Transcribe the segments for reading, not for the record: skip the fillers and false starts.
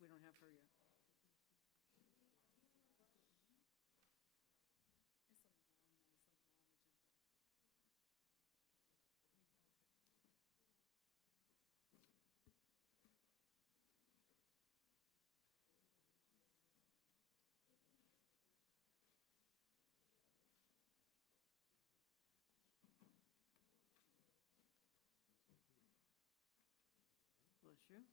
we don't have her yet. Bless you. Okay.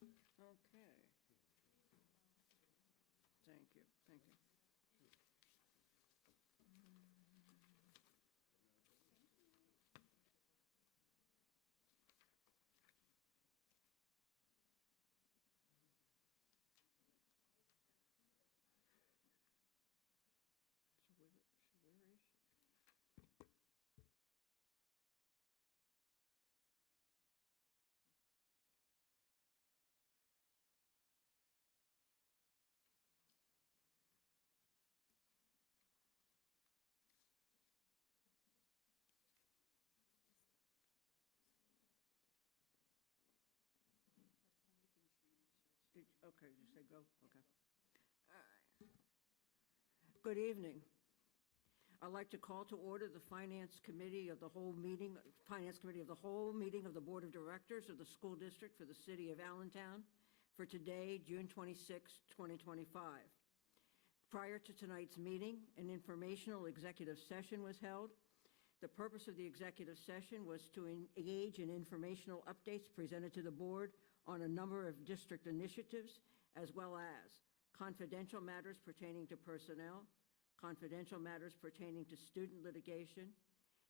Thank you, thank you. So where is she? Okay, you say go? Okay. All right. Good evening. I'd like to call to order the Finance Committee of the whole meeting of the Board of Directors of the School District for the City of Allentown for today, June 26, 2025. Prior to tonight's meeting, an informational executive session was held. The purpose of the executive session was to engage in informational updates presented to the board on a number of district initiatives, as well as confidential matters pertaining to personnel, confidential matters pertaining to student litigation,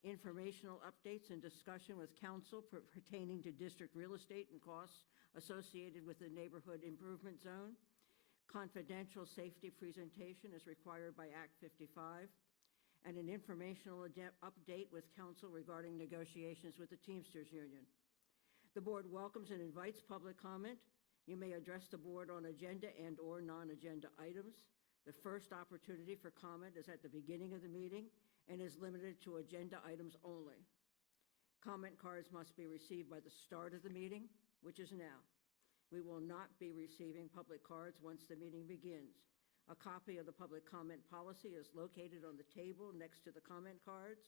informational updates and discussion with council pertaining to district real estate and costs associated with the neighborhood improvement zone, confidential safety presentation as required by Act 55, and an informational update with council regarding negotiations with the Teamsters Union. The board welcomes and invites public comment. You may address the board on agenda and/or non-agenda items. The first opportunity for comment is at the beginning of the meeting and is limited to agenda items only. Comment cards must be received by the start of the meeting, which is now. We will not be receiving public cards once the meeting begins. A copy of the public comment policy is located on the table next to the comment cards.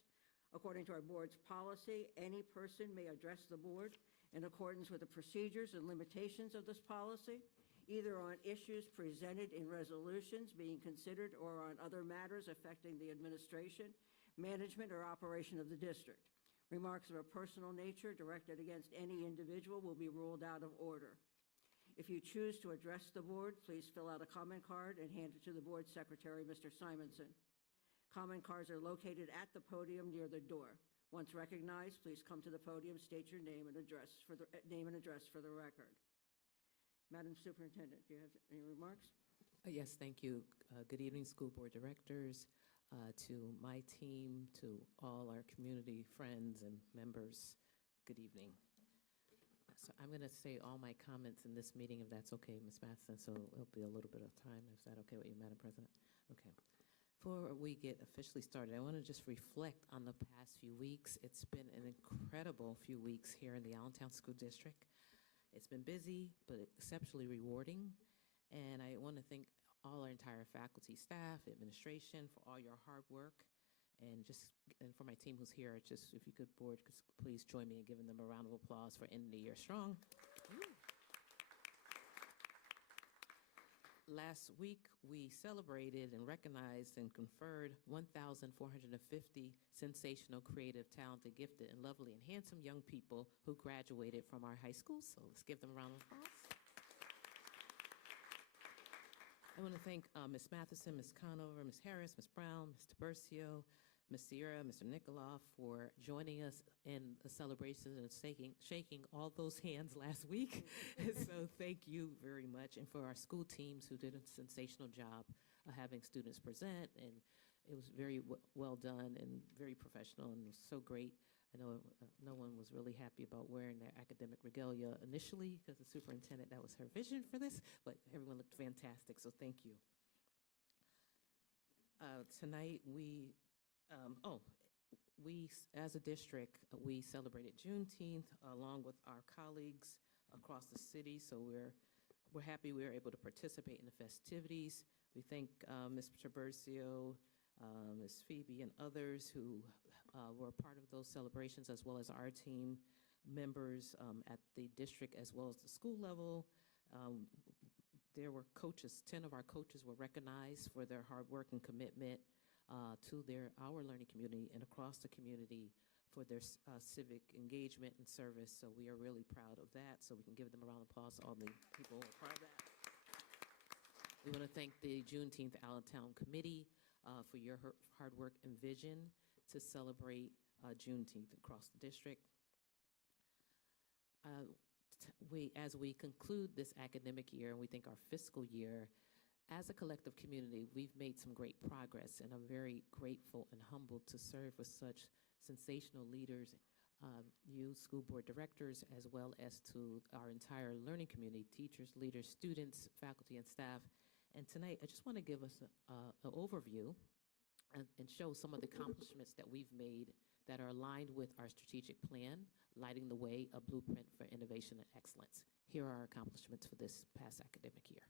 According to our board's policy, any person may address the board in accordance with the procedures and limitations of this policy, either on issues presented in resolutions being considered or on other matters affecting the administration, management, or operation of the district. Remarks of a personal nature directed against any individual will be ruled out of order. If you choose to address the board, please fill out a comment card and hand it to the board secretary, Mr. Simonson. Comment cards are located at the podium near the door. Once recognized, please come to the podium, state your name and address for the record. Madam Superintendent, do you have any remarks? Yes, thank you. Good evening, school board directors, to my team, to all our community friends and members. Good evening. So I'm going to say all my comments in this meeting, if that's okay, Ms. Matheson, so it'll be a little bit of time. Is that okay with you, Madam President? Okay. Before we get officially started, I want to just reflect on the past few weeks. It's been an incredible few weeks here in the Allentown School District. It's been busy, but exceptionally rewarding. And I want to thank all our entire faculty, staff, administration for all your hard work. And for my team who's here, just if you could, board, please join me in giving them a round of applause for ending the year strong. Last week, we celebrated and recognized and conferred 1,450 sensational, creative, talented, gifted, and lovely and handsome young people who graduated from our high schools. So let's give them a round of applause. I want to thank Ms. Matheson, Ms. Conover, Ms. Harris, Ms. Brown, Mr. Bercio, Ms. Sierra, Mr. Nikoloff for joining us in the celebration and shaking all those hands last week. So thank you very much. And for our school teams who did a sensational job of having students present. And it was very well done and very professional and it was so great. I know no one was really happy about wearing their academic regalia initially because the superintendent, that was her vision for this, but everyone looked fantastic, so thank you. Tonight, we, as a district, we celebrated Juneteenth along with our colleagues across the city, so we're happy we were able to participate in the festivities. We thank Ms. Traversio, Ms. Phoebe, and others who were a part of those celebrations, as well as our team members at the district as well as the school level. There were coaches, 10 of our coaches were recognized for their hard work and commitment to our learning community and across the community for their civic engagement and service. So we are really proud of that. So we can give them a round of applause, all the people who are part of that. We want to thank the Juneteenth Allentown Committee for your hard work and vision to celebrate Juneteenth across the district. As we conclude this academic year, and we think our fiscal year, as a collective community, we've made some great progress, and I'm very grateful and humbled to serve with such sensational leaders, you school board directors, as well as to our entire learning community, teachers, leaders, students, faculty, and staff. And tonight, I just want to give us an overview and show some of the accomplishments that we've made that are aligned with our strategic plan, Lighting the Way, a blueprint for innovation and excellence. Here are our accomplishments for this past academic year.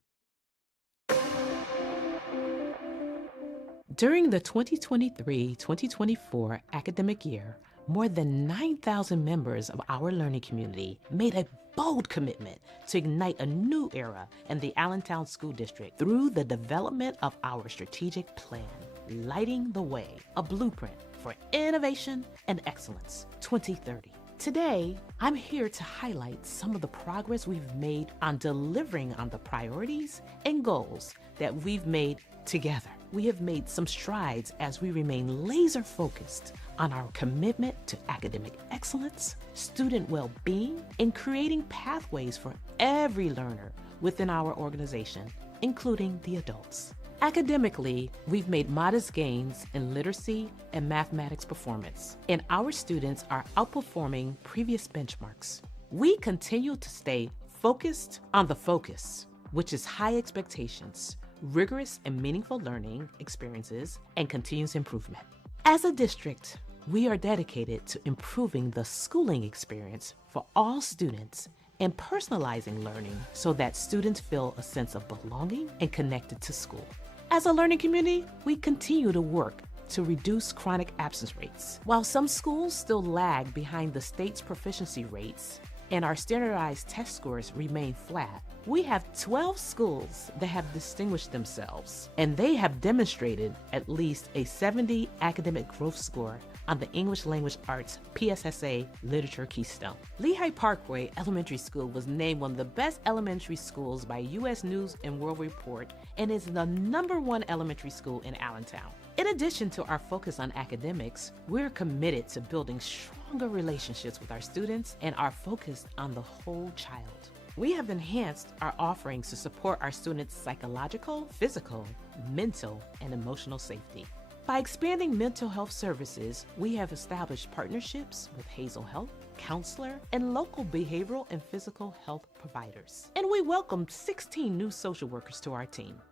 During the 2023-2024 academic year, more than 9,000 members of our learning community made a bold commitment to ignite a new era in the Allentown School District through the development of our strategic plan, Lighting the Way, a blueprint for innovation and excellence 2030. Today, I'm here to highlight some of the progress we've made on delivering on the priorities and goals that we've made together. We have made some strides as we remain laser focused on our commitment to academic excellence, student well-being, and creating pathways for every learner within our organization, including the adults. Academically, we've made modest gains in literacy and mathematics performance, and our students are outperforming previous benchmarks. We continue to stay focused on the focus, which is high expectations, rigorous and meaningful learning experiences, and continuous improvement. As a district, we are dedicated to improving the schooling experience for all students and personalizing learning so that students feel a sense of belonging and connected to school. As a learning community, we continue to work to reduce chronic absence rates. While some schools still lag behind the state's proficiency rates and our standardized test scores remain flat, we have 12 schools that have distinguished themselves, and they have demonstrated at least a 70 academic growth score on the English Language Arts PSSA Literature Keystone. Lehigh Parkway Elementary School was named one of the best elementary schools by U.S. News and World Report and is the #1 elementary school in Allentown. In addition to our focus on academics, we're committed to building stronger relationships with our students and are focused on the whole child. We have enhanced our offerings to support our students' psychological, physical, mental, and emotional safety. By expanding mental health services, we have established partnerships with Hazel Health, counselor, and local behavioral and physical health providers. And we welcomed 16 new social workers to our team.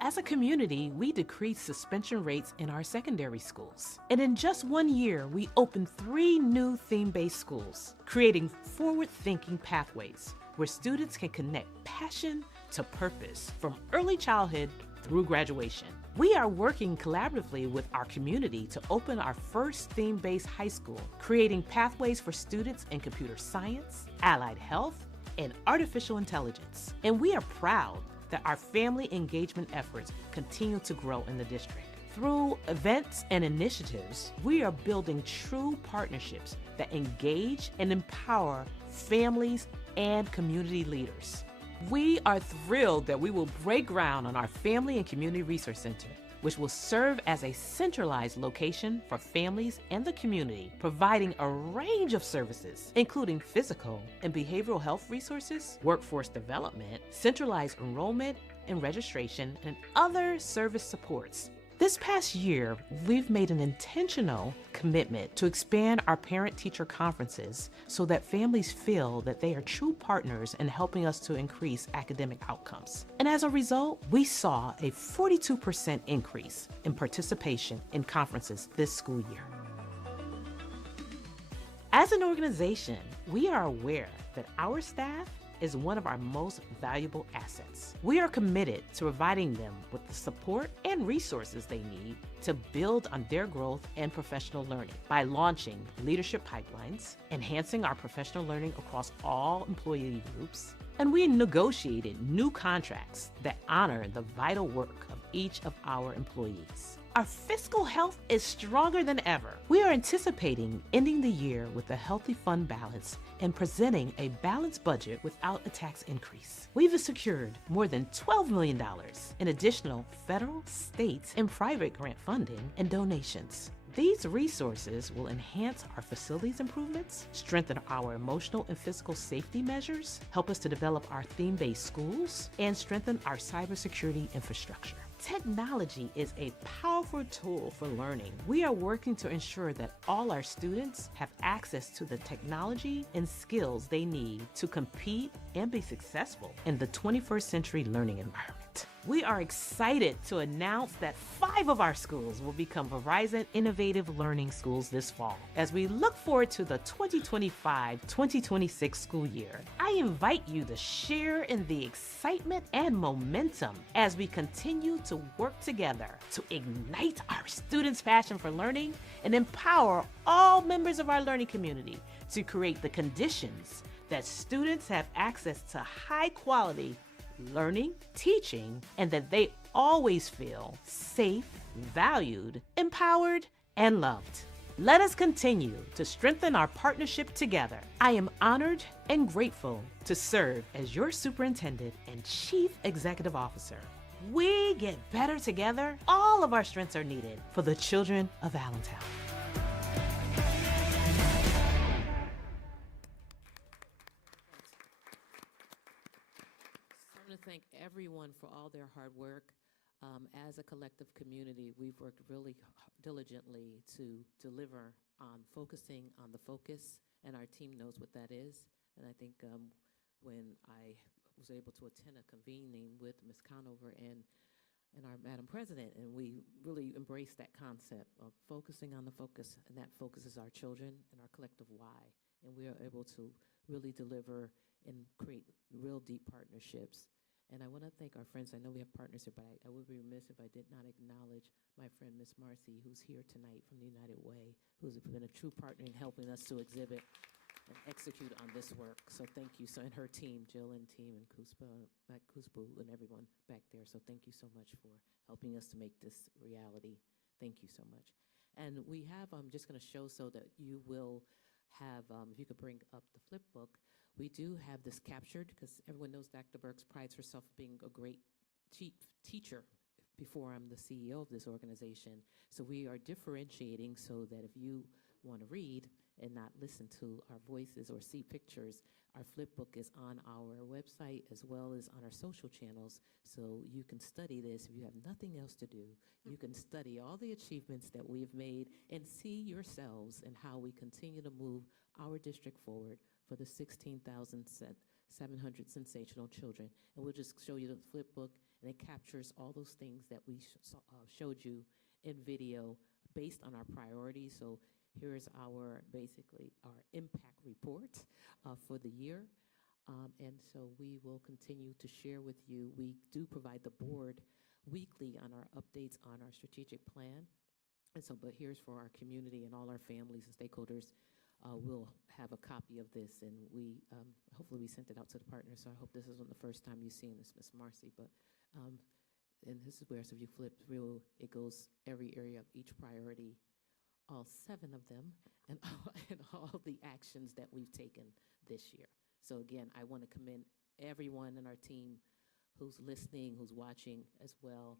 As a community, we decreased suspension rates in our secondary schools. And in just 1 year, we opened 3 new theme-based schools, creating forward-thinking pathways where students can connect passion to purpose from early childhood through graduation. We are working collaboratively with our community to open our first theme-based high school, creating pathways for students in computer science, allied health, and artificial intelligence. And we are proud that our family engagement efforts continue to grow in the district. Through events and initiatives, we are building true partnerships that engage and empower families and community leaders. We are thrilled that we will break ground on our Family and Community Resource Center, which will serve as a centralized location for families and the community, providing a range of services, including physical and behavioral health resources, workforce development, centralized enrollment and registration, and other service supports. This past year, we've made an intentional commitment to expand our parent-teacher conferences so that families feel that they are true partners in helping us to increase academic outcomes. And as a result, we saw a 42% increase in participation in conferences this school year. As an organization, we are aware that our staff is one of our most valuable assets. We are committed to providing them with the support and resources they need to build on their growth and professional learning by launching leadership pipelines, enhancing our professional learning across all employee groups, and we negotiated new contracts that honor the vital work of each of our employees. Our fiscal health is stronger than ever. We are anticipating ending the year with a healthy fund balance and presenting a balanced budget without a tax increase. We've secured more than $12 million in additional federal, state, and private grant funding and donations. These resources will enhance our facilities improvements, strengthen our emotional and physical safety measures, help us to develop our theme-based schools, and strengthen our cybersecurity infrastructure. Technology is a powerful tool for learning. We are working to ensure that all our students have access to the technology and skills they need to compete and be successful in the 21st century learning environment. We are excited to announce that 5 of our schools will become Verizon Innovative Learning Schools this fall. As we look forward to the 2025-2026 school year, I invite you to share in the excitement and momentum as we continue to work together to ignite our students' passion for learning and empower all members of our learning community to create the conditions that students have access to high-quality learning, teaching, and that they always feel safe, valued, empowered, and loved. Let us continue to strengthen our partnership together. I am honored and grateful to serve as your superintendent and chief executive officer. We get better together. All of our strengths are needed for the children of Allentown. I want to thank everyone for all their hard work. As a collective community, we've worked really diligently to deliver on focusing on the focus, and our team knows what that is. And I think when I was able to attend a convening with Ms. Conover and our Madam President, and we really embraced that concept of focusing on the focus, and that focus is our children and our collective why. And we are able to really deliver and create real deep partnerships. And I want to thank our friends. I know we have partners here, but I would be remiss if I did not acknowledge my friend, Miss Marcy, who's here tonight from the United Way, who's been a true partner in helping us to exhibit and execute on this work. So thank you. So, and her team, Jill and team, and Matt Kusbu, and everyone back there. So thank you so much for helping us to make this reality. Thank you so much. And we have, I'm just going to show so that you will have, if you could bring up the flip book, we do have this captured because everyone knows Dr. Burks prides herself being a great teacher before I'm the CEO of this organization. So we are differentiating so that if you want to read and not listen to our voices or see pictures, our flip book is on our website as well as on our social channels. So you can study this. If you have nothing else to do, you can study all the achievements that we've made and see yourselves and how we continue to move our district forward for the 16,700 sensational children. And we'll just show you the flip book, and it captures all those things that we showed you in video based on our priorities. So here's basically our impact report for the year. And so we will continue to share with you. We do provide the board weekly on our updates on our strategic plan. And so, but here's for our community and all our families and stakeholders. We'll have a copy of this, and we hopefully we sent it out to the partners. So I hope this isn't the first time you've seen this, Miss Marcy. But and this is where, so if you flip through, it goes every area of each priority, all 7 of them, and all the actions that we've taken this year. So again, I want to commend everyone in our team who's listening, who's watching as well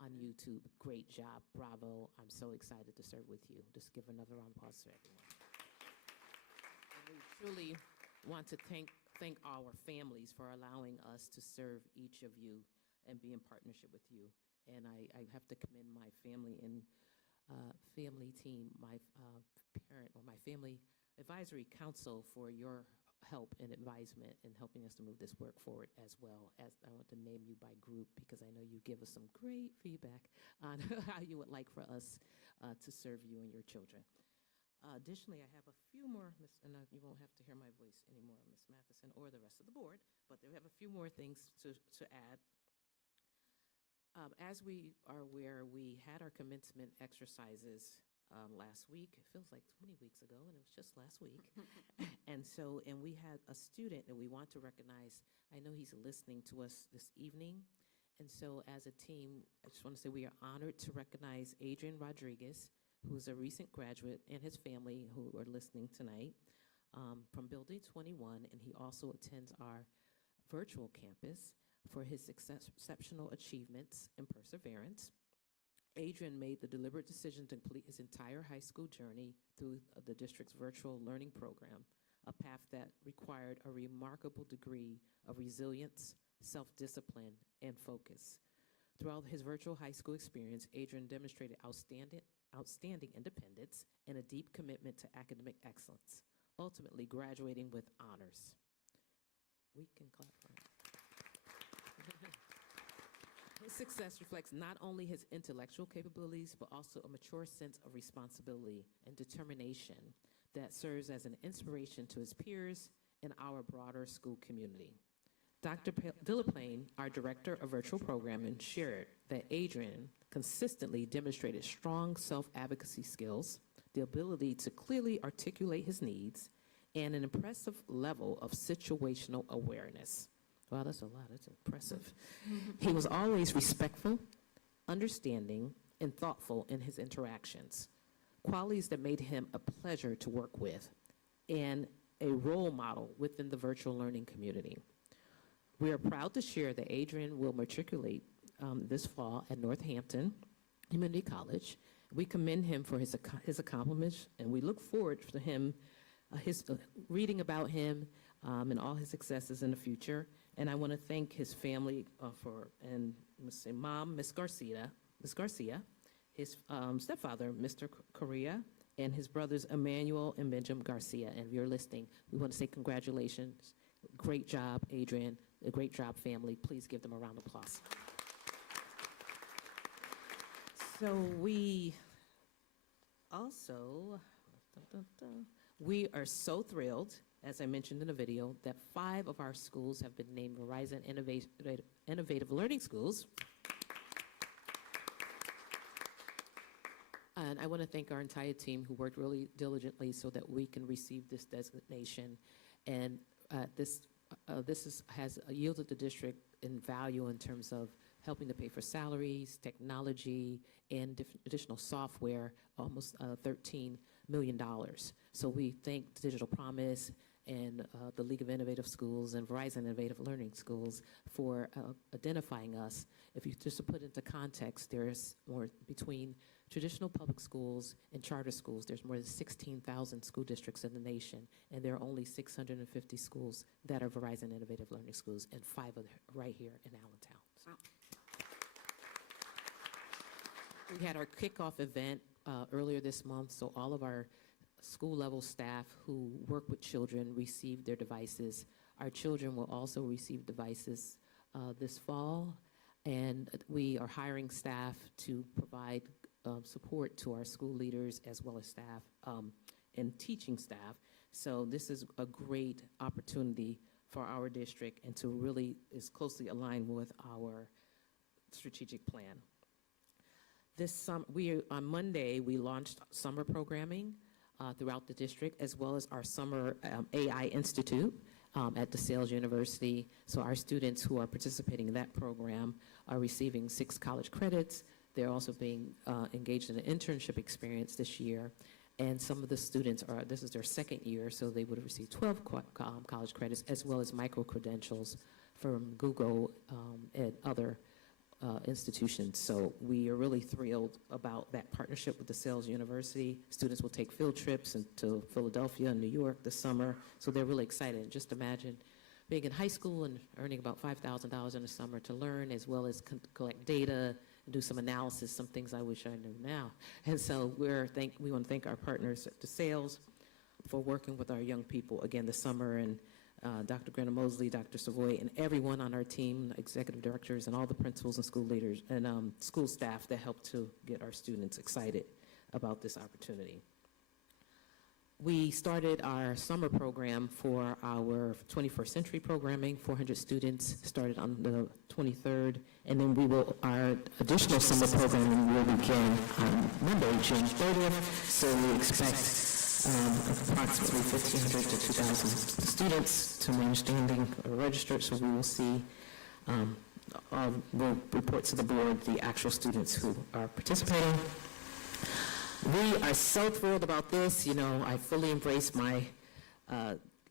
on YouTube. Great job. Bravo. I'm so excited to serve with you. Just give another round of applause to everyone. And we truly want to thank our families for allowing us to serve each of you and be in partnership with you. And I have to commend my family and family team, my parent or my family advisory council for your help and advisement in helping us to move this work forward, as well as I want to name you by group because I know you give us some great feedback on how you would like for us to serve you and your children. Additionally, I have a few more, and you won't have to hear my voice anymore, Ms. Matheson, or the rest of the board, but we have a few more things to add. As we are aware, we had our commencement exercises last week. It feels like 20 weeks ago, and it was just last week. And we had a student that we want to recognize. I know he's listening to us this evening. And so as a team, I just want to say we are honored to recognize Adrian Rodriguez, who's a recent graduate, and his family who are listening tonight from Building 21, and he also attends our virtual campus for his exceptional achievements and perseverance. Adrian made the deliberate decision to complete his entire high school journey through the district's virtual learning program, a path that required a remarkable degree of resilience, self-discipline, and focus. Throughout his virtual high school experience, Adrian demonstrated outstanding independence and a deep commitment to academic excellence, ultimately graduating with honors. We can clap for him. His success reflects not only his intellectual capabilities, but also a mature sense of responsibility and determination that serves as an inspiration to his peers and our broader school community. Dr. Dillaplane, our Director of Virtual Programming, shared that Adrian consistently demonstrated strong self-advocacy skills, the ability to clearly articulate his needs, and an impressive level of situational awareness. Wow, that's a lot. That's impressive. He was always respectful, understanding, and thoughtful in his interactions, qualities that made him a pleasure to work with and a role model within the virtual learning community. We are proud to share that Adrian will matriculate this fall at Northampton Community College. We commend him for his accomplishments, and we look forward to him, reading about him and all his successes in the future. And I want to thank his family and Mom, Miss Garcia, his stepfather, Mr. Correa, and his brothers, Emmanuel and Benjamin Garcia. And if you're listening, we want to say congratulations. Great job, Adrian. A great job, family. Please give them a round of applause. So we also, we are so thrilled, as I mentioned in the video, that 5 of our schools have been named Verizon Innovative Learning Schools. And I want to thank our entire team who worked really diligently so that we can receive this designation. And this has yielded the district in value in terms of helping to pay for salaries, technology, and additional software, almost $13 million. So we thank Digital Promise and the League of Innovative Schools and Verizon Innovative Learning Schools for identifying us. If you just to put into context, there's more between traditional public schools and charter schools, there's more than 16,000 school districts in the nation, and there are only 650 schools that are Verizon Innovative Learning Schools, and 5 of them right here in Allentown. So. We had our kickoff event earlier this month, so all of our school-level staff who work with children received their devices. Our children will also receive devices this fall, and we are hiring staff to provide support to our school leaders as well as staff and teaching staff. So this is a great opportunity for our district and to really is closely aligned with our strategic plan. On Monday, we launched summer programming throughout the district, as well as our summer AI Institute at DeSales University. So our students who are participating in that program are receiving 6 college credits. They're also being engaged in an internship experience this year. And some of the students this is their second year, so they would have received 12 college credits, as well as micro-credentials from Google and other institutions. So we are really thrilled about that partnership with DeSales University. Students will take field trips to Philadelphia and New York this summer, so they're really excited. Just imagine being in high school and earning about $5,000 in the summer to learn, as well as collect data and do some analysis, some things I wish I knew now. And so we want to thank our partners at DeSales for working with our young people again this summer, and Dr. Greta Mosley, Dr. Savoy, and everyone on our team, executive directors, and all the principals and school leaders and school staff that helped to get our students excited about this opportunity. We started our summer program for our 21st century programming. 400 students started on the 23rd, and then our additional summer programming will begin on Monday, June 30th. So we expect approximately 1,500 to 2,000 students, to my understanding, are registered. So we will see, we'll report to the board the actual students who are participating. We are so thrilled about this. You know, I fully embrace my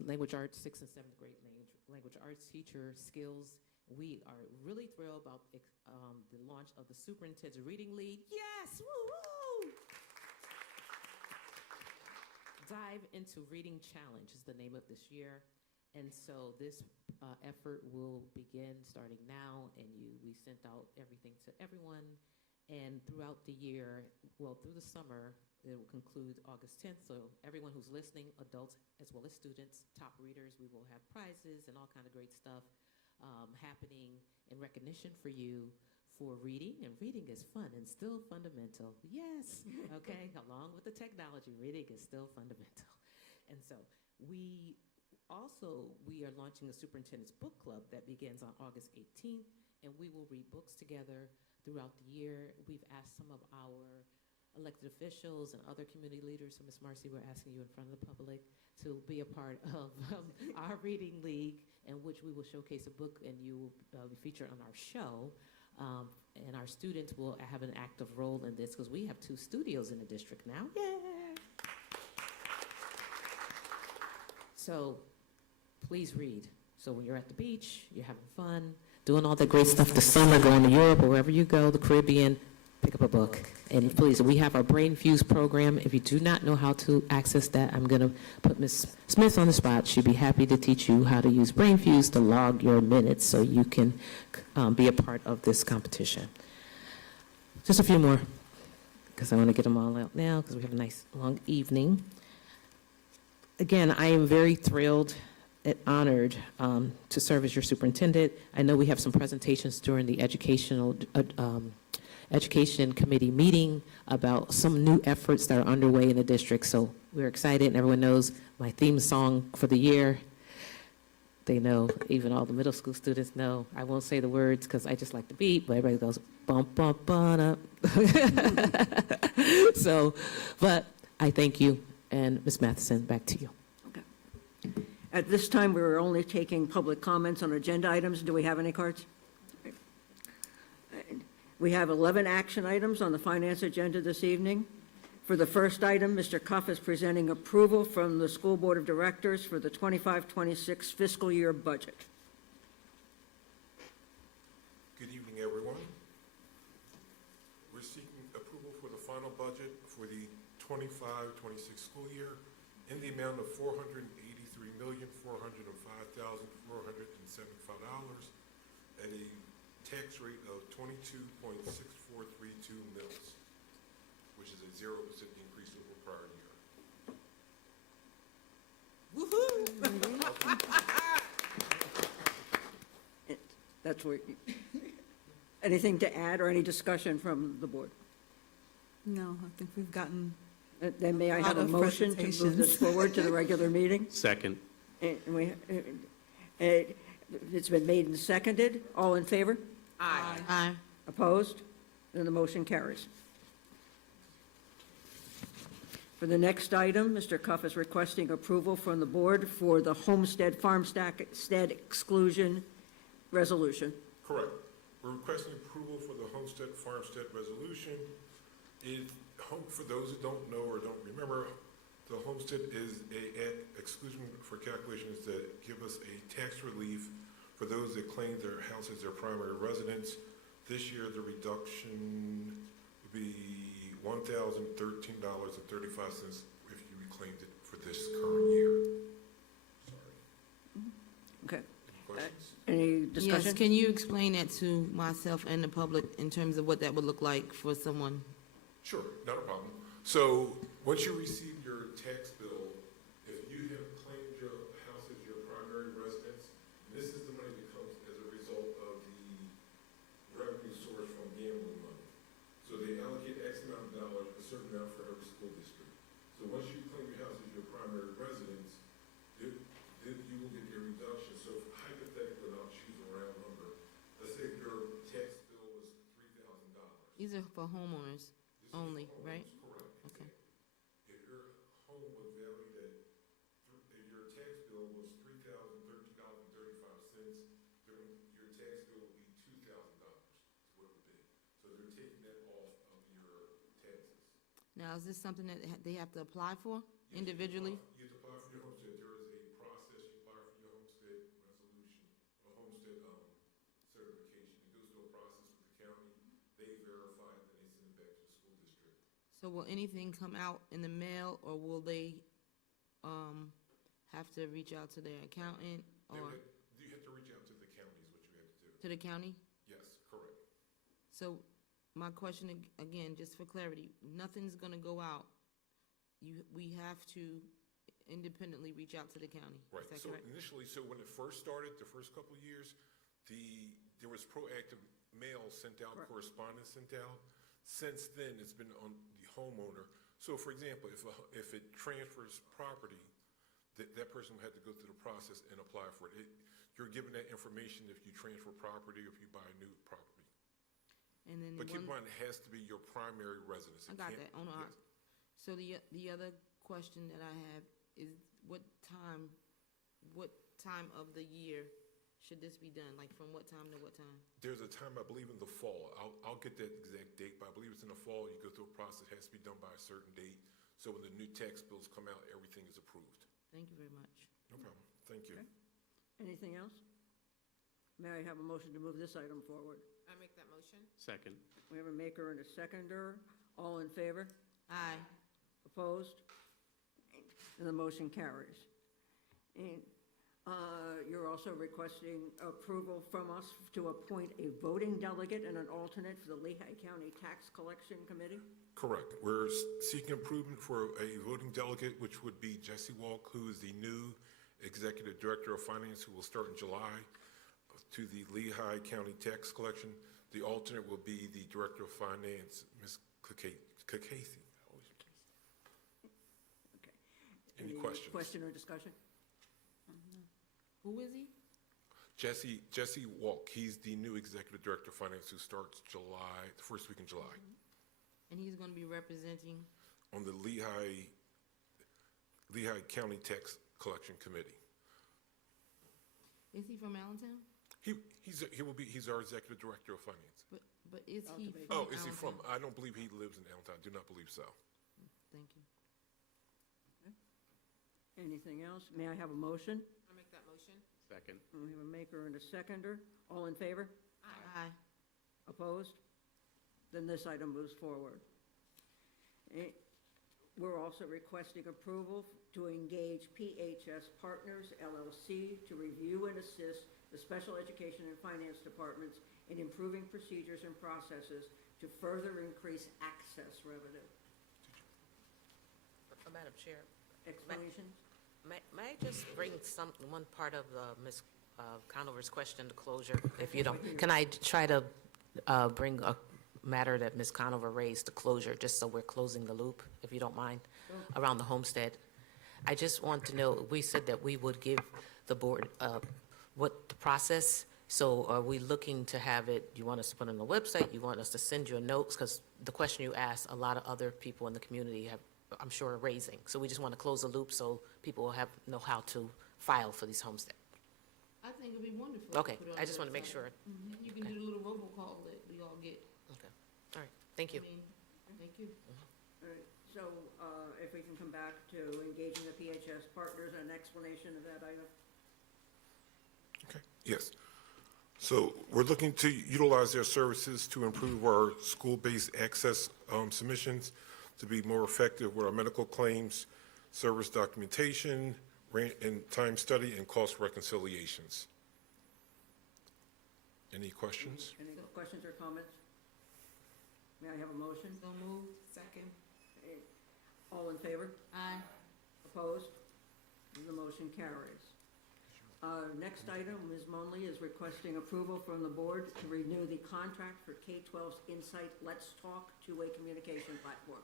language arts, 6th and 7th grade language arts teacher skills. We are really thrilled about the launch of the Superintendent Reading League. Yes, woo-hoo! Dive into Reading Challenge is the name of this year. And so this effort will begin starting now, and we sent out everything to everyone. And throughout the year, well, through the summer, it will conclude August 10th. So everyone who's listening, adults as well as students, top readers, we will have prizes and all kind of great stuff happening in recognition for you for reading. And reading is fun and still fundamental. Yes, okay, along with the technology, reading is still fundamental. And so we are launching a Superintendent's Book Club that begins on August 18th, and we will read books together throughout the year. We've asked some of our elected officials and other community leaders, so Ms. Marcy, we're asking you in front of the public to be a part of our reading league, in which we will showcase a book and you will be featured on our show. And our students will have an active role in this because we have 2 studios in the district now. Yeah. So please read. So when you're at the beach, you're having fun, doing all that great stuff this summer, going to Europe or wherever you go, the Caribbean, pick up a book. And please, we have our Brain Fuse program. If you do not know how to access that, I'm going to put Ms. Smith on the spot. She'd be happy to teach you how to use Brain Fuse to log your minutes so you can be a part of this competition. Just a few more, because I want to get them all out now because we have a nice long evening. Again, I am very thrilled and honored to serve as your superintendent. I know we have some presentations during the Education Committee meeting about some new efforts that are underway in the district. So we're excited, and everyone knows my theme song for the year. They know, even all the middle school students know. I won't say the words because I just like the beat, but everybody goes, bump, bump, bump, up. So, but I thank you. And Ms. Matheson, back to you. Okay. At this time, we're only taking public comments on agenda items. Do we have any cards? We have 11 action items on the finance agenda this evening. For the first item, Mr. Cuff is presenting approval from the School Board of Directors for the 25-26 fiscal year budget. Good evening, everyone. We're seeking approval for the final budget for the 25-26 school year in the amount of $483,405,475 at a tax rate of 22.6432 mils, which is a 0% increase over prior year. That's where, anything to add or any discussion from the board? No, I think we've gotten, Then may I have Lot a of motion to move this presentations. forward to the regular meeting? Second. And it's been made and seconded. All in favor? aye. Opposed? Then the motion carries. For the next item, Mr. Cuff is requesting approval from the board for the homestead farmstead exclusion resolution. Correct. We're requesting approval for the homestead farmstead resolution. For those who don't know or don't remember, the homestead is an exclusion for calculations that give us a tax relief for those that claim their house as their primary residence. This year, the reduction would be $1,013.35 if you reclaimed it for this current year. Sorry. Okay. Any questions? Any discussion? Yes, can you explain that to myself and the public in terms of what that would look like for someone? Sure, not a problem. So once you receive your tax bill, if you have claimed your house as your primary residence, this is the money that comes as a result of the revenue source from gambling money. So they allocate X amount of dollars, a certain amount for every school district. So once you claim your house as your primary These are for homeowners only, right? Correct. Okay. If your home was valued at, if your tax bill was $3,013.35, your tax bill would be $2,000, is what it would be. So they're taking that off of your taxes. Now, is this something that they have to apply for individually? You have to apply for your homestead. There is a process. You apply for your homestead resolution, or homestead certification. It goes through a process with the county. They verify it, then they send it back to the school district. So will anything come out in the mail, or will they have to reach out to their accountant, or You have to reach out to the county is what you have to do. to the county? Yes, correct. So my question again, just for clarity, nothing's gonna go out. We have to independently reach out to the county. Right. Is that So correct? initially, so when it first started, the first couple of years, there was proactive mail sent out, Correct. correspondence sent out. Since then, it's been on the homeowner. So for example, if it transfers property, that person will have to go through the process and apply for it. You're given that information if you transfer property or if you buy a new property. And then But keep in one, mind, it has to be your primary residence. I It got can't- that, on our, yes. so the other question that I have is what time of the year should this be done? Like from what time to what time? There's a time, I believe, in the fall. I'll get that exact date, but I believe it's in the fall. You go through a process, it has to be done by a certain date. So when the new tax bills come out, everything is approved. Thank you very much. No problem. Thank you. Okay. Anything else? May I have a motion to move this item forward? I make that motion. Second. We have a maker and a seconder. All in favor? Aye. Opposed? And the motion carries. And you're also requesting approval from us to appoint a voting delegate and an alternate for the Lehigh County Tax Collection Committee? Correct. We're seeking approval for a voting delegate, which would be Jesse Walk, who is the new Executive Director of Finance, who will start in July, to the Lehigh County Tax Collection. The alternate will be the Director of Finance, Ms. Casey. Okay. Any questions? Question or discussion? Who is he? Jesse Walk, he's the new Executive Director of Finance who starts July, the first week in July, And he's gonna be representing, on the Lehigh County Tax Collection Committee. is he from Allentown? He's our Executive Director of Finance. But is he Cultivate. from Oh, is he from? Allentown? I don't believe he lives in Allentown. I do not believe so. Thank you. Anything else? May I have a motion? I make that motion. Second. We have a maker and a seconder. All in favor? Aye. Opposed? Then this item moves forward. We're also requesting approval to engage PHS Partners LLC to review and assist the Special Education and Finance Departments in improving procedures and processes to further increase access revenue. Madam Chair, Explanations? may I just bring one part of Ms. Conover's question to closure? If you don't, can I try to bring a matter that Ms. Conover raised to closure, just so we're closing the loop, if you don't mind, around the homestead? I just want to know, we said that we would give the board what the process, so are we looking to have it, you want us to put it on the website, you want us to send you notes? Because the question you asked, a lot of other people in the community have, I'm sure, are raising. So we just want to close the loop so people will know how to file for these homestead. I think it'd be wonderful. to Okay, put it on I the just want to make website. sure. And you can do the little robocall that we all get. Okay, all right, thank you. I mean, thank you. All right, so if we can come back to engaging the PHS Partners, an explanation of that item? Okay. Yes. So we're looking to utilize their services to improve our school-based access submissions, to be more effective with our medical claims, service documentation, and time study, and cost reconciliations. Any questions? Any questions or comments? May I have a motion? So moved. Second. All in favor? Aye. Opposed? The motion carries. Next item, Ms. Monley is requesting approval from the board to renew the contract for K-12's Insight Let's Talk two-way communication platform.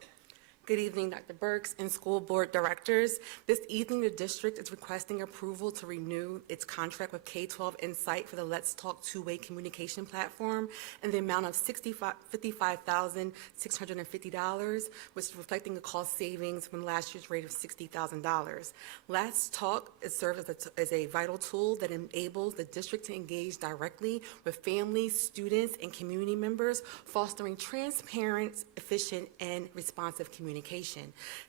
Good evening, Dr. Burks and school board directors. This evening, the district is requesting approval to renew its contract with K-12 Insight for the Let's Talk two-way communication platform in the amount of $55,650, which is reflecting a cost savings from last year's rate of $60,000. Let's Talk serves as a vital tool that enables the district to engage directly with families, students, and community members, fostering transparent, efficient, and responsive communication.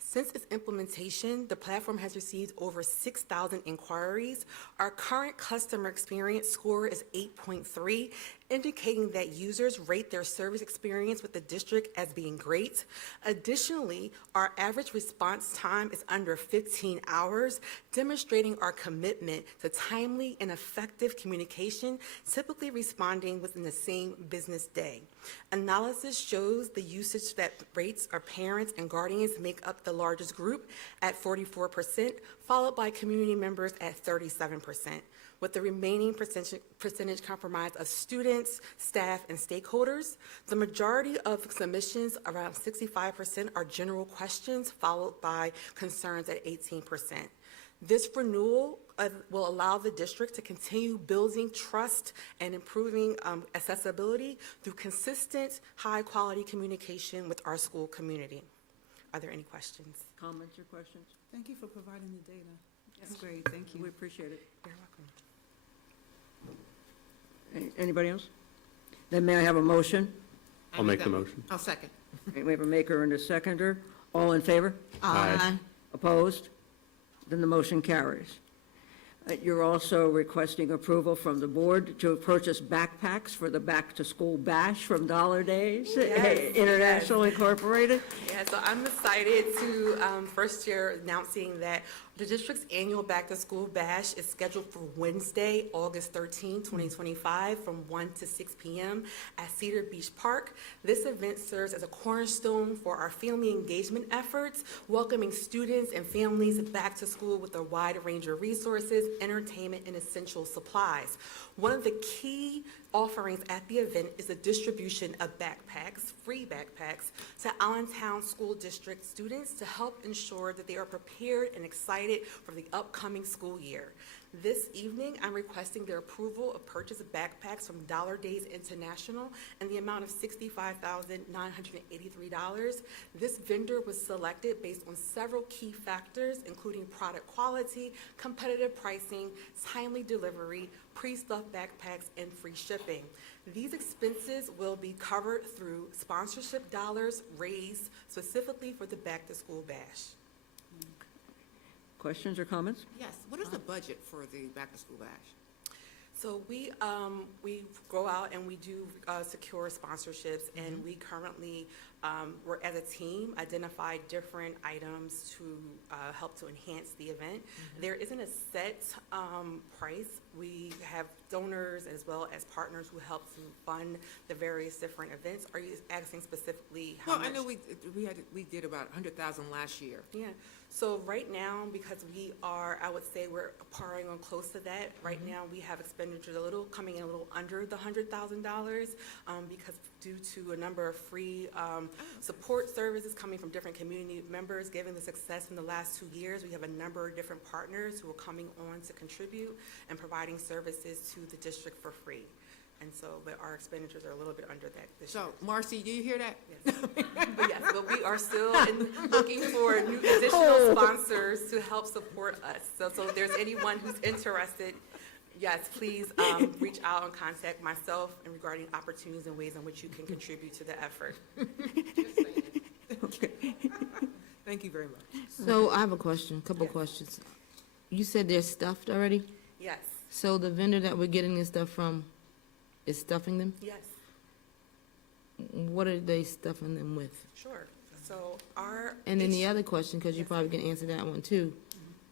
Since its implementation, the platform has received over 6,000 inquiries. Our current customer experience score is 8.3, indicating that users rate their service experience with the district as being great. Additionally, our average response time is under 15 hours, demonstrating our commitment to timely and effective communication, typically responding within the same business day. Analysis shows the usage that rates our parents and guardians make up the largest group at 44%, followed by community members at 37%, with the remaining percentage comprised of students, staff, and stakeholders. The majority of submissions, around 65%, are general questions, followed by concerns at 18%. This renewal will allow the district to continue building trust and improving accessibility through consistent, high-quality communication with our school community. Are there any questions? Comments or questions? Thank you for providing the data. That's Yes. great, thank you. We appreciate it. You're welcome. Anybody else? Then may I have a motion? I'll make the motion. I'll second. Okay, we have a maker and a seconder. All in favor? Aye. Opposed? Then the motion carries. You're also requesting approval from the board to purchase backpacks for the back-to-school bash from Dollar Days International Incorporated. Yeah, so I'm excited to first year announcing that the district's annual back-to-school bash is scheduled for Wednesday, August 13, 2025, from 1 to 6 p.m. at Cedar Beach Park. This event serves as a cornerstone for our family engagement efforts, welcoming students and families back to school with a wide range of resources, entertainment, and essential supplies. One of the key offerings at the event is the distribution of backpacks, free backpacks, to Allentown School District students to help ensure that they are prepared and excited for the upcoming school year. This evening, I'm requesting their approval of purchase of backpacks from Dollar Days International in the amount of $65,983. This vendor was selected based on several key factors, including product quality, competitive pricing, timely delivery, pre-stuffed backpacks, and free shipping. These expenses will be covered through sponsorship dollars raised specifically for the back-to-school bash. Questions or comments? Yes, what is the budget for the back-to-school bash? So we go out and we do secure sponsorships, and we currently, we're as a team, identify different items to help to enhance the event. There isn't a set price. We have donors as well as partners who help to fund the various different events. Are you asking specifically how much? Well, I know we did about 100,000 last year. Yeah, so right now, because we are, I would say we're parring on close to that. Right now, we have expenditures coming in a little under the $100,000 because due to a number of free support services coming from different community members, given the success in the last 2 years, we have a number of different partners who are coming on to contribute and providing services to the district for free. And so, but our expenditures are a little bit under that this year. So, Marcy, do you hear that? Yes. But we are still looking for new additional sponsors to help support us. So if there's anyone who's interested, yes, please reach out and contact myself in regarding opportunities and ways in which you can contribute to the effort. Thank you very much. So I have a question, couple questions. You said they're stuffed already? Yes, So the vendor that we're getting this stuff from is stuffing them? yes, What are they stuffing them with? sure. So our. And then the other question, because you probably can answer that one too.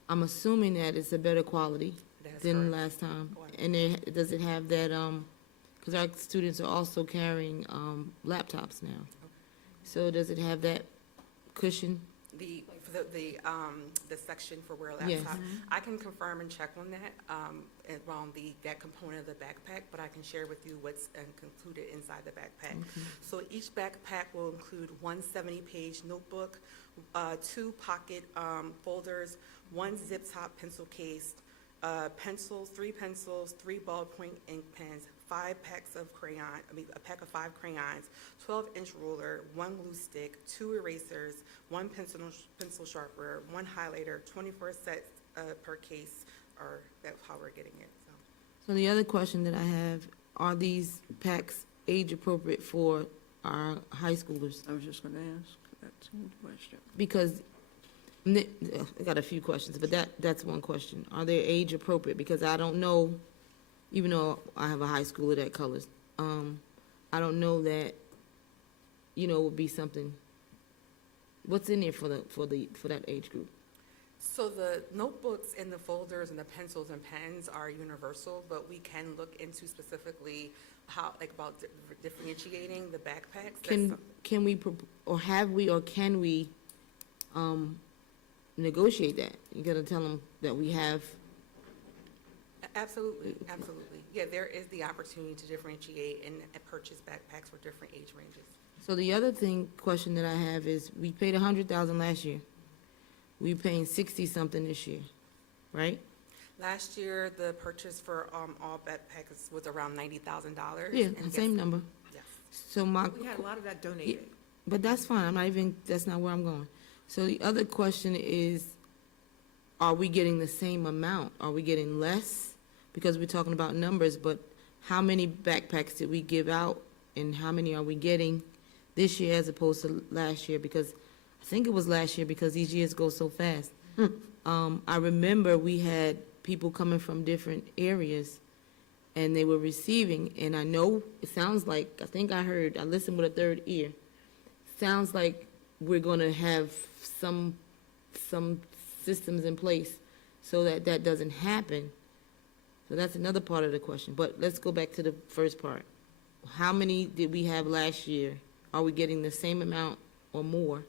I'm assuming that it's a better quality That's than correct. last time. Correct. And does it have that, because our students are also carrying laptops now. So does it have that cushion? The the section for wear Yes. laptop. I can confirm and check on that, around that component of the backpack, but I can share with you what's included inside the backpack. So each backpack will include one 70-page notebook, 2 pocket folders, 1 zip-top pencil case, pencils, 3 ballpoint ink pens, 5 packs of a pack of 5 crayons, 12-inch ruler, 1 glue stick, 2 erasers, 1 pencil sharpener, 1 highlighter, 24 sets per case, or that's how we're getting it, so. So the other question that I have, are these packs age appropriate for our high schoolers? I was just gonna ask that same question. Because, I got a few questions, but that's one question. Are they age appropriate? Because I don't know, even though I have a high schooler that colors, I don't know that, would be something, what's in there for that age group? So the notebooks and the folders and the pencils and pens are universal, but we can look into specifically about differentiating the backpacks. Can we, or have we, or can we, negotiate that? You gotta tell them that we have. Absolutely, absolutely. Yeah, there is the opportunity to differentiate and purchase backpacks for different age ranges. So the other question that I have is, we paid $100,000 last year. We paying 60-something this year, right? Last year, the purchase for all backpacks was around $90,000. Yeah, and same yes, number. Yes. So We had a lot of that donated. but that's fine, that's not where I'm going. So the other question is, are we getting the same amount? Are we getting less? Because we're talking about numbers, but how many backpacks did we give out, and how many are we getting this year as opposed to last year? Because I think it was last year, because these years go so fast. I remember we had people coming from different areas, and they were receiving, and I know, it sounds like, I listened with a third ear. Sounds like we're gonna have some systems in place so that that doesn't happen. So that's another part of the question, but let's go back to the first part. How many did we have last year? Are we getting the same amount or more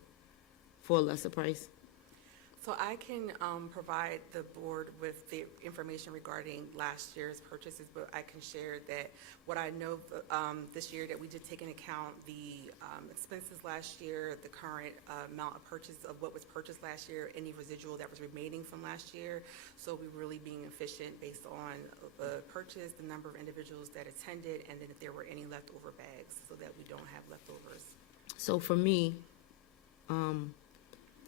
for a lesser price? So I can provide the board with the information regarding last year's purchases, but I can share that what I know this year, that we did take into account the expenses last year, the current amount of purchase of what was purchased last year, any residual that was remaining from last year. So we're really being efficient based on the purchase, the number of individuals that attended, and then if there were any leftover bags, so that we don't have leftovers. So for me,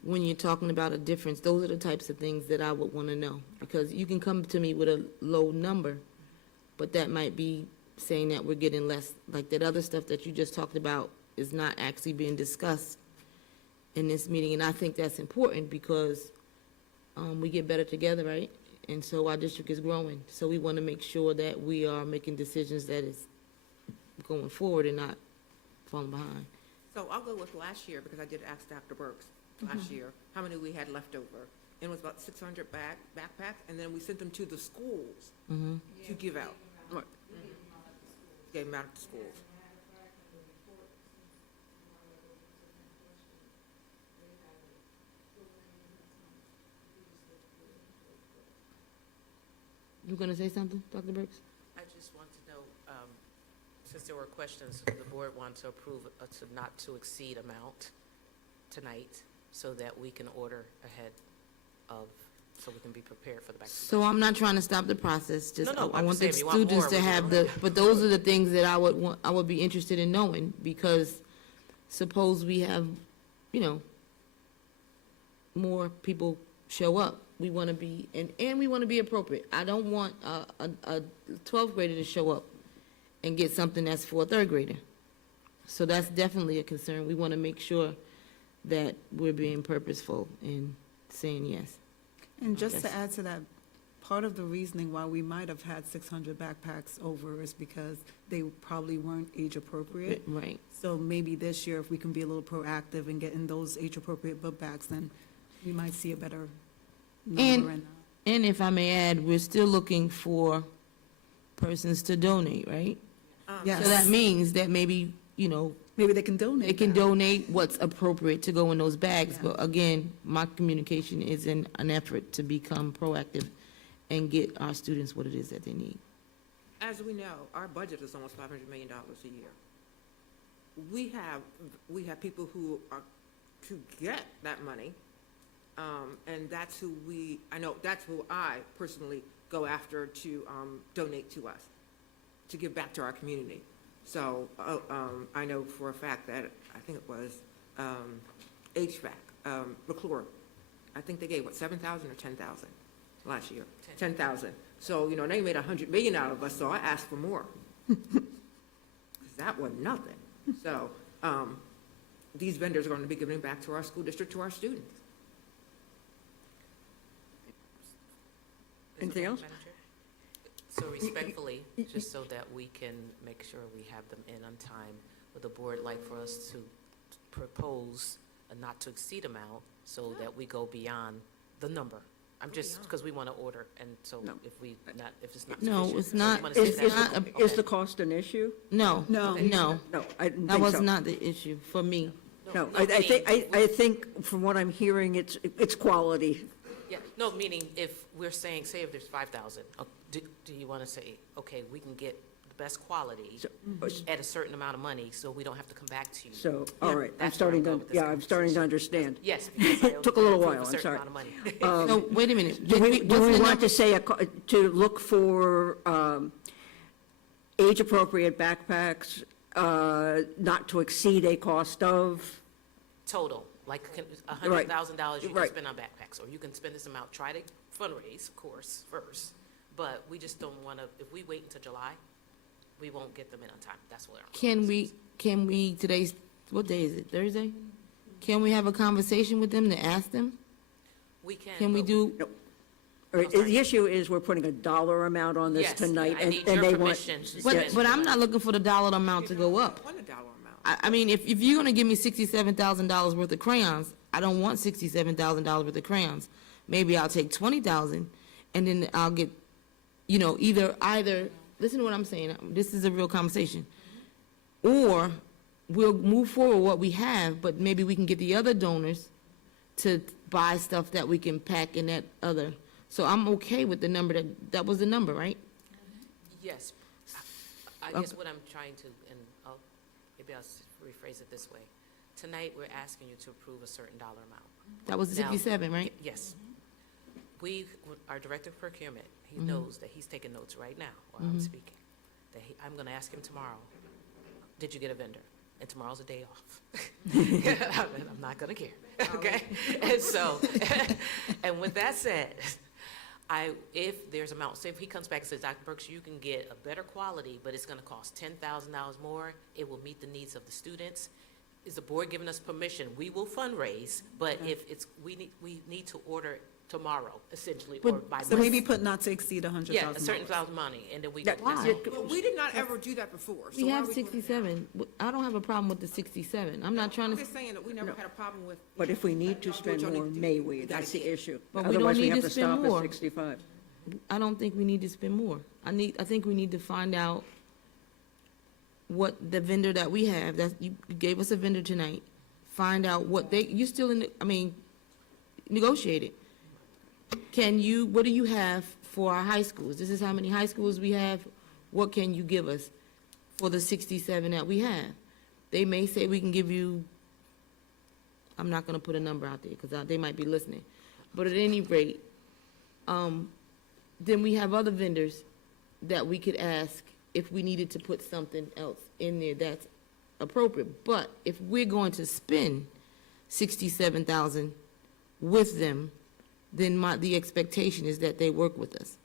when you're talking about a difference, those are the types of things that I would want to know. Because you can come to me with a low number, but that might be saying that we're getting less. Like that other stuff that you just talked about is not actually being discussed in this meeting. And I think that's important because we get better together, right? And so our district is growing. So we want to make sure that we are making decisions that is going forward and not falling behind. So I'll go with last year, because I did ask Dr. Burks last year, how many we had left over. And it was about 600 backpacks, and then we sent them to the schools to give out. Right. Gave them out to schools. You gonna say something, Dr. Burks? I just want to know, since there were questions, the board wants to approve to not to exceed amount tonight, so that we can order ahead of, so we can be prepared for the back. So I'm not trying to stop the process, just No, I I'm want the saying, you want students more, to we have can- but those are the things that I would be interested in knowing, because suppose we have, more people show up. We want to be, and we want to be appropriate. I don't want a 12th grader to show up and get something that's for a 3rd grader. So that's definitely a concern. We want to make sure that we're being purposeful in saying yes. And just to Yes. add to that, part of the reasoning why we might have had 600 backpacks over is because they probably weren't age appropriate. Right. So maybe this year, if we can be a little proactive and get in those age appropriate book bags, then we might see a better number. And if I may add, we're still looking for persons to donate, right? Yes. So that means that maybe you know, Maybe they can donate. they can that. donate what's appropriate to go in those bags. But again, my communication is in an effort to become proactive and get our students what it is that they need. As we know, our budget is almost $500 million a year. We have people who are to get that money, and that's who that's who I personally go after to donate to us, to give back to our community. So I know for a fact that, I think it was HVAC, McClure, I think they gave, what, 7,000 or 10,000 last year? 10,000. So, you know, they made 100 million out of us, so I asked for more. 'Cause that was nothing. So these vendors are going to be giving back to our school district, to our students. Anything else? Madam Chair? So respectfully, just so that we can make sure we have them in on time, would the board like for us to propose a not to exceed amount so that we go beyond the number? I'm just, because we want to order, and so No. if it's not No, sufficient. it's so we not- wanna say Is, that. is, not the, is the cost an issue? No, No. no, No, I didn't that think was so. not the issue for me. No, No, I meaning think, if we- I think from what I'm hearing, it's quality. Yeah, no, meaning if we're saying, say if there's 5,000, do you want to say, okay, we can get the best quality at a certain amount of money, so we don't have to come back to you? So, all right, I'm That's starting where I'm to, going with this I'm starting to conversation. understand. Yes, because I It took a little approve while, I'm certain sorry. amount of money. So, wait a minute. Do we What's the want number? to say, to look for age-appropriate backpacks, not to exceed a cost of? Total, like $100,000 you can Right. spend on backpacks, or you can spend this amount, try to fundraise, of course, first. But we just don't want to, if we wait until July, we won't get them in on time. That's what I'm. Can we, today's, what day is it, Thursday? Can we have a conversation with them to ask them? We can. Can we but- do, All right, the issue is we're putting a dollar amount on this Yes, tonight, I and need and your they want. permission to but, spend but the I'm money. not looking for the dollar amount to go up. $1 amount. I mean, if you're gonna give me $67,000 worth of crayons, I don't want $67,000 worth of crayons. Maybe I'll take 20,000, and then I'll get, you know, either, listen to what I'm saying, this is a real conversation. Or we'll move forward what we have, but maybe we can get the other donors to buy stuff that we can pack in that other. So I'm okay with the number that was the number, right? Yes. I guess what I'm trying to, and maybe I'll rephrase it this way. Tonight, we're asking you to approve a certain dollar amount. That was Now- 67, right? Yes. Our director of procurement, he Mm-hmm. knows that he's taking notes right now while I'm speaking. I'm going to ask him tomorrow, did you get a vendor? And tomorrow's a day off. I'm not going to care, okay? And so, and with that said, if there's amount, say if he comes back and says, Dr. Brooks, you can get a better quality, but it's going to cost $10,000 more, it will meet the needs of the students. Is the board giving us permission? We will fundraise, but if it's, we need to order tomorrow, essentially, or by So maybe Monday. put not to exceed $100,000. Yeah, a certain amount of money, and then we. Yeah, that's Why? all. But we did not ever do that before. so We why have are doing it now? 67. I don't have a problem with the 67. I'm not trying I'm to, just saying that we never had a problem with. But if we need to Y'all do spend what y'all more, need to do. may we? You That's gotta the get- issue. But we don't Otherwise, we need have to to spend stop more. at 65. I don't think we need to spend more. I think we need to find out what the vendor that we have, you gave us a vendor tonight. Find out what you still negotiate it. What do you have for our high schools? This is how many high schools we have. What can you give us for the 67 that we have? They may say we can give you, I'm not gonna put a number out there, because they might be listening. But at any rate, then we have other vendors that we could ask if we needed to put something else in there that's appropriate. But if we're going to spend 67,000 with them, then the expectation is that they work with us.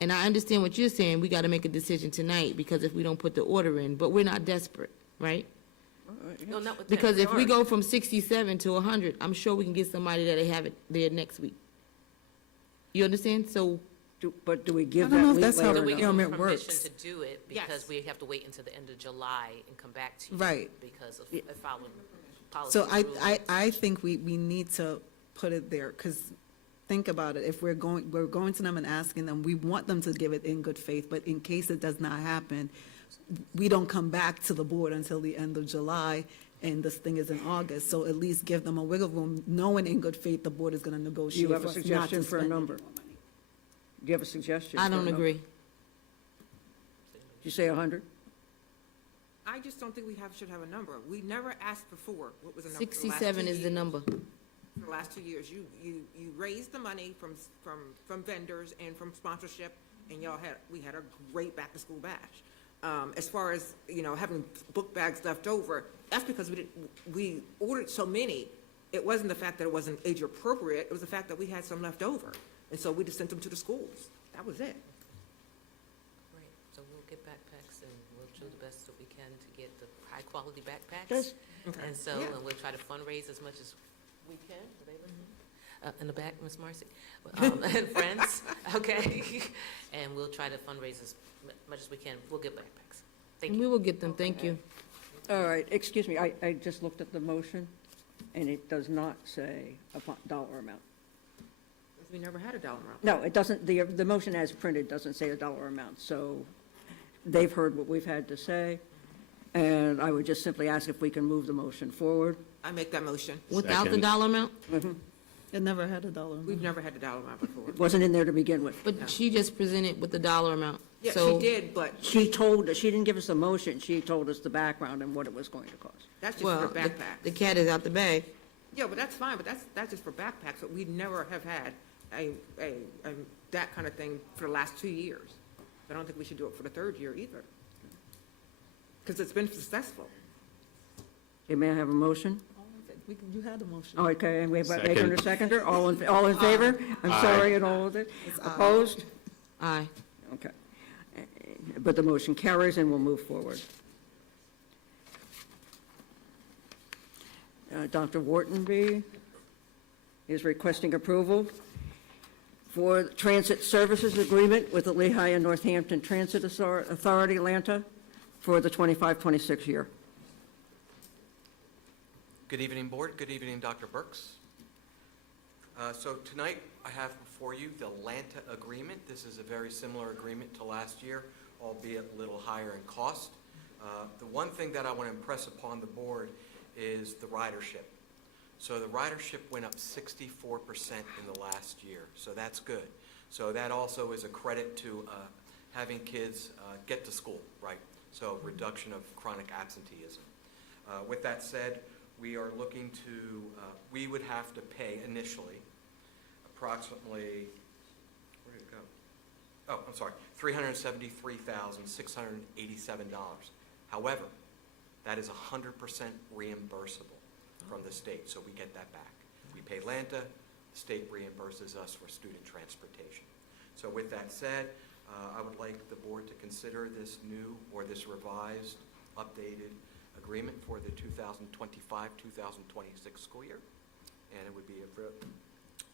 And I understand what you're saying, we gotta make a decision tonight, because if we don't put the order in, but we're not desperate, right? No, not with that. Because if we go from 67 to 100, I'm sure we can get somebody that'll have it there next week. You understand? So, But do we give I that don't know if leeway that's how or So we not? give them Procurement permission works. to do it, because Yes. we have to wait until the end of July and come back to you. Right. Because of following policy So rules. I think we need to put it there, because think about it, if we're going to them and asking them, we want them to give it in good faith, but in case it does not happen, we don't come back to the board until the end of July, and this thing is in August, so at least give them a wiggle room, knowing in good faith the board is gonna Do negotiate you have for a us not to suggestion for a spend number? any more money. Do you have a suggestion? I for a don't number? agree. Did you say 100? I just don't think should have a number. We never asked before what was the number. for the last 67 2 is the years. number. For the last 2 years, you raised the money from vendors and from sponsorship, and we had a great back-to-school bash. As far as, having book bags left over, that's because we ordered so many. It wasn't the fact that it wasn't age appropriate, it was the fact that we had some left over. And so we just sent them to the schools. That was it. Right, so we'll get backpacks and we'll do the best that we can to get the high-quality backpacks. Does- And so, Yeah. and we'll try to fundraise as much as we can. Are they listening? In the back, Ms. Marcy, and friends, okay? And we'll try to fundraise as much as we can. We'll get backpacks. Thank We you. will get them, thank you. All right, excuse me, I just looked at the motion, and it does not say a dollar amount. We never had a dollar amount. No, it doesn't, the motion as printed doesn't say a dollar amount, so they've heard what we've had to say, and I would just simply ask if we can move the motion forward. I make that motion. Without the Second. dollar amount? It never had a dollar amount. We've never had a dollar amount before. It wasn't in there to begin with. But she just presented with the dollar amount. Yeah, she So did, but She didn't give us the motion, she told us the background and what it was going to cost. that's just Well, for the backpacks. cat is out the bag. Yeah, but that's fine, but that's just for backpacks, but we never have had that kind of thing for the last 2 years. I don't think we should do it for the third year either. Because it's been successful. Okay, may I have a motion? You had a motion. Oh, okay, and we have a maker and a Second. seconder, all in favor? I'm Aye. sorry and all of it. It's aye. Opposed? Aye. Okay. But the motion carries and we'll move forward. Dr. Whartonby is requesting approval for transit services agreement with the Lehigh and Northampton Transit Authority, Atlanta, for the 25-26 year. Good evening, Board. Good evening, Dr. Burks. So tonight, I have before you the Atlanta agreement. This is a very similar agreement to last year, albeit a little higher in cost. The one thing that I want to impress upon the Board is the ridership. So the ridership went up 64% in the last year, so that's good. So that also is a credit to having kids get to school, right? So reduction of chronic absenteeism. With that said, we are looking to, we would have to pay initially approximately, where did it go? Oh, I'm sorry, $373,687. However, that is 100% reimbursable from the state, so we get that back. We pay Atlanta, the state reimburses us for student transportation. So with that said, I would like the board to consider this new or this revised, updated agreement for the 2025-2026 school year, and it would be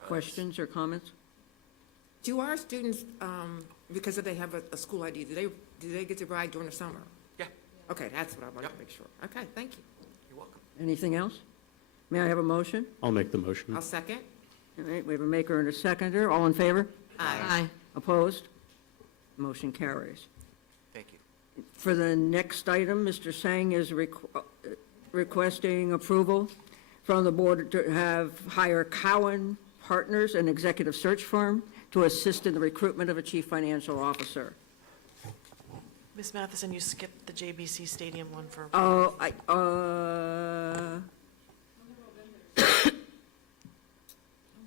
Questions or comments? Do our students, because they have a school ID, do they get to ride during the summer? Yeah. Okay, that's what I wanted to Yep. make sure. Okay, thank you. You're welcome. Anything else? May I have a motion? I'll make the motion. I'll second. All right, we have a maker and a seconder. All in favor? Aye. Opposed? Motion carries. Thank you. For the next item, Mr. Sang is requesting approval from the board to hire Cowan Partners, an executive search firm, to assist in the recruitment of a chief financial officer. Ms. Matheson, you skipped the JBC Stadium one for. Oh,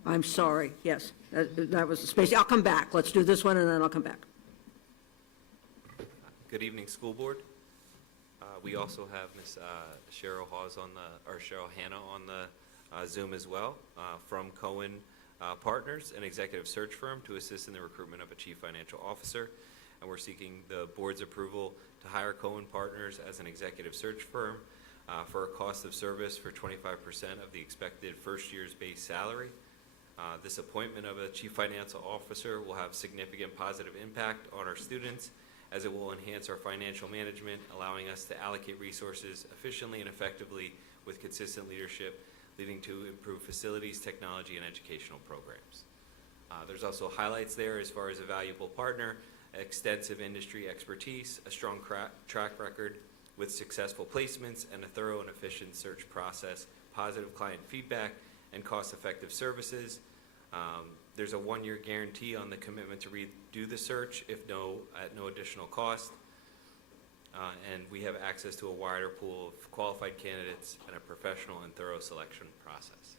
I'm sorry, yes, that was the space. I'll come back. Let's do this one, and then I'll come back. Good evening, School Board. We also have Ms. Cheryl Hawes or Cheryl Hanna on the Zoom as well, from Cohen Partners, an executive search firm, to assist in the recruitment of a chief financial officer. And we're seeking the board's approval to hire Cohen Partners as an executive search firm for a cost of service for 25% of the expected first year's base salary. This appointment of a chief financial officer will have significant positive impact on our students, as it will enhance our financial management, allowing us to allocate resources efficiently and effectively with consistent leadership, leading to improved facilities, technology, and educational programs. There's also highlights there as far as a valuable partner, extensive industry expertise, a strong track record with successful placements, and a thorough and efficient search process, positive client feedback, and cost-effective services. There's a 1-year guarantee on the commitment to redo the search at no additional cost. And we have access to a wider pool of qualified candidates and a professional and thorough selection process.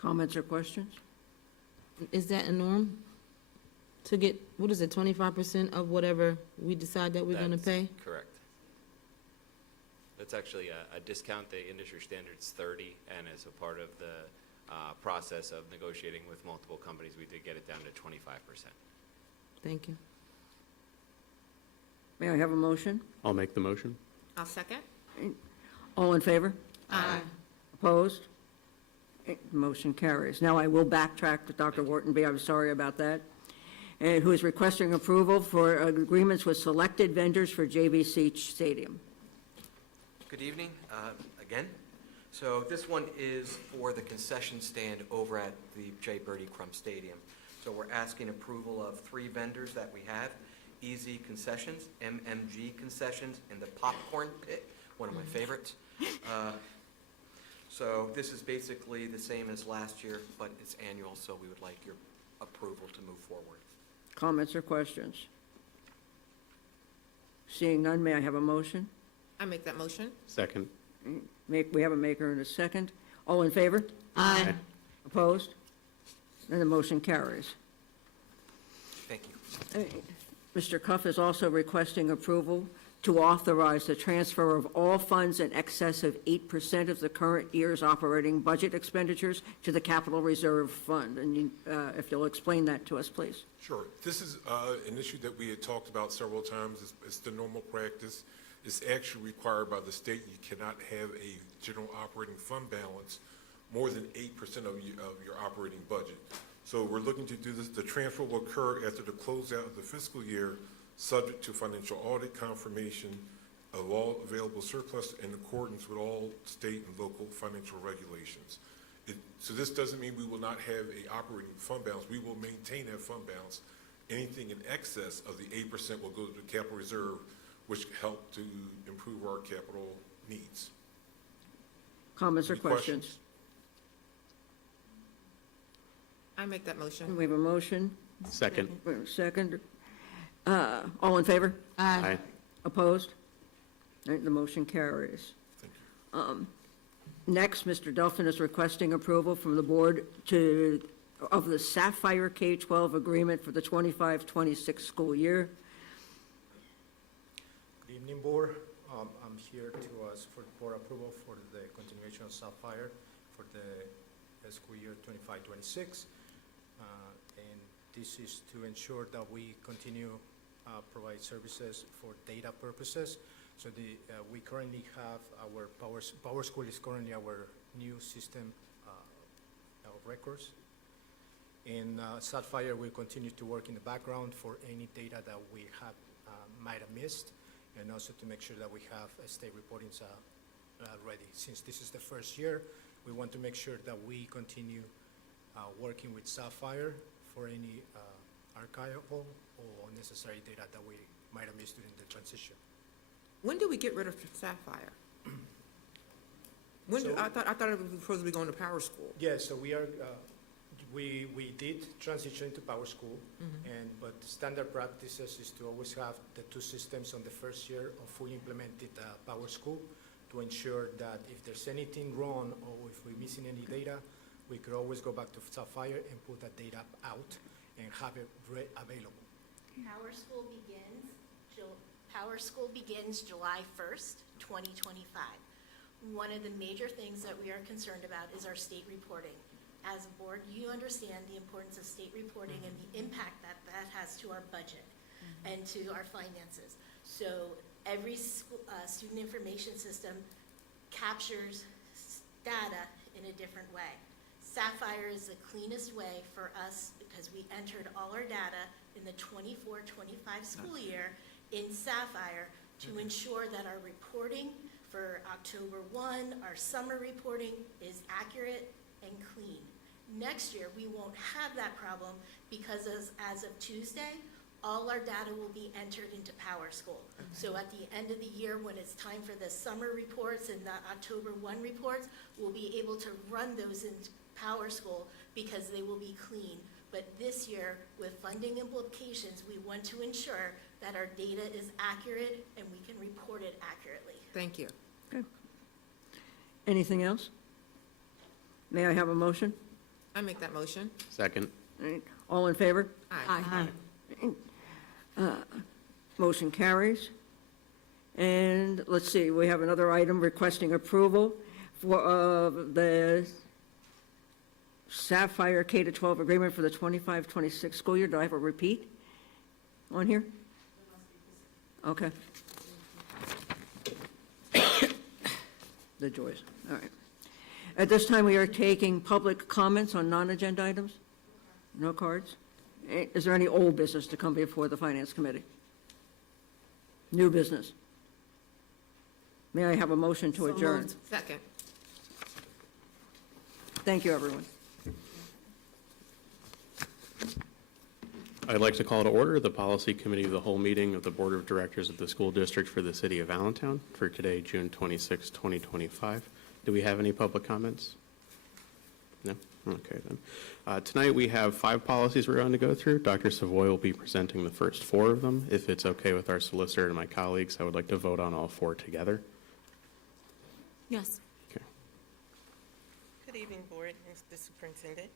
Comments or questions? Is that a norm? To get, what is it, 25% of whatever we decide that we're gonna That's pay? Correct. That's actually a discount. The industry standard's 30, and as a part of the process of negotiating with multiple companies, we did get it down to 25%. Thank you. May I have a motion? I'll make the motion. I'll second. All in favor? Aye. Opposed? Motion carries. Now I will backtrack to Dr. Whartonby. I'm sorry about that. And who is requesting approval for agreements with selected vendors for JVC Stadium. Good evening, again. So this one is for the concession stand over at the J. Birdie Crumb Stadium. So we're asking approval of 3 vendors that we have: Easy Concessions, MMG Concessions, and the Popcorn Pit, one of my favorites. So this is basically the same as last year, but it's annual, so we would like your approval to move forward. Comments or questions? Seeing none, may I have a motion? I make that motion. Second. We have a maker and a second. All in favor? Aye. Opposed? And the motion carries. Thank you. Mr. Cuff is also requesting approval to authorize the transfer of all funds in excess of 8% of the current year's operating budget expenditures to the Capital Reserve Fund. And if you'll explain that to us, please. Sure. This is an issue that we had talked about several times. It's the normal practice. It's actually required by the state. You cannot have a general operating fund balance more than 8% of your operating budget. So we're looking to do this. The transfer will occur after the closeout of the fiscal year, subject to financial audit confirmation of all available surplus in accordance with all state and local financial regulations. So this doesn't mean we will not have a operating fund balance. We will maintain that fund balance. Anything in excess of the 8% will go to the capital reserve, which help to improve our capital needs. Comments or Any questions? I make that motion. We have a motion. Second. We have a second. All in favor? Aye. Opposed? All right, the motion carries. Thank you. Next, Mr. Delphin is requesting approval from the board of the Sapphire K-12 agreement for the 25-26 school year. Good evening, Board. I'm here for approval for the continuation of Sapphire for the school year 25-26. And this is to ensure that we continue provide services for data purposes. So we currently have our Power School is currently our new system of records. And Sapphire will continue to work in the background for any data that we have might have missed, and also to make sure that we have state reportings ready. Since this is the first year, we want to make sure that we continue working with Sapphire for any archival or necessary data that we might have missed during the transition. When do we get rid of Sapphire? I thought it was supposed to be going to Power School. Yeah, so we are, we did transition to Power School, but the standard practices is to always have the 2 systems on the first year of fully implemented Power School to ensure that if there's anything wrong or if we're missing any data, we could always go back to Sapphire and put that data out and have it available. Power School begins July 1st, 2025. One of the major things that we are concerned about is our state reporting. As a board, you understand the importance of state reporting and the impact that that has to our budget and to our finances. So every student information system captures data in a different way. Sapphire is the cleanest way for us because we entered all our data in the 24-25 school year in Sapphire to ensure that our reporting for October 1, our summer reporting is accurate and clean. Next year, we won't have that problem because as of Tuesday, all our data will be entered into PowerSchool. So at the end of the year, when it's time for the summer reports and the October 1 reports, we'll be able to run those in PowerSchool because they will be clean. But this year, with funding implications, we want to ensure that our data is accurate and we can report it accurately. Thank you. Okay. Anything else? May I have a motion? I make that motion. Second. All right. All in favor? Aye. Motion carries. And let's see, we have another item requesting approval for the Sapphire K-12 agreement for the 25-26 school year. Do I have a repeat on here? Okay. The joys, all right. At this time, we are taking public comments on non-agenda items. No cards? Is there any old business to come before the Finance Committee? New business? May I have a motion to adjourn? Second. Thank you, everyone. I'd like to call to order the Policy Committee of the Whole meeting of the Board of Directors of the School District for the City of Allentown for today, June 26, 2025. Do we have any public comments? No? Okay, then. Tonight, we have 5 policies we're going to go through. Dr. Savoy will be presenting the first 4 of them. If it's okay with our solicitor and my colleagues, I would like to vote on all 4 together. Yes. Okay. Good evening, Board and the Superintendent.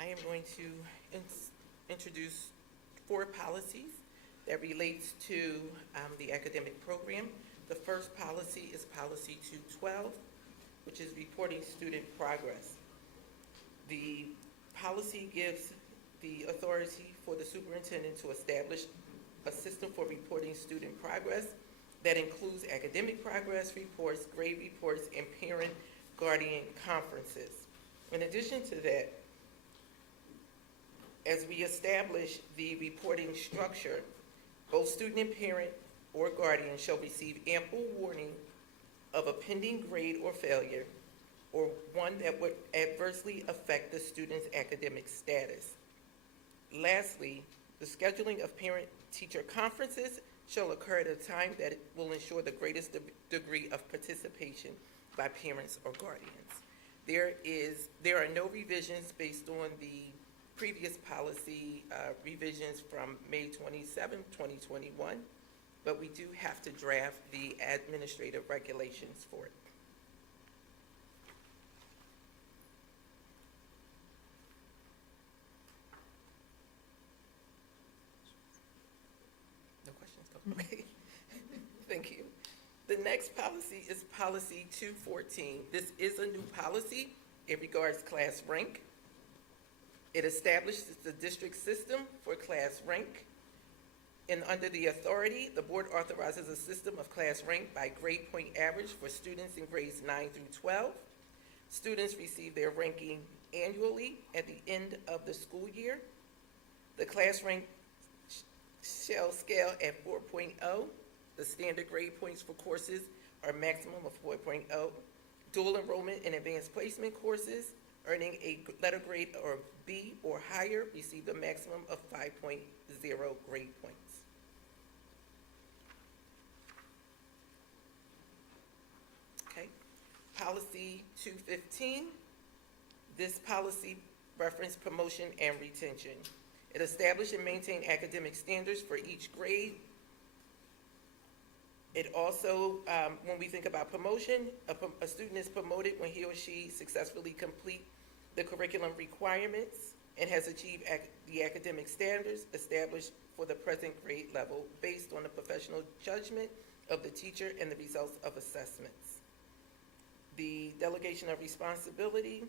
I am going to introduce 4 policies that relates to the academic program. The first policy is Policy 212, which is reporting student progress. The policy gives the authority for the superintendent to establish a system for reporting student progress that includes academic progress reports, grade reports, and parent-guardian conferences. In addition to that, as we establish the reporting structure, both student and parent or guardian shall receive ample warning of a pending grade or failure, or one that would adversely affect the student's academic status. Lastly, the scheduling of parent-teacher conferences shall occur at a time that will ensure the greatest degree of participation by parents or guardians. There are no revisions based on the previous policy revisions from May 27, 2021, but we do have to draft the administrative regulations for it. No questions? Okay. Thank you. The next policy is Policy 214. This is a new policy. It regards class rank. It establishes the district system for class rank. And under the authority, the board authorizes a system of class rank by grade point average for students in grades 9 through 12. Students receive their ranking annually at the end of the school year. The class rank shall scale at 4.0. The standard grade points for courses are maximum of 4.0. Dual enrollment and advanced placement courses earning a letter grade or B or higher receive a maximum of 5.0 grade points. Okay. Policy 215. This policy referenced promotion and retention. It established and maintained academic standards for each grade. It also, when we think about promotion, a student is promoted when he or she successfully complete the curriculum requirements and has achieved the academic standards established for the present grade level based on the professional judgment of the teacher and the results of assessments. The delegation of responsibility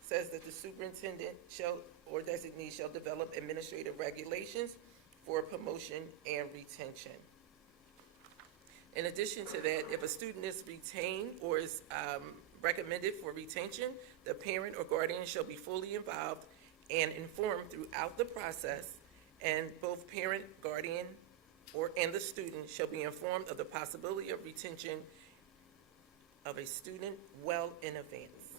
says that the superintendent or designee shall develop administrative regulations for promotion and retention. In addition to that, if a student is retained or is recommended for retention, the parent or guardian shall be fully involved and informed throughout the process, and both parent, guardian, and the student shall be informed of the possibility of retention of a student well in advance.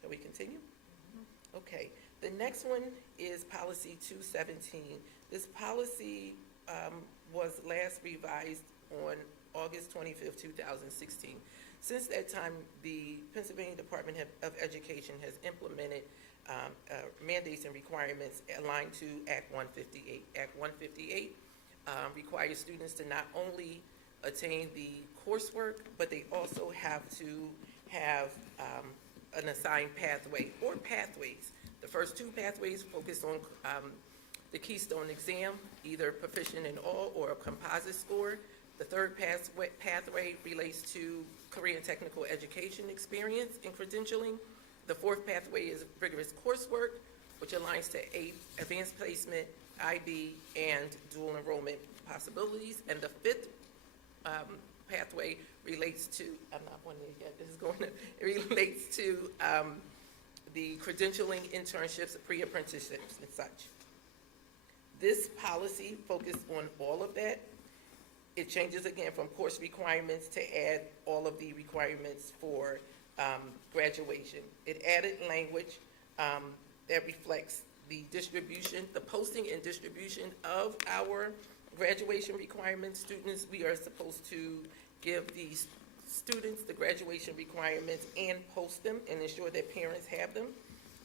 Shall we continue? Okay. The next one is policy 217. This policy was last revised on August 25th, 2016. Since that time, the Pennsylvania Department of Education has implemented mandates and requirements aligned to Act 158. Act 158 requires students to not only attain the coursework, but they also have to have an assigned pathway or pathways. The first two pathways focus on the Keystone exam, either proficient in all or a composite score. The third pathway relates to career and technical education experience and credentialing. The fourth pathway is rigorous coursework, which aligns to advanced placement, IB, and dual enrollment possibilities. And the fifth pathway relates to, I'm not one there yet, this is going to, it relates to the credentialing, internships, pre-apprenticeships, and such. This policy focused on all of that. It changes again from course requirements to add all of the requirements for graduation. It added language that reflects the distribution, the posting and distribution of our graduation requirements. Students, we are supposed to give these students the graduation requirements and post them and ensure that parents have them.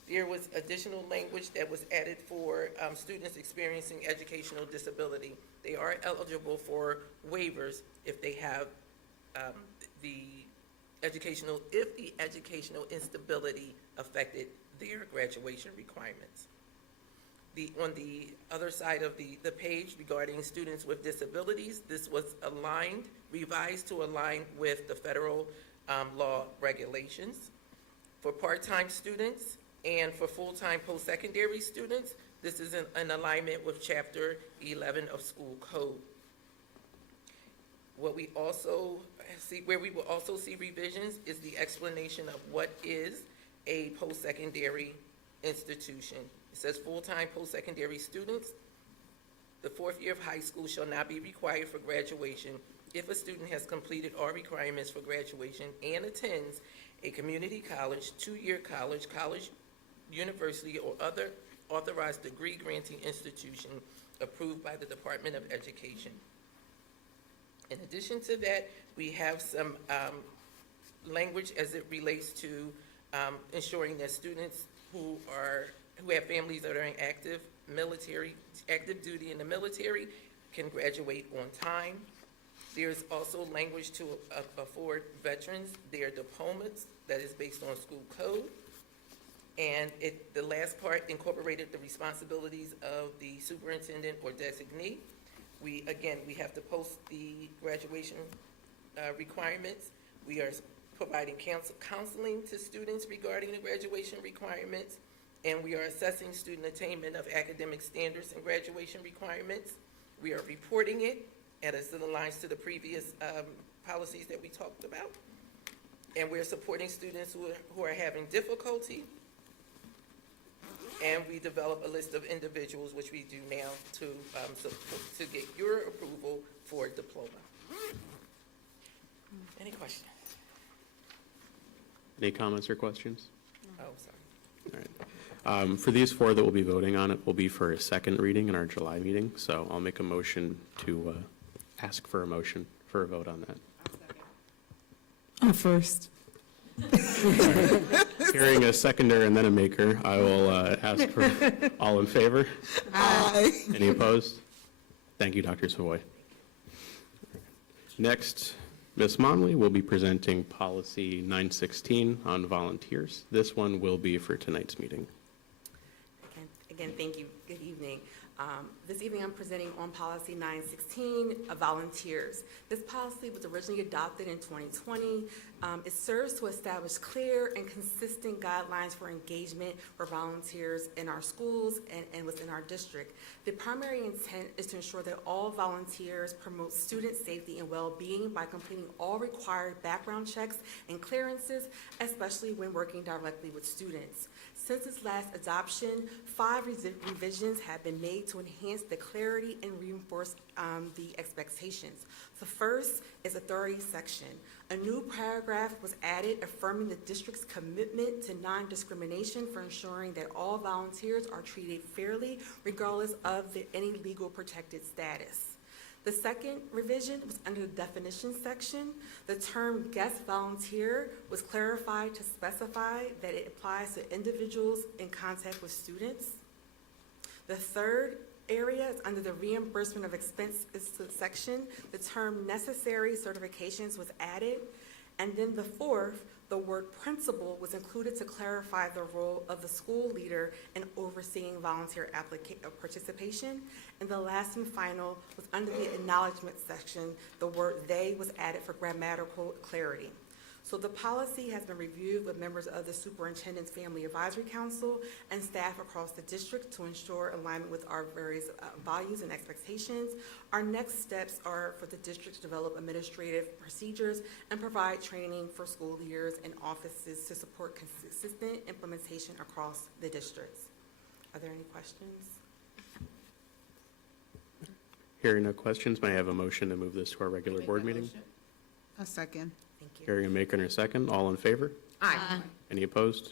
There was additional language that was added for students experiencing educational disability. They are eligible for waivers if they have if the educational instability affected their graduation requirements. On the other side of the page regarding students with disabilities, this was revised to align with the federal law regulations. For part-time students and for full-time post-secondary students, this is in alignment with Chapter 11 of School Code. What we also see, where we will also see revisions, is the explanation of what is a post-secondary institution. It says full-time post-secondary students, the fourth year of high school shall not be required for graduation if a student has completed all requirements for graduation and attends a community college, two-year college, university, or other authorized degree-granting institution approved by the Department of Education. In addition to that, we have some language as it relates to ensuring that students who have families that are in active duty in the military can graduate on time. There's also language to afford veterans their diplomas that is based on school code. And the last part incorporated the responsibilities of the superintendent or designee. We have to post the graduation requirements. We are providing counseling to students regarding the graduation requirements, and we are assessing student attainment of academic standards and graduation requirements. We are reporting it, and as it aligns to the previous policies that we talked about. And we're supporting students who are having difficulty. And we develop a list of individuals, which we do now, to get your approval for a diploma. Any questions? Any comments or questions? Oh, sorry. All right. For these four that we'll be voting on, it will be for a second reading in our July meeting. So I'll make a motion to ask for a motion for a vote on that. I'm first. Hearing a seconder and then a maker, I will ask for all in favor. Aye. Any opposed? Thank you, Dr. Savoy. Next, Ms. Monley will be presenting policy 916 on volunteers. This one will be for tonight's meeting. Again, thank you. Good evening. This evening I'm presenting on policy 916, volunteers. This policy was originally adopted in 2020. It serves to establish clear and consistent guidelines for engagement for volunteers in our schools and within our district. The primary intent is to ensure that all volunteers promote student safety and well-being by completing all required background checks and clearances, especially when working directly with students. Since its last adoption, 5 revisions have been made to enhance the clarity and reinforce the expectations. The first is authority section. A new paragraph was added affirming the district's commitment to non-discrimination for ensuring that all volunteers are treated fairly regardless of any legal protected status. The second revision was under the definition section. The term guest volunteer was clarified to specify that it applies to individuals in contact with students. The third area is under the reimbursement of expenses section. The term necessary certifications was added. And then the fourth, the word principal was included to clarify the role of the school leader in overseeing volunteer participation. And the last and final was under the acknowledgement section. The word they was added for grammatical clarity. So the policy has been reviewed with members of the Superintendent's Family Advisory Council and staff across the district to ensure alignment with our various values and expectations. Our next steps are for the district to develop administrative procedures and provide training for school leaders and offices to support consistent implementation across the districts. Are there any questions? Hearing no questions, may I have a motion to move this to our regular board meeting? A second. Thank you. Hearing a maker and a second, all in favor? Aye. Any opposed?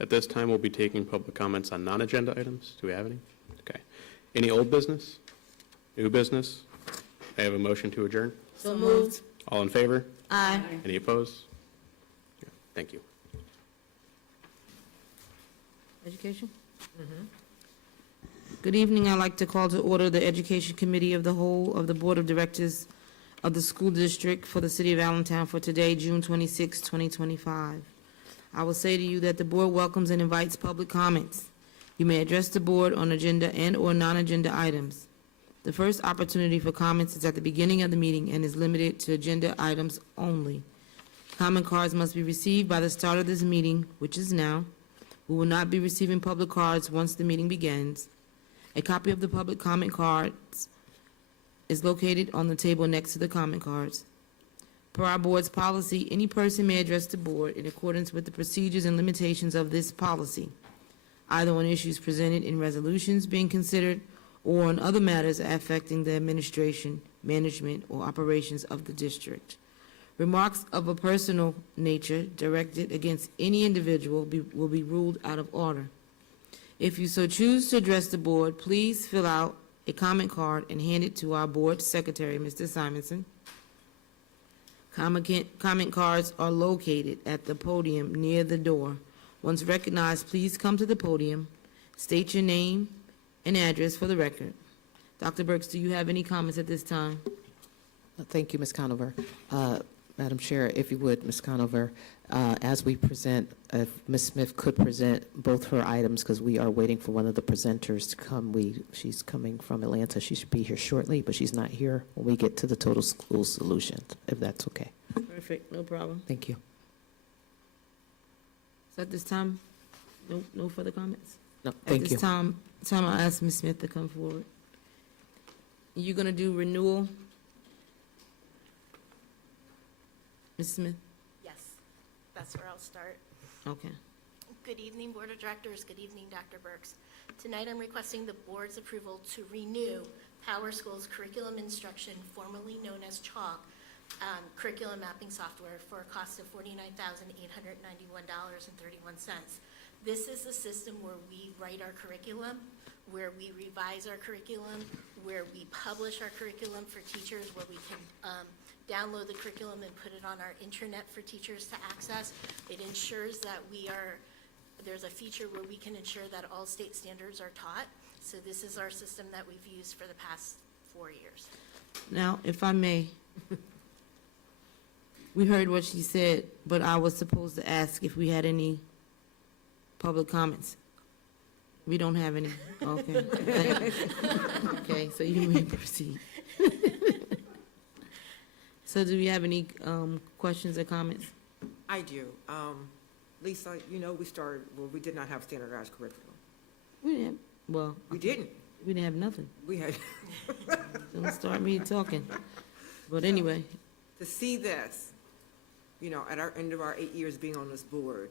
At this time, we'll be taking public comments on non-agenda items. Do we have any? Okay. Any old business? New business? I have a motion to adjourn. So moved. All in favor? Aye. Any opposed? Yeah, thank you. Education? Good evening. I'd like to call to order the Education Committee of the Whole of the Board of Directors of the School District for the City of Allentown for today, June 26, 2025. I will say to you that the board welcomes and invites public comments. You may address the board on agenda and/or non-agenda items. The first opportunity for comments is at the beginning of the meeting and is limited to agenda items only. Comment cards must be received by the start of this meeting, which is now. We will not be receiving public cards once the meeting begins. A copy of the public comment cards is located on the table next to the comment cards. Per our board's policy, any person may address the board in accordance with the procedures and limitations of this policy, either on issues presented in resolutions being considered or on other matters affecting the administration, management, or operations of the district. Remarks of a personal nature directed against any individual will be ruled out of order. If you so choose to address the board, please fill out a comment card and hand it to our board secretary, Mr. Simonson. Comment cards are located at the podium near the door. Once recognized, please come to the podium, state your name and address for the record. Dr. Burks, do you have any comments at this time? Thank you, Ms. Conover. Madam Chair, if you would, Ms. Conover, as we present, if Ms. Smith could present both her items, because we are waiting for one of the presenters to come. She's coming from Atlanta. She should be here shortly, but she's not here when we get to the total school solution, if that's okay. Perfect, no problem. Thank you. So at this time, no further comments? No, thank At you. this time, I'll ask Ms. Smith to come forward. You gonna do renewal? Ms. Smith? Yes, that's where I'll start. Okay. Good evening, Board of Directors. Good evening, Dr. Burks. Tonight, I'm requesting the board's approval to renew Power School's curriculum instruction, formerly known as CHALK, curriculum mapping software for a cost of $49,891.31. This is the system where we write our curriculum, where we revise our curriculum, where we publish our curriculum for teachers, where we can download the curriculum and put it on our intranet for teachers to access. It ensures that there's a feature where we can ensure that all state standards are taught. So this is our system that we've used for the past 4 years. Now, if I may, we heard what she said, but I was supposed to ask if we had any public comments. We don't have any. Okay. Okay, so you may proceed. So do we have any questions or comments? I do. Lisa, you know, we did not have standardized curriculum. We didn't, well. We didn't. We didn't have nothing. We had, Don't start me talking. But anyway, to see this, you know, at our end of our 8 years being on this board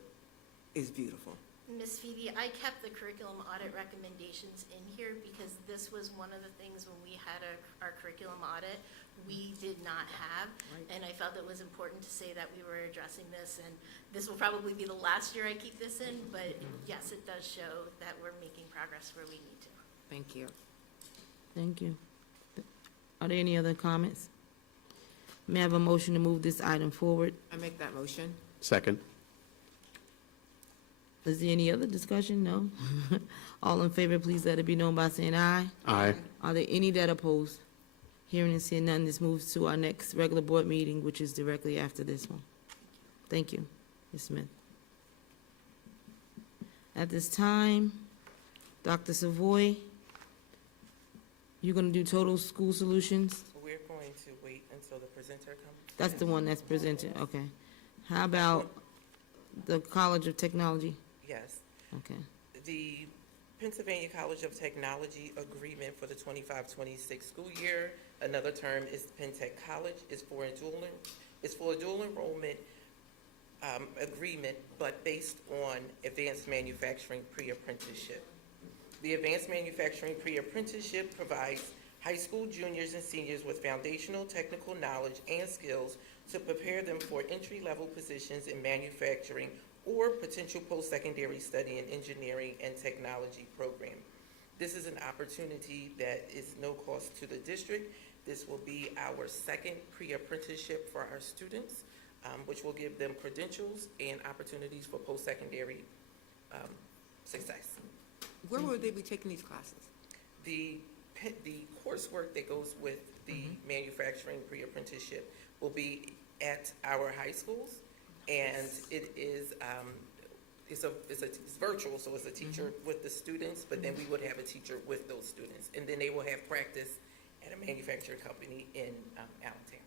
is beautiful. Ms. Phoebe, I kept the curriculum audit recommendations in here because this was one of the things when we had our curriculum audit, we did not have. Right. And I felt it was important to say that we were addressing this, and this will probably be the last year I keep this in, but yes, it does show that we're making progress where we need to. Thank you. Thank you. Are there any other comments? May I have a motion to move this item forward? I make that motion. Second. Is there any other discussion? No? All in favor, please let it be known by saying aye. Aye. Are there any that oppose? Hearing and seeing none, this moves to our next regular board meeting, which is directly after this one. Thank you, Ms. Smith. At this time, Dr. Savoy, you're going to do total school solutions? We're going to wait until the presenter comes. That's the one that's presented, okay. How about the College of Technology? Yes. Okay. The Pennsylvania College of Technology agreement for the 25-26 school year, another term is Penn Tech College, is for a dual enrollment agreement, but based on advanced manufacturing pre-apprenticeship. The advanced manufacturing pre-apprenticeship provides high school juniors and seniors with foundational technical knowledge and skills to prepare them for entry-level positions in manufacturing or potential post-secondary study in engineering and technology program. This is an opportunity that is no cost to the district. This will be our second pre-apprenticeship for our students, which will give them credentials and opportunities for post-secondary success. Where will they be taking these classes? The coursework that goes with the manufacturing pre-apprenticeship will be at our high schools, and it is it's virtual, so it's a teacher with the students, but then we would have a teacher with those students, and then they will have practice at a manufacturing company in Allentown.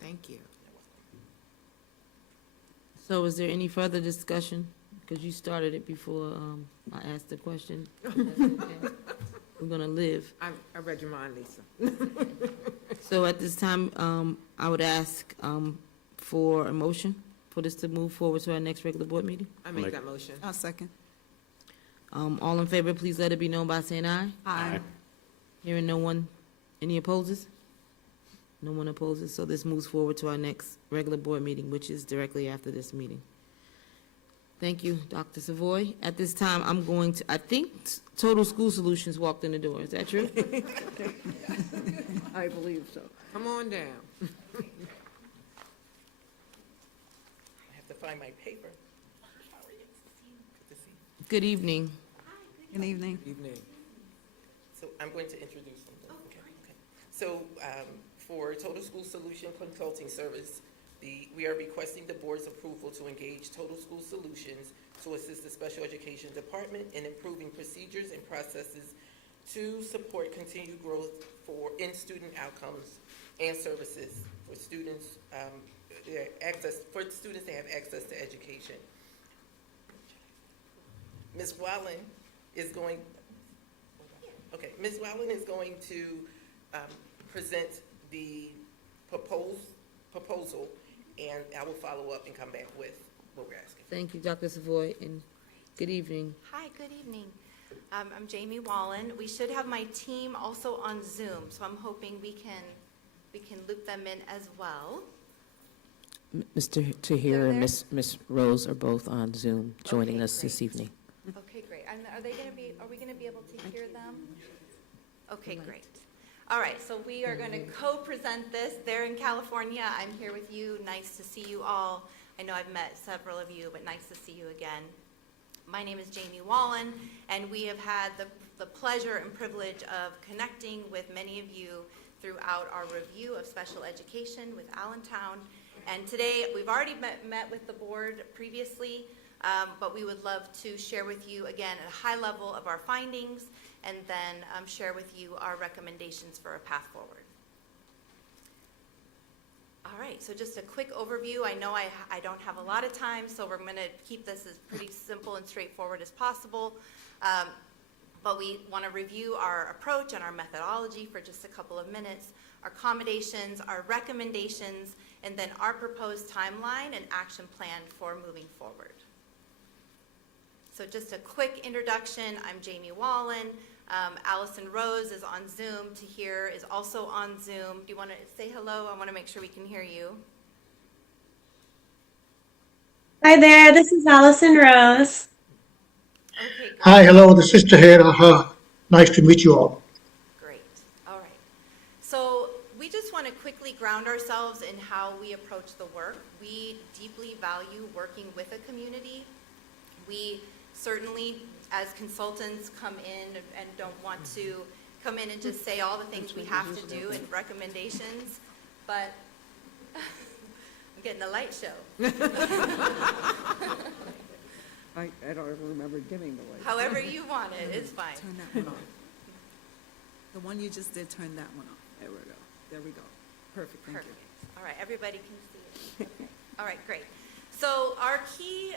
Thank you. So is there any further discussion? Because you started it before I asked the question. We're gonna live. I read your mind, Lisa. So at this time, I would ask for a motion for this to move forward to our next regular board meeting. I make that motion. I'll second. All in favor, please let it be known by saying aye. Aye. Hearing no one, any opposes? No one opposes, so this moves forward to our next regular board meeting, which is directly after this meeting. Thank you, Dr. Savoy. At this time, I'm going to, I think Total School Solutions walked in the door. Is that true? I believe so. Come on down. I have to find my paper. How are you? Good to see you. Good evening. Good evening. Evening. So I'm going to introduce them. Okay. So for Total School Solution Consulting Service, we are requesting the board's approval to engage Total School Solutions to assist the special education department in improving procedures and processes to support continued growth in student outcomes and services for students, for students that have access to education. Ms. Wallen is going to present the proposal, and I will follow up and come back with what we're asking. Thank you, Dr. Savoy, and good evening. Hi, good evening. I'm Jamie Wallen. We should have my team also on Zoom, so I'm hoping we can loop them in as well. Mr. Tahir and Miss Rose are both on Zoom joining us this evening. Okay, great. And are we going to be able to hear them? Okay, great. All right, so we are going to co-present this. They're in California. I'm here with you. Nice to see you all. I know I've met several of you, but nice to see you again. My name is Jamie Wallen, and we have had the pleasure and privilege of connecting with many of you throughout our review of special education with Allentown. And today, we've already met with the board previously, but we would love to share with you again at a high level of our findings, and then share with you our recommendations for a path forward. All right, so just a quick overview. I know I don't have a lot of time, so we're going to keep this as pretty simple and straightforward as possible. But we want to review our approach and our methodology for just a couple of minutes, our accommodations, our recommendations, and then our proposed timeline and action plan for moving forward. So just a quick introduction, I'm Jamie Wallen. Allison Rose is on Zoom. Tahir is also on Zoom. Do you want to say hello? I want to make sure we can hear you. Hi there, this is Allison Rose. Okay, great. Hi, hello, this is Tahir. Nice to meet you all. Great. All right. So we just want to quickly ground ourselves in how we approach the work. We deeply value working with a community. We certainly, as consultants, come in and don't want to come in and just say all the things we have to do and recommendations, but I'm getting a light show. I don't ever remember dimming the light. However you want it, it's fine. Turn that one off. The one you just did, turn that one off. There we go. There we go. Perfect, thank you. Perfect. All right, everybody can see it. Okay. All right, great. So our key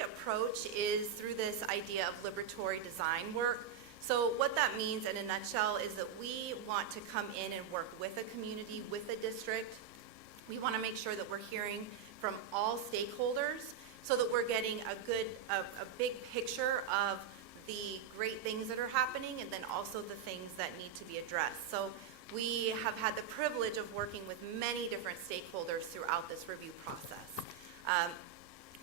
approach is through this idea of liberatory design work. So what that means in a nutshell is that we want to come in and work with a community, with a district. We want to make sure that we're hearing from all stakeholders so that we're getting a big picture of the great things that are happening and then also the things that need to be addressed. So we have had the privilege of working with many different stakeholders throughout this review process.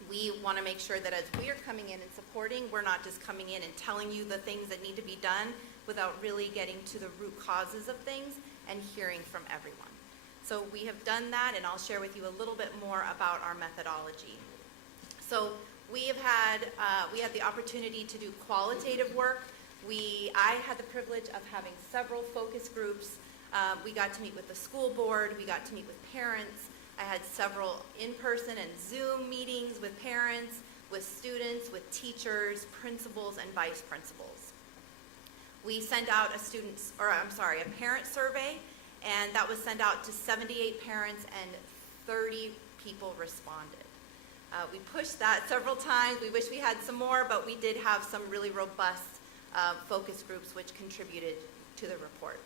We want to make sure that as we are coming in and supporting, we're not just coming in and telling you the things that need to be done without really getting to the root causes of things and hearing from everyone. So we have done that, and I'll share with you a little bit more about our methodology. So we had the opportunity to do qualitative work. I had the privilege of having several focus groups. We got to meet with the school board. We got to meet with parents. I had several in-person and Zoom meetings with parents, with students, with teachers, principals, and vice principals. We sent out a parent survey, and that was sent out to 78 parents, and 30 people responded. We pushed that several times. We wish we had some more, but we did have some really robust focus groups which contributed to the report.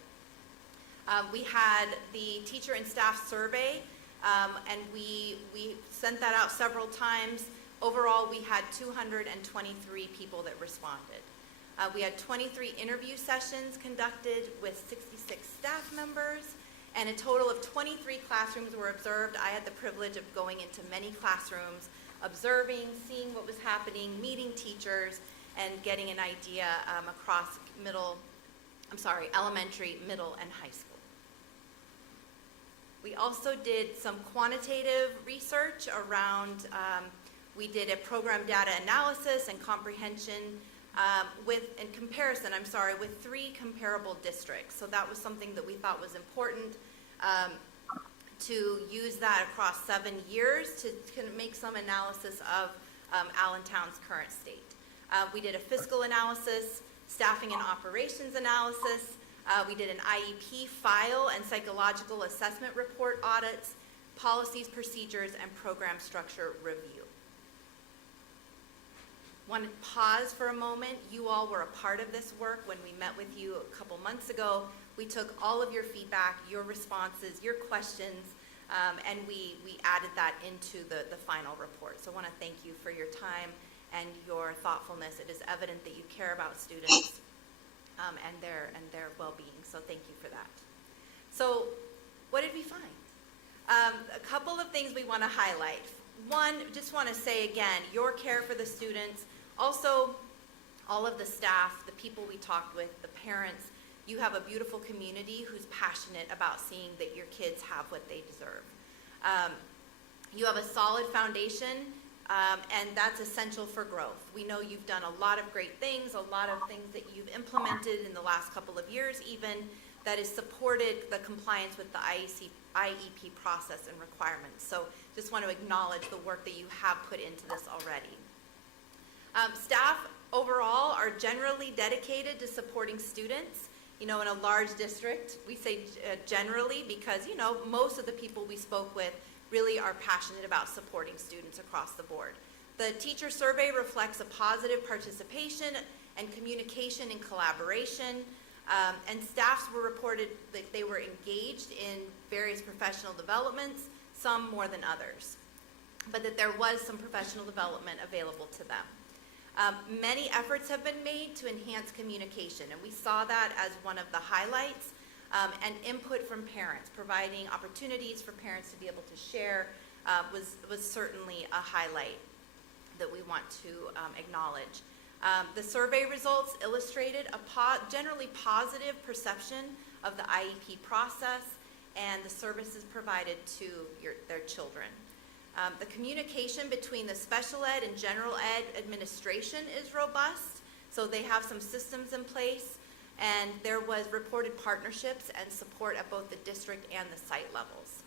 We had the teacher and staff survey, and we sent that out several times. Overall, we had 223 people that responded. We had 23 interview sessions conducted with 66 staff members, and a total of 23 classrooms were observed. I had the privilege of going into many classrooms, observing, seeing what was happening, meeting teachers, and getting an idea across elementary, middle, and high school. We also did some quantitative research around, we did a program data analysis and comprehension with 3 comparable districts. So that was something that we thought was important to use that across 7 years to make some analysis of Allentown's current state. We did a fiscal analysis, staffing and operations analysis. We did an IEP file and psychological assessment report audits, policies, procedures, and program structure review. Want to pause for a moment. You all were a part of this work when we met with you a couple months ago. We took all of your feedback, your responses, your questions, and we added that into the final report. So I want to thank you for your time and your thoughtfulness. It is evident that you care about students and their well-being. So thank you for that. So what did we find? A couple of things we want to highlight. One, just want to say again, your care for the students, also all of the staff, the people we talked with, the parents, you have a beautiful community who's passionate about seeing that your kids have what they deserve. You have a solid foundation, and that's essential for growth. We know you've done a lot of great things, a lot of things that you've implemented in the last couple of years even, that has supported the compliance with the IEP process and requirements. So just want to acknowledge the work that you have put into this already. Staff overall are generally dedicated to supporting students. You know, in a large district, we say generally because, you know, most of the people we spoke with really are passionate about supporting students across the board. The teacher survey reflects a positive participation and communication and collaboration, and staffs were reported that they were engaged in various professional developments, some more than others, but that there was some professional development available to them. Many efforts have been made to enhance communication, and we saw that as one of the highlights, and input from parents, providing opportunities for parents to be able to share was certainly a highlight that we want to acknowledge. The survey results illustrated a generally positive perception of the IEP process and the services provided to their children. The communication between the special ed and general ed administration is robust, so they have some systems in place, and there was reported partnerships and support at both the district and the site levels.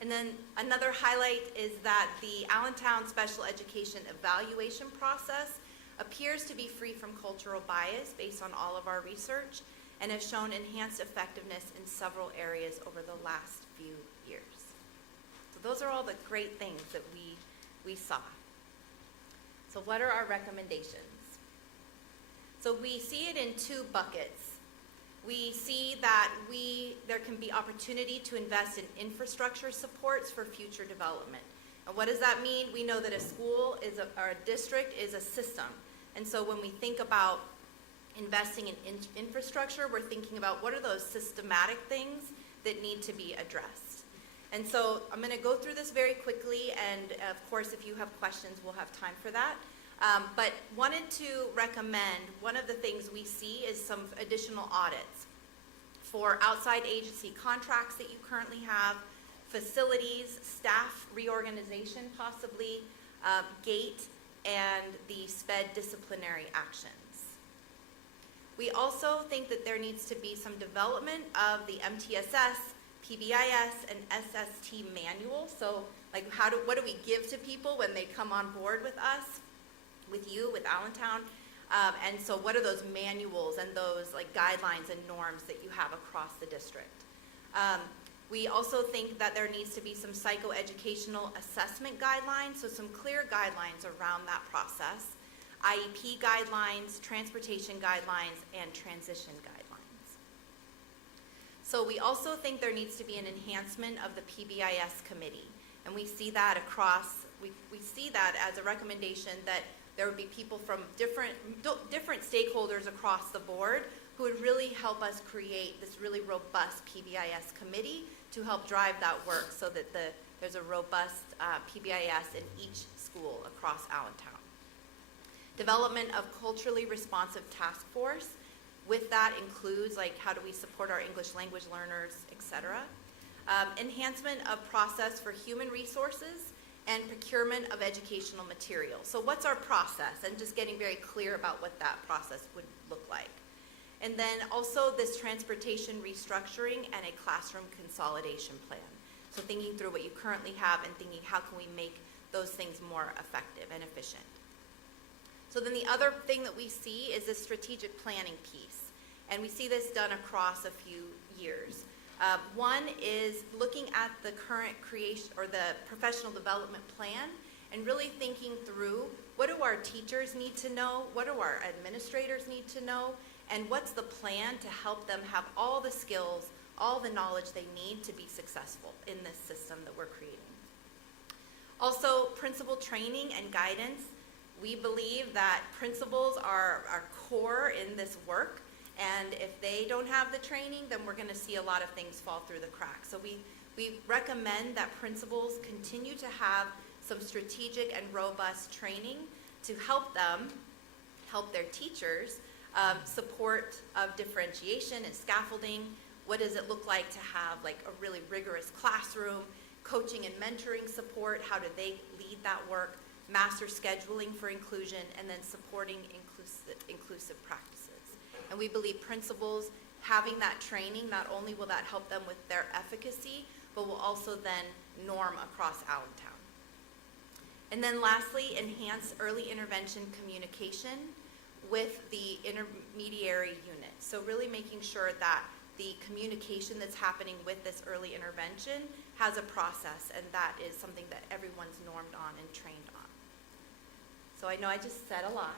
And then another highlight is that the Allentown Special Education evaluation process appears to be free from cultural bias based on all of our research, and has shown enhanced effectiveness in several areas over the last few years. So those are all the great things that we saw. So what are our recommendations? So we see it in two buckets. We see that there can be opportunity to invest in infrastructure supports for future development. And what does that mean? We know that a school or a district is a system. And so when we think about investing in infrastructure, we're thinking about what are those systematic things that need to be addressed. And so I'm going to go through this very quickly, and of course if you have questions we'll have time for that. But wanted to recommend, one of the things we see is some additional audits for outside agency contracts that you currently have, facilities, staff reorganization possibly, GATE, and the SPED disciplinary actions. We also think that there needs to be some development of the MTSS, PBIS, and SST manual. So like what do we give to people when they come on board with us, with you, with Allentown? And so what are those manuals and those like guidelines and norms that you have across the district? We also think that there needs to be some psychoeducational assessment guidelines, so some clear guidelines around that process, IEP guidelines, transportation guidelines, and transition guidelines. So we also think there needs to be an enhancement of the PBIS committee, and we see that across, we see that as a recommendation that there would be people from different stakeholders across the board who would really help us create this really robust PBIS committee to help drive that work so that there's a robust PBIS in each school across Allentown. Development of culturally responsive task force. With that includes like how do we support our English language learners, etc. Enhancement of process for human resources and procurement of educational materials. So what's our process? And just getting very clear about what that process would look like. And then also this transportation restructuring and a classroom consolidation plan. So thinking through what you currently have and thinking how can we make those things more effective and efficient. So then the other thing that we see is the strategic planning piece. And we see this done across a few years. One is looking at the current creation or the professional development plan and really thinking through what do our teachers need to know, what do our administrators need to know, and what's the plan to help them have all the skills, all the knowledge they need to be successful in this system that we're creating. Also, principal training and guidance. We believe that principals are core in this work, and if they don't have the training, then we're going to see a lot of things fall through the cracks. So we recommend that principals continue to have some strategic and robust training to help them, help their teachers, support of differentiation and scaffolding. What does it look like to have like a really rigorous classroom, coaching and mentoring support? How do they lead that work? Master scheduling for inclusion, and then supporting inclusive practices. And we believe principals having that training, not only will that help them with their efficacy, but will also then norm across Allentown. And then lastly, enhance early intervention communication with the intermediary unit. So really making sure that the communication that's happening with this early intervention has a process, and that is something that everyone's normed on and trained on. So I know I just said a lot.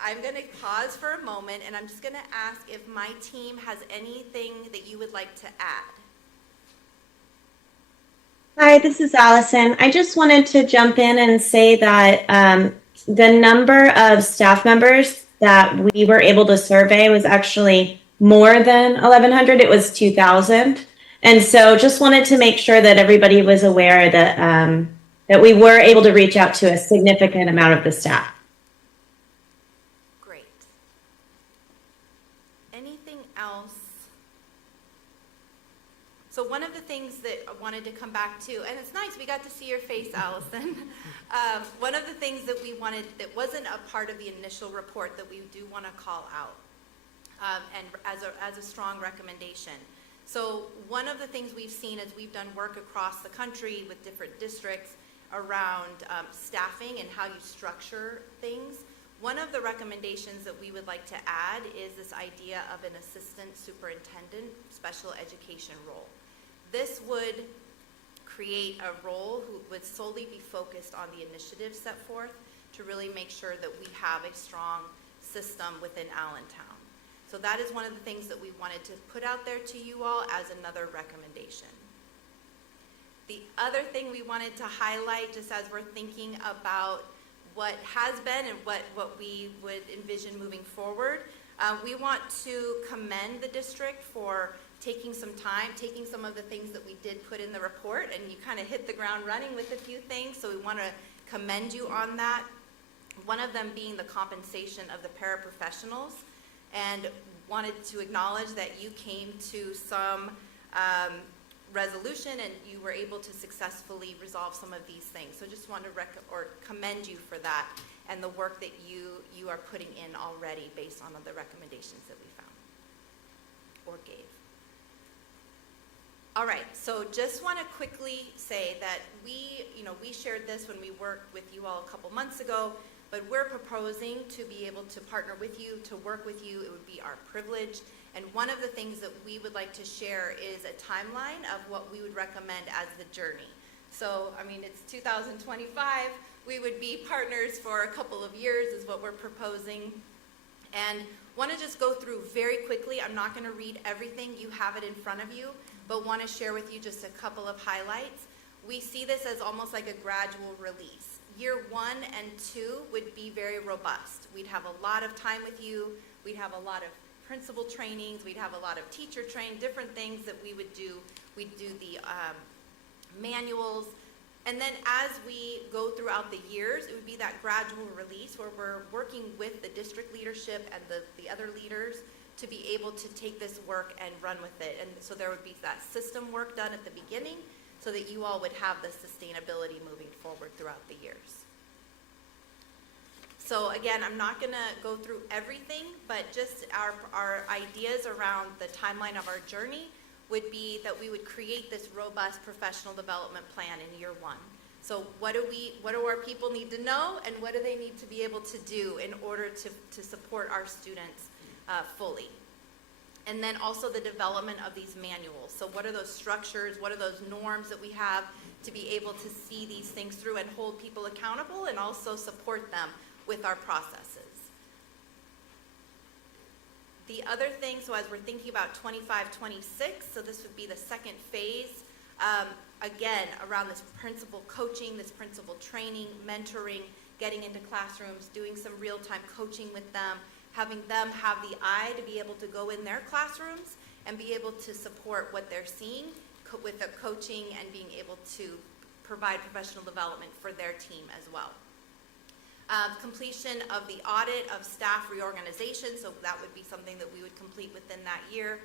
I'm going to pause for a moment, and I'm just going to ask if my team has anything that you would like to add. Hi, this is Allison. I just wanted to jump in and say that the number of staff members that we were able to survey was actually more than 1,100. It was 2,000. And so just wanted to make sure that everybody was aware that, that we were able to reach out to a significant amount of the staff. Great. Anything else? So one of the things that I wanted to come back to, and it's nice, we got to see your face, Allison. One of the things that we wanted, that wasn't a part of the initial report that we do want to call out, and as a strong recommendation. So one of the things we've seen as we've done work across the country with different districts around staffing and how you structure things, one of the recommendations that we would like to add is this idea of an assistant superintendent special education role. This would create a role who would solely be focused on the initiatives set forth to really make sure that we have a strong system within Allentown. So that is one of the things that we wanted to put out there to you all as another recommendation. The other thing we wanted to highlight, just as we're thinking about what has been and what we would envision moving forward, we want to commend the district for taking some time, taking some of the things that we did put in the report, and you kind of hit the ground running with a few things, so we want to commend you on that. One of them being the compensation of the paraprofessionals, and wanted to acknowledge that you came to some resolution and you were able to successfully resolve some of these things. So just want to commend you for that and the work that you are putting in already based on the recommendations that we found or gave. All right, so just want to quickly say that we shared this when we worked with you all a couple months ago, but we're proposing to be able to partner with you, to work with you. It would be our privilege. And one of the things that we would like to share is a timeline of what we would recommend as the journey. So, I mean, it's 2025. We would be partners for a couple of years is what we're proposing. And want to just go through very quickly. I'm not going to read everything. You have it in front of you, but want to share with you just a couple of highlights. We see this as almost like a gradual release. Year 1 and 2 would be very robust. We'd have a lot of time with you. We'd have a lot of principal trainings. We'd have a lot of teacher training, different things that we would do. We'd do the manuals. And then as we go throughout the years, it would be that gradual release where we're working with the district leadership and the other leaders to be able to take this work and run with it. And so there would be that system work done at the beginning so that you all would have the sustainability moving forward throughout the years. So again, I'm not going to go through everything, but just our ideas around the timeline of our journey would be that we would create this robust professional development plan in year 1. So what do our people need to know, and what do they need to be able to do in order to support our students fully? And then also the development of these manuals. So what are those structures, what are those norms that we have to be able to see these things through and hold people accountable and also support them with our processes. The other thing, so as we're thinking about 25, 26, so this would be the second phase, again, around this principal coaching, this principal training, mentoring, getting into classrooms, doing some real-time coaching with them, having them have the eye to be able to go in their classrooms and be able to support what they're seeing with the coaching and being able to provide professional development for their team as well. Completion of the audit of staff reorganization, so that would be something that we would complete within that year.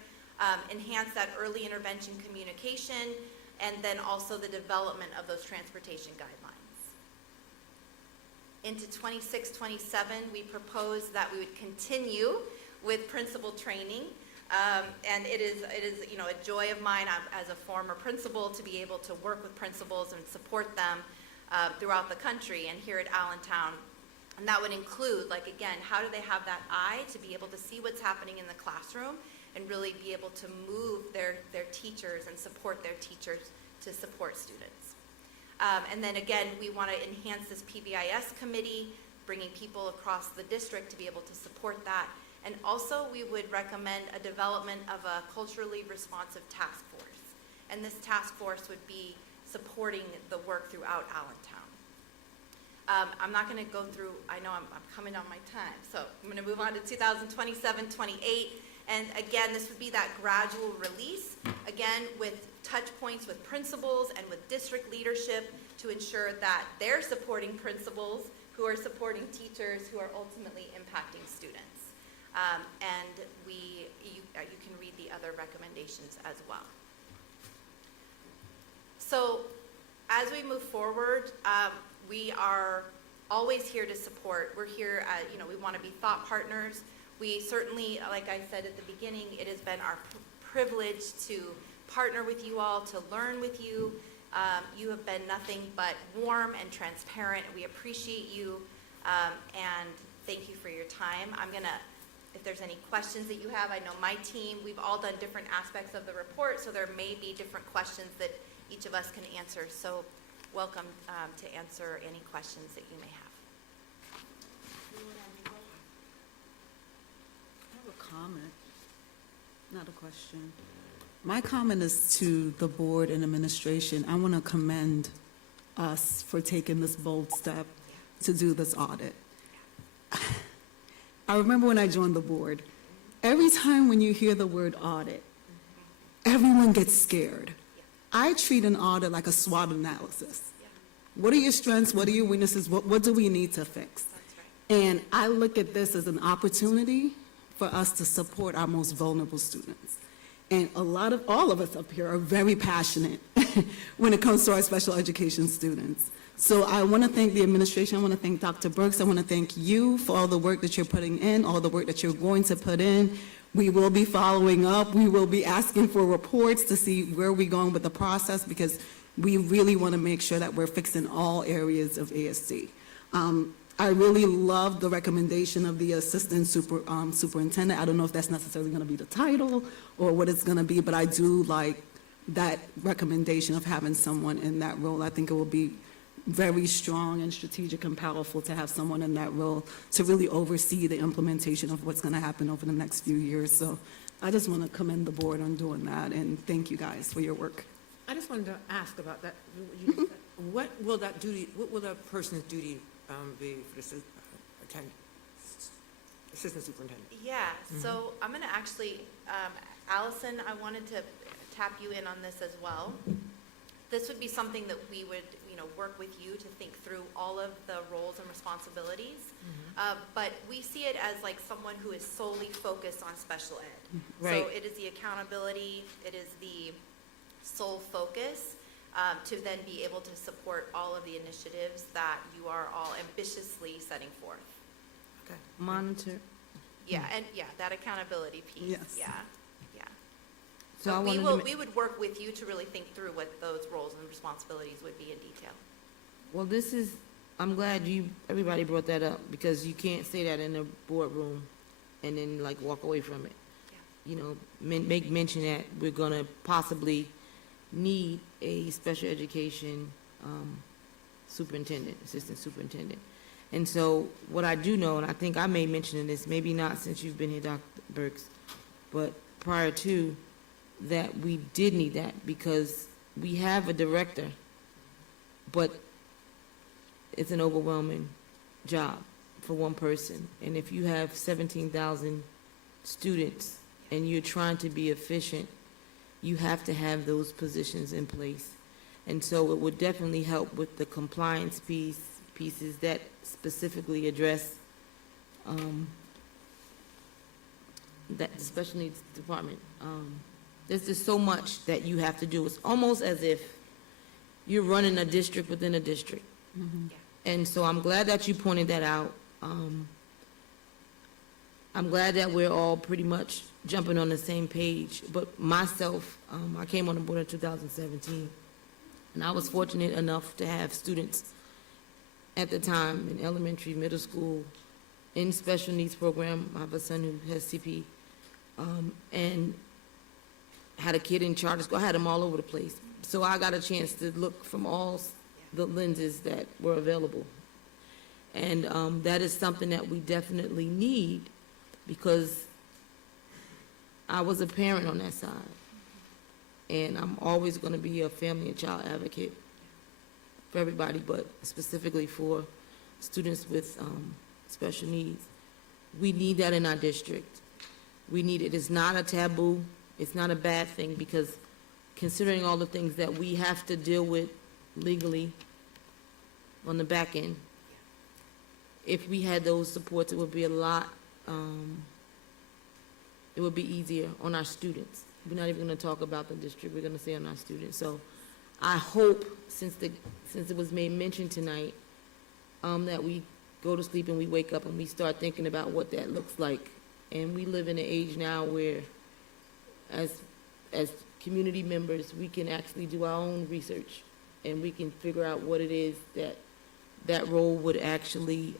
Enhance that early intervention communication, and then also the development of those transportation guidelines. Into 26, 27, we propose that we would continue with principal training. And it is a joy of mine as a former principal to be able to work with principals and support them throughout the country and here at Allentown. And that would include, like, again, how do they have that eye to be able to see what's happening in the classroom and really be able to move their teachers and support their teachers to support students. And then again, we want to enhance this PBIS committee, bringing people across the district to be able to support that. And also, we would recommend a development of a culturally responsive task force. And this task force would be supporting the work throughout Allentown. I'm not going to go through, I know I'm coming on my time, so I'm going to move on to 2027, 28. And again, this would be that gradual release, again, with touch points with principals and with district leadership to ensure that they're supporting principals who are supporting teachers who are ultimately impacting students. And you can read the other recommendations as well. So as we move forward, we are always here to support. We're here, we want to be thought partners. We certainly, like I said at the beginning, it has been our privilege to partner with you all, to learn with you. You have been nothing but warm and transparent. We appreciate you, and thank you for your time. I'm going to, if there's any questions that you have, I know my team, we've all done different aspects of the report, so there may be different questions that each of us can answer. So welcome to answer any questions that you may have. I have a comment, not a question. My comment is to the board and administration. I want to commend us for taking this bold step to do this audit. I remember when I joined the board, every time when you hear the word audit, everyone gets scared. I treat an audit like a SWOT analysis. What are your strengths? What are your weaknesses? What do we need to fix? And I look at this as an opportunity for us to support our most vulnerable students. And all of us up here are very passionate when it comes to our special education students. So I want to thank the administration. I want to thank Dr. Burks. I want to thank you for all the work that you're putting in, all the work that you're going to put in. We will be following up. We will be asking for reports to see where we're going with the process, because we really want to make sure that we're fixing all areas of ASD. I really love the recommendation of the assistant superintendent. I don't know if that's necessarily going to be the title or what it's going to be, but I do like that recommendation of having someone in that role. I think it will be very strong and strategic and powerful to have someone in that role to really oversee the implementation of what's going to happen over the next few years. So I just want to commend the board on doing that, and thank you guys for your work. I just wanted to ask about that. What will that person's duty be for the assistant superintendent? Yeah, so I'm going to actually, Allison, I wanted to tap you in on this as well. This would be something that we would, work with you to think through all of the roles and responsibilities. But we see it as like someone who is solely focused on special ed. Right. So it is the accountability, it is the sole focus to then be able to support all of the initiatives that you are all ambitiously setting forth. Okay. Monitor. Yeah, and that accountability piece. Yes. Yeah. So I So wanted we would work with you to really think through what those roles and responsibilities would be in detail. Well, I'm glad everybody brought that up, because you can't say that in the boardroom and then like walk away from it. Make mention that we're gonna possibly need a special education superintendent, assistant superintendent. And so what I do know, and I think I may mention this, maybe not since you've been here, Dr. Burks, but prior to that, we did need that, because we have a director, but it's an overwhelming job for one person. And if you have 17,000 students and you're trying to be efficient, you have to have those positions in place. And so it would definitely help with the compliance pieces that specifically address that the special needs department. There's just so much that you have to do. It's almost as if you're running a district within a district. And so I'm glad that you pointed that out. I'm glad that we're all pretty much jumping on the same page. But myself, I came on the board in 2017, and I was fortunate enough to have students at the time in elementary, middle school, in special needs program. I have a son who has CP, and had a kid in charter school. I had them all over the place. So I got a chance to look from all the lenses that were available. And that is something that we definitely need, because I was a parent on that side. And I'm always going to be a family and child advocate for everybody, but specifically for students with special needs. We need that in our district. We need it. It's not a taboo. It's not a bad thing, because considering all the things that we have to deal with legally on the back end, if we had those supports, it would be a lot, it would be easier on our students. We're not even gonna talk about the district, we're gonna say on our students. So I hope, since it was made mention tonight, that we go to sleep and we wake up and we start thinking about what that looks like. And we live in an age now where, as community members, we can actually do our own research, and we can figure out what it is that role would actually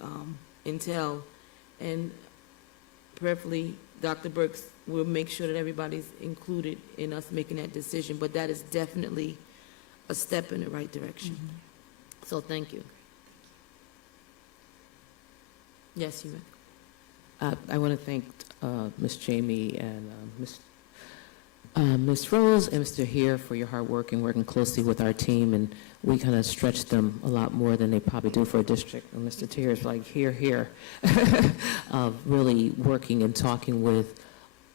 entail. And preferably, Dr. Burks will make sure that everybody's included in us making that decision, but that is definitely a step in the right direction. So thank you. Yes, you may. I want to thank Ms. Jamie and Ms. Rose and Mr. Here for your hard work and working closely with our team, and we kind of stretched them a lot more than they probably do for a district. And Mr. Tier is like, here, really working and talking with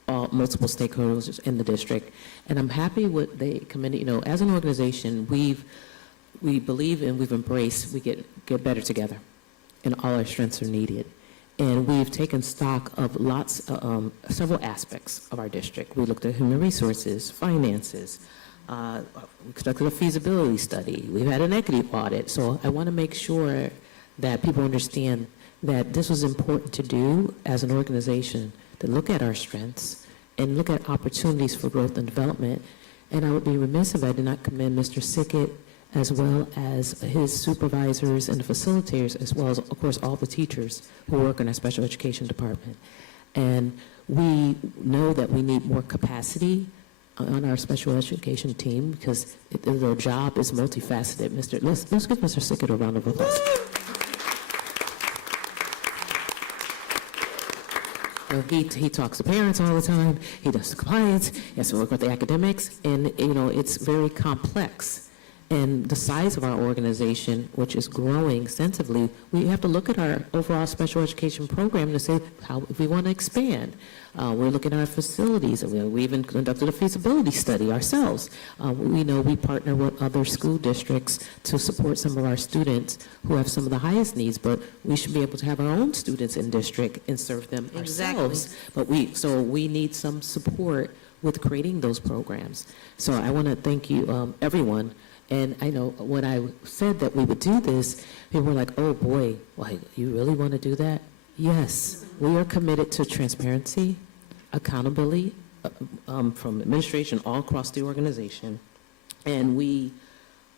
multiple stakeholders in the district. And I'm happy with the committee. You know, as an organization, we believe and we've embraced we get better together, and all our strengths are needed. And we've taken stock of several aspects of our district. We looked at human resources, finances, we conducted a feasibility study, we've had an equity audit. So I want to make sure that people understand that this was important to do as an organization, to look at our strengths and look at opportunities for growth and development. And I would be remiss if I did not commend Mr. Sickett, as well as his supervisors and the facilitators, as well as, of course, all the teachers who work in our special education department. And we know that we need more capacity on our special education team, because their job is multifaceted. Let's give Mr. Sickett a round of applause. He talks to parents all the time. He does compliance. He has to work with the academics, and it's very complex. And the size of our organization, which is growing extensively, we have to look at our overall special education program to say how if we want to expand. We're looking at our facilities. We even conducted a feasibility study ourselves. We know we partner with other school districts to support some of our students who have some of the highest needs, but we should be able to have our own students in district and serve them ourselves. But we need some support with creating those programs. So I want to thank you, everyone. And I know when I said that we would do this, people were like, oh boy, like, you really want to do that? Yes, we are committed to transparency, accountability from administration all across the organization. And we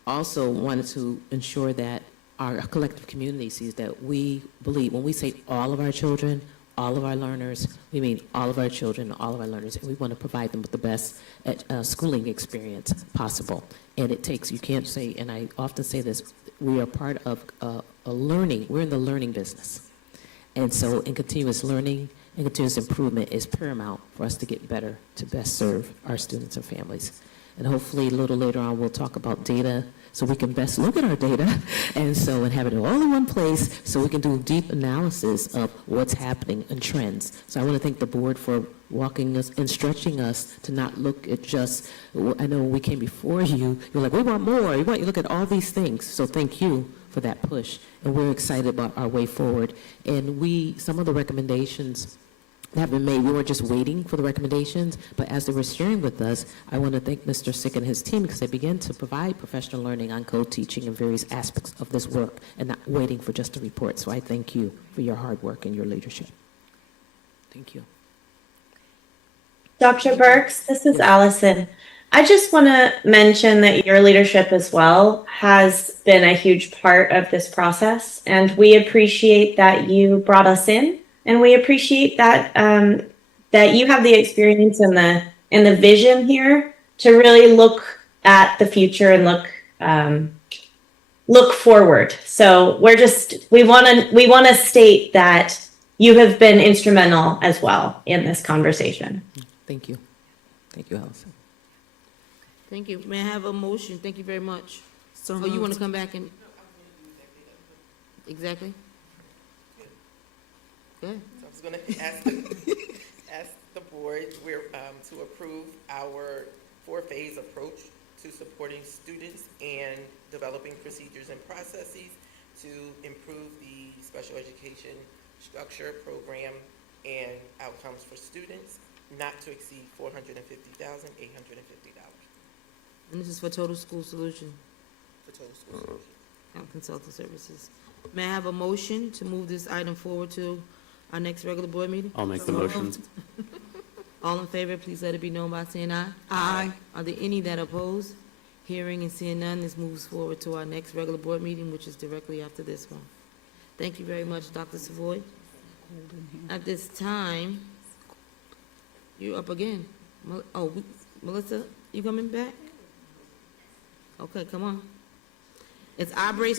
also wanted to ensure that our collective community sees that we believe, when we say all of our children, all of our learners, we mean all of our children, all of our learners, and we want to provide them with the best schooling experience possible. And it takes, you can't say, and I often say this, we are part of a learning, we're in the learning business. And so in continuous learning and continuous improvement is paramount for us to get better, to best serve our students and families. And hopefully a little later on we'll talk about data, so we can best look at our data and have it all in one place so we can do deep analysis of what's happening and trends. So I want to thank the board for walking us and stretching us to not look at just, I know when we came before you, you're like, we want more. You look at all these things. So thank you for that push. And we're excited about our way forward. And some of the recommendations that have been made, we weren't just waiting for the recommendations, but as they were sharing with us, I want to thank Mr. Sick and his team, because they began to provide professional learning on co-teaching and various aspects of this work and not waiting for just a report. So I thank you for your hard work and your leadership. Thank you. Dr. Burks, this is Allison. I just want to mention that your leadership as well has been a huge part of this process, and we appreciate that you brought us in. And we appreciate that that you have the experience and the vision here to really look at the future and look forward. So we want to state that you have been instrumental as well in this conversation. Thank you. Thank you, Allison. Thank you. May I have a motion? Thank you very much. So you want to come back and? Exactly? Good. So I was going to ask the board to approve our four-phase approach to supporting students and developing procedures and processes to improve the special education structure, program, and outcomes for students, not to exceed $450,850 And this is for Total School Solution, for total school solution. Consultant Services. May I have a motion to move this item forward to our next regular board meeting? I'll make the motion. All in favor, please let it be known by saying aye. Aye. Are there any that oppose? Hearing and seeing none, this moves forward to our next regular board meeting, which is directly after this one. Thank you very much, Dr. Savoy. At this time, you're up again. Melissa, you coming back? Okay, come on. It's Aubrey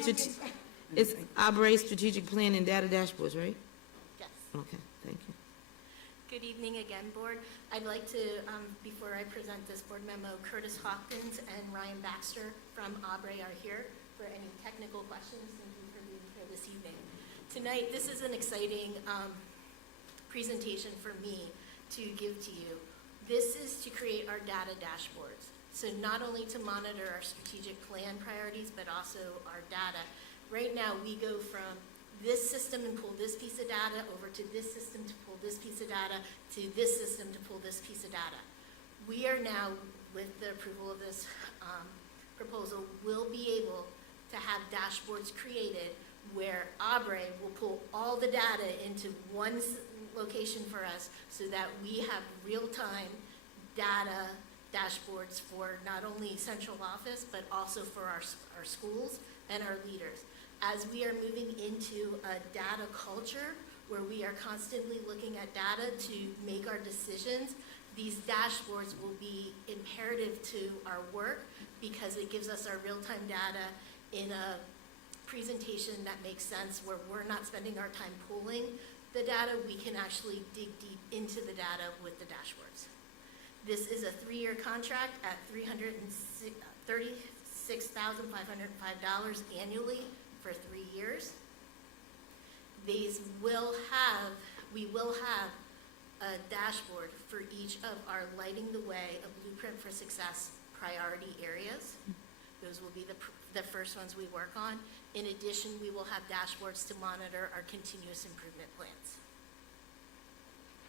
Strategic Plan and Data Dashboards, right? Yes. Okay, thank you. Good evening again, Board. I'd like to, before I present this board memo, Curtis Hawkins and Ryan Baxter from Aubrey are here for any technical questions. Thank you for being here this evening. Tonight, this is an exciting presentation for me to give to you. This is to create our data dashboards. So not only to monitor our strategic plan priorities, but also our data. Right now, we go from this system and pull this piece of data over to this system to pull this piece of data to this system to pull this piece of data. We are now, with the approval of this proposal, will be able to have dashboards created where Aubrey will pull all the data into one location for us so that we have real-time data dashboards for not only central office, but also for our schools and our leaders. As we are moving into a data culture where we are constantly looking at data to make our decisions, these dashboards will be imperative to our work because it gives us our real-time data in a presentation that makes sense where we're not spending our time pulling the data, we can actually dig deep into the data with the dashboards. This is a 3-year contract at $336,505 annually for 3 years. We will have a dashboard for each of our Lighting the Way, a Blueprint for Success priority areas. Those will be the first ones we work on. In addition, we will have dashboards to monitor our continuous improvement plans.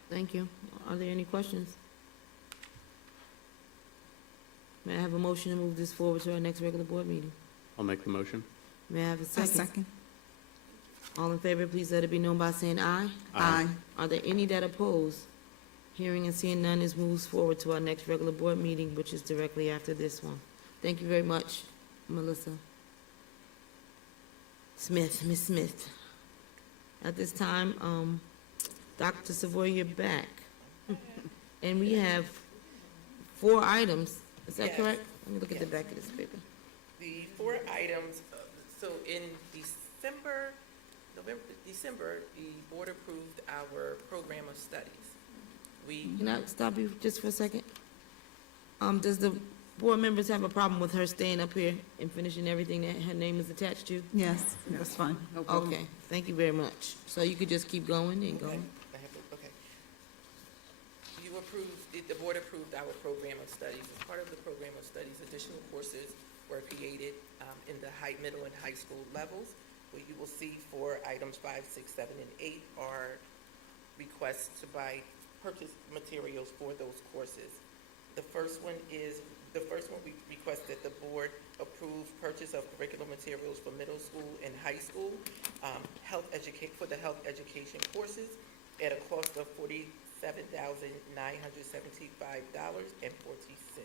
Thank you. Are there any questions? May I have a motion to move this forward to our next regular board meeting? I'll make the motion. May I have a A second? second. All in favor, please let it be known by saying aye. Aye. Are there any that oppose? Hearing and seeing none, this moves forward to our next regular board meeting, which is directly after this one. Thank you very much, Melissa. Ms. Smith. At this time, Dr. Savoy, you're back. And we have 4 items. Is that Yes. correct? Let me look at the Yes. back of this paper. The 4 items, so in December, the board approved our program of studies. Can I stop you just for a second? Does the board members have a problem with her staying up here and finishing everything that her name is attached to? Yes, that's fine. Okay, thank you very much. So you could just keep going and going? Okay. The board approved our program of studies. As part of the program of studies, additional courses were created in the middle and high school levels. What you will see for items 5, 6, 7, and 8 are requests to purchase materials for those courses. The first one we request that the board approve purchase of curriculum materials for middle school and high school, for the health education courses at a cost of $47,975.40.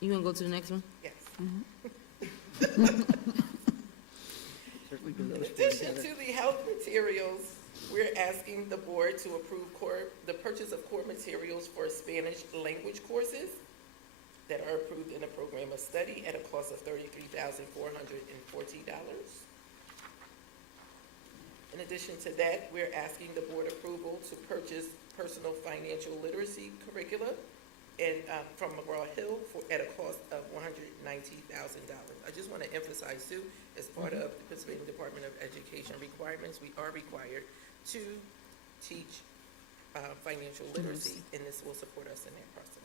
You want to go to the next one? Yes. In addition to the health materials, we're asking the board to approve the purchase of core materials for Spanish language courses that are approved in the program of study at a cost of $33,440. In addition to that, we're asking the board approval to purchase personal financial literacy curricula and, from McGraw-Hill at a cost of $190,000. I just want to emphasize too, as part of the Pennsylvania Department of Education requirements, we are required to teach financial literacy, and this will support us in that process.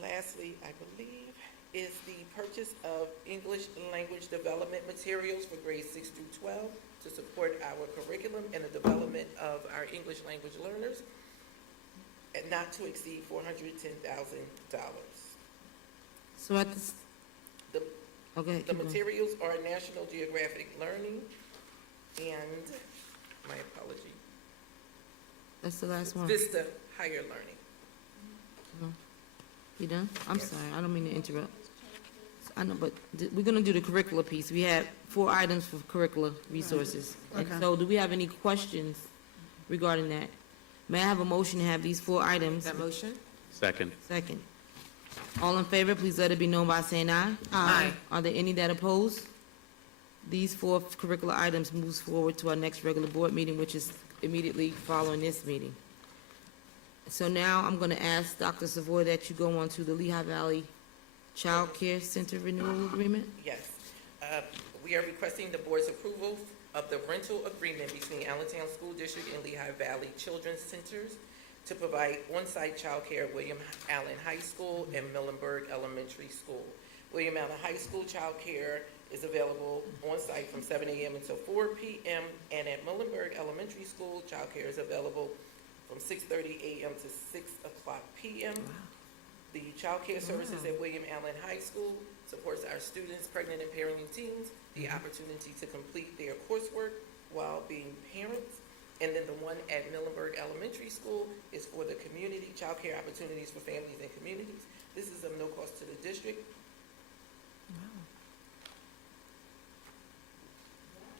Lastly, I believe, is the purchase of English language development materials for grades 6 through 12 to support our curriculum and the development of our English language learners, and not to exceed $410,000. So at this, The okay. The keep going. materials are National Geographic Learning and, my apology, That's the last one. Vista Higher Learning. You done? I'm Yes. sorry, I don't mean to interrupt. I know, but we're gonna do the curricular piece. We have 4 items for curricular resources. And Okay. so do we have any questions regarding that? May I have a motion to have these 4 items? That motion? Second. Second. All in favor, please let it be known by saying aye. Aye. Are there any that oppose? These 4 curricular items moves forward to our next regular board meeting, which is immediately following this meeting. So now I'm gonna ask Dr. Savoy that you go on to the Lehigh Valley Childcare Center Renewal Agreement. Yes. We are requesting the board's approval of the rental agreement between Allentown School District and Lehigh Valley Children's Centers to provide on-site childcare at William Allen High School and Millenburg Elementary School. William Allen High School childcare is available on-site from 7 a.m. until 4 p.m. And at Millenburg Elementary School, childcare is available from 6:30 a.m. to 6 o'clock p.m. The childcare services at William Allen High School supports our students, pregnant and parenting teens, the opportunity to complete their coursework while being parents. And then the one at Millenburg Elementary School is for the community childcare opportunities for families and communities. This is of no cost to the district.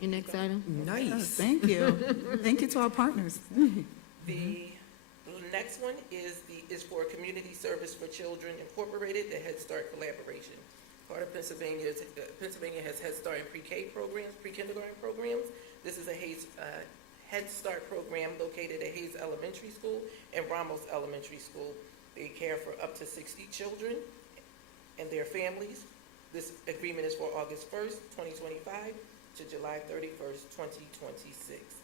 Your next item? Nice. Thank you. Thank you to our partners. The next one is for Community Service for Children Incorporated, the Head Start collaboration. Part of Pennsylvania has Head Start and pre-K programs, pre-kindergarten programs. This is a Head Start program located at Hayes Elementary School and Ramos Elementary School. They care for up to 60 children and their families. This agreement is for August 1st, 2025 to July 31st, 2026.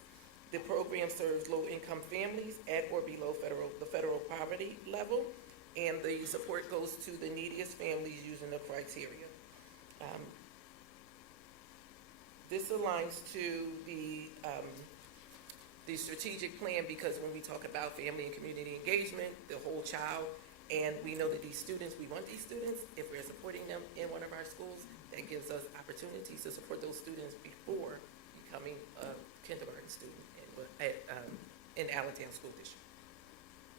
The program serves low-income families at or below the federal poverty level, and the support goes to the neediest families using the criteria. This aligns to the strategic plan, because when we talk about family and community engagement, the whole child, and we know that these students, we want these students, if we're supporting them in one of our schools, that gives us opportunities to support those students before becoming a kindergarten student in Allentown School District.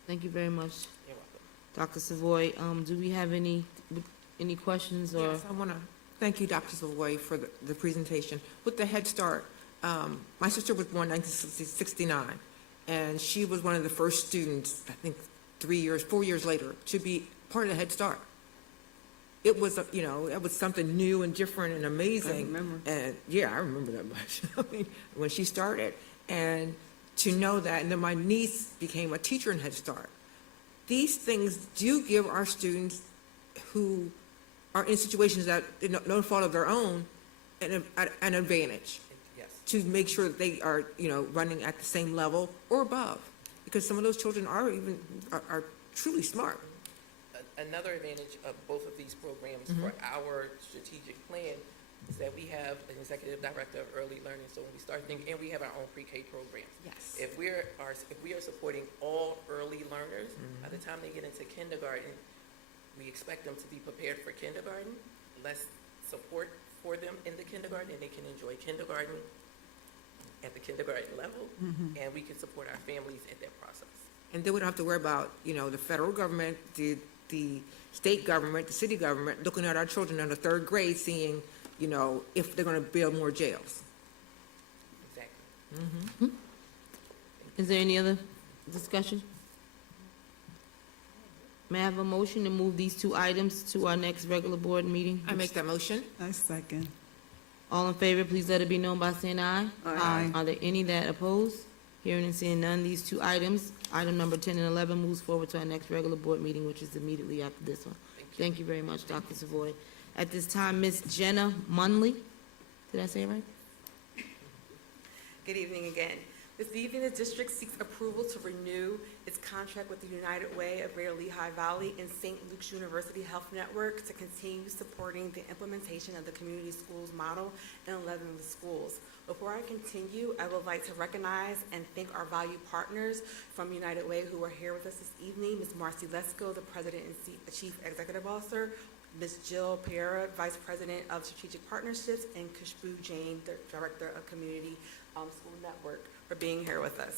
Thank you very much, You're welcome. Dr. Savoy. Do we have any questions or? Yes, I want to thank you, Dr. Savoy, for the presentation. With the Head Start, my sister was born in 1969, and she was one of the first students, I think 4 years later, to be part of the Head Start. It was, it was something new and different and amazing. I remember. And, yeah, I remember that much. I mean, when she started, and to know that, and then my niece became a teacher in Head Start. These things do give our students who are in situations that, no fault of their own, an advantage. Yes. To make sure that they are, running at the same level or above. Because some of those children are truly smart. Another advantage of both of these programs for our strategic plan is that we have an executive director of early learning. So when we start thinking, and we have our own pre-K programs. Yes. If we are supporting all early learners, by the time they get into kindergarten, we expect them to be prepared for kindergarten, less support for them in the kindergarten, and they can enjoy kindergarten at the kindergarten level, and we can support our families at that process. And then we don't have to worry about, the federal government, the state government, the city government, looking at our children in the 3rd grade, seeing, if they're going to build more jails. Exactly. Is there any other discussion? May I have a motion to move these 2 items to our next regular board meeting? I make that motion. I second. All in favor, please let it be known by saying aye. Aye. Are there any that oppose? Hearing and seeing none, these two items, item number 10 and 11, moves forward to our next regular board meeting, which is immediately after this one. Thank you very much, Dr. Savoy. At this time, Ms. Jenna Munley, did I say it right? Good evening again. This evening, the district seeks approval to renew its contract with the United Way of Greater Lehigh Valley and St. Luke's University Health Network to continue supporting the implementation of the community schools model in 11 of the schools. Before I continue, I would like to recognize and thank our valued partners from United Way who are here with us this evening. Ms. Marcy Lesko, the President and Chief Executive Officer, Ms. Jill Pereira, Vice President of Strategic Partnerships, and Kushbu Jain, the Director of Community School Network, for being here with us.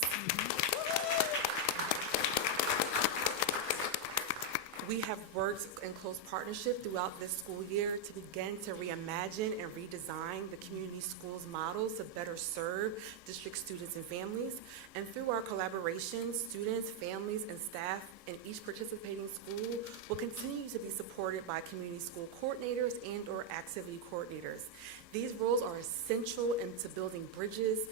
We have worked in close partnership throughout this school year to begin to reimagine and redesign the community schools models to better serve district students and families. And through our collaboration, students, families, and staff in each participating school will continue to be supported by community school coordinators and/or activity coordinators. These roles are essential into building bridges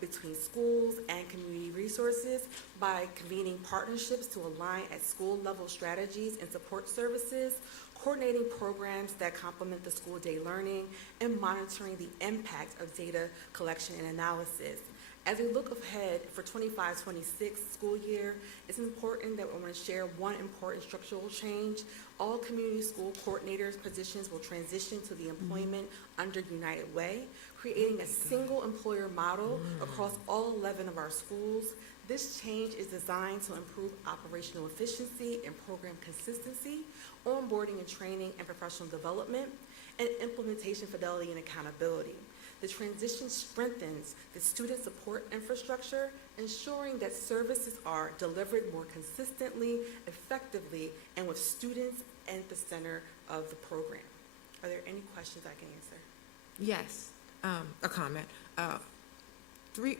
between schools and community resources by convening partnerships to align at school level strategies and support services, coordinating programs that complement the school day learning, and monitoring the impact of data collection and analysis. As we look ahead for 25-26 school year, it's important that we want to share one important structural change. All community school coordinators positions will transition to the employment under United Way, creating a single employer model across all 11 of our schools. This change is designed to improve operational efficiency and program consistency, onboarding and training and professional development, and implementation fidelity and accountability. The transition strengthens the student support infrastructure, ensuring that services are delivered more consistently, effectively, and with students at the center of the program. Are there any questions I can answer? Yes, a comment.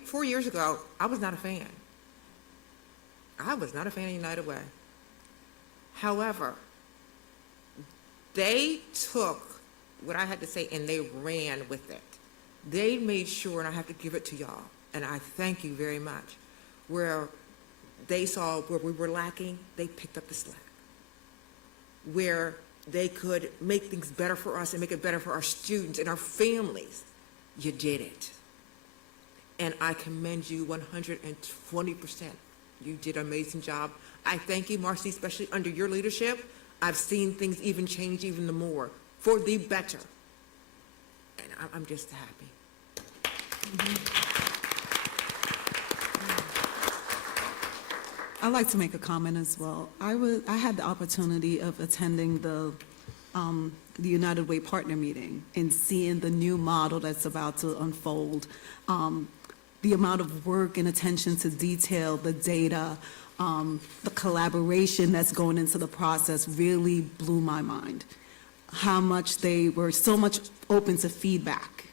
4 years ago, I was not a fan. I was not a fan of United Way. However, they took what I had to say and they ran with it. They made sure, and I have to give it to y'all, and I thank you very much, where they saw where we were lacking, they picked up the slack. Where they could make things better for us and make it better for our students and our families, you did it. And I commend you 120%. You did an amazing job. I thank you, Marcy, especially under your leadership. I've seen things even change even the more, for the better. And I'm just happy. I'd like to make a comment as well. I had the opportunity of attending the United Way partner meeting and seeing the new model that's about to unfold. The amount of work and attention to detail, the data, the collaboration that's going into the process really blew my mind. How much they were so much open to feedback.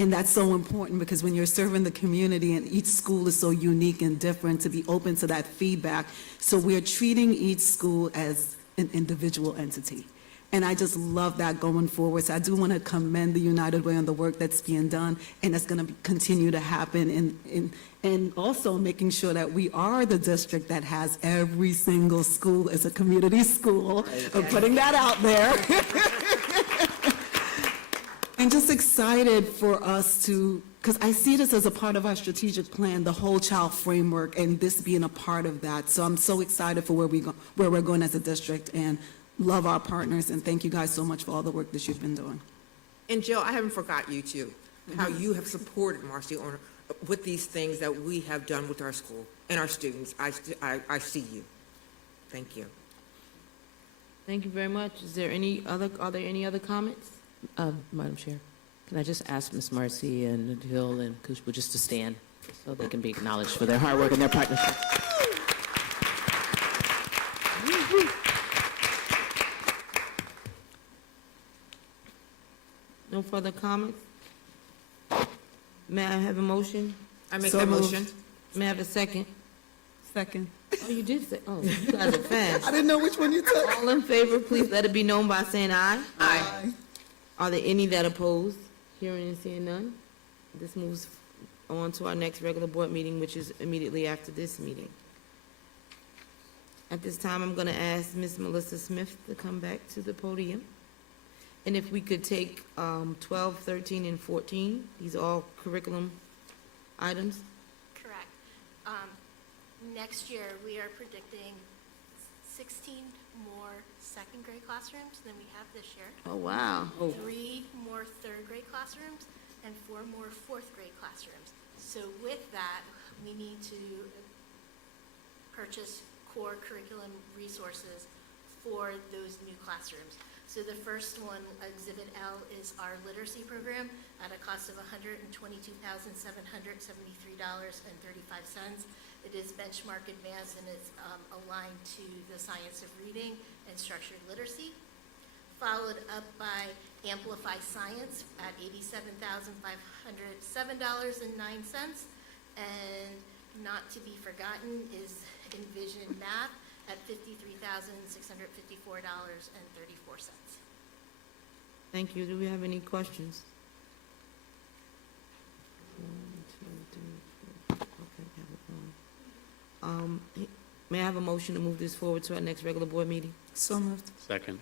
And that's so important because when you're serving the community and each school is so unique and different, to be open to that feedback. So we're treating each school as an individual entity. And I just love that going forward. So I do want to commend the United Way on the work that's being done, and that's going to continue to happen. And also making sure that we are the district that has every single school as a community school. I'm putting that out there. And just excited for us to, because I see this as a part of our strategic plan, the whole child framework, and this being a part of that. So I'm so excited for where we're going as a district, and love our partners, and thank you guys so much for all the work that you've been doing. And Jill, I haven't forgot you too, how you have supported Marcy with these things that we have done with our school and our students. I see you. Thank you. Thank you very much. Are there any other comments? Madam Chair, can I just ask Ms. Marcy and Jill and Kushbu just to stand so they can be acknowledged for their hard work and their partnership? No further comments? May I have a motion? I make that motion. May I have a second? Second. Oh, you did say, oh, you guys are fast. I didn't know which one you took. All in favor, please let it be known by saying aye. Aye. Are there any that oppose? Hearing and seeing none, this moves on to our next regular board meeting, which is immediately after this meeting. At this time, I'm going to ask Ms. Melissa Smith to come back to the podium. And if we could take 12, 13, and 14, these are all curriculum items. Correct. Next year, we are predicting 16 more second grade classrooms than we have this year. Oh, wow. Oh. 3 more third grade classrooms and 4 more fourth grade classrooms. So with that, we need to purchase core curriculum resources for those new classrooms. So the first one, Exhibit L, is our literacy program at a cost of $122,773.35. It is benchmark advanced and it's aligned to the science of reading and structured literacy. Followed up by Amplify Science at $87,507.09. And not to be forgotten is Envision Math at $53,654.34. Thank you. Do we have any questions? 1, 2, 3, 4. Okay, have it on. May I have a motion to move this forward to our next regular board meeting? So moved. Second.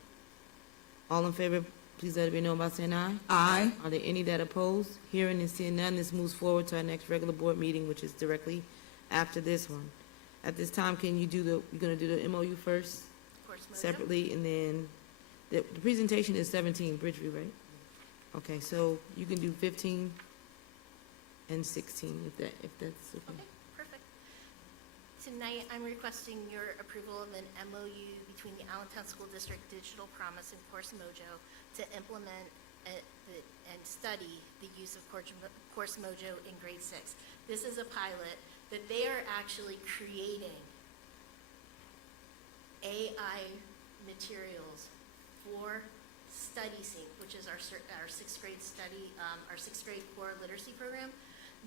All in favor, please let it be known by saying aye. Aye. Are there any that oppose? Hearing and seeing none, this moves forward to our next regular board meeting, which is directly after this one. At this time, can you do you're gonna do the MOU first? Of course, Mojo. Separately, and then, the presentation is 17, Bridgeview, right? Okay, so you can do 15 and 16, if that's okay. Okay, perfect. Tonight, I'm requesting your approval of an MOU between the Allentown School District Digital Promise and Course Mojo to implement and study the use of Course Mojo in grade 6. This is a pilot that they are actually creating AI materials for StudySync, which is our 6th grade our 6th grade core literacy program.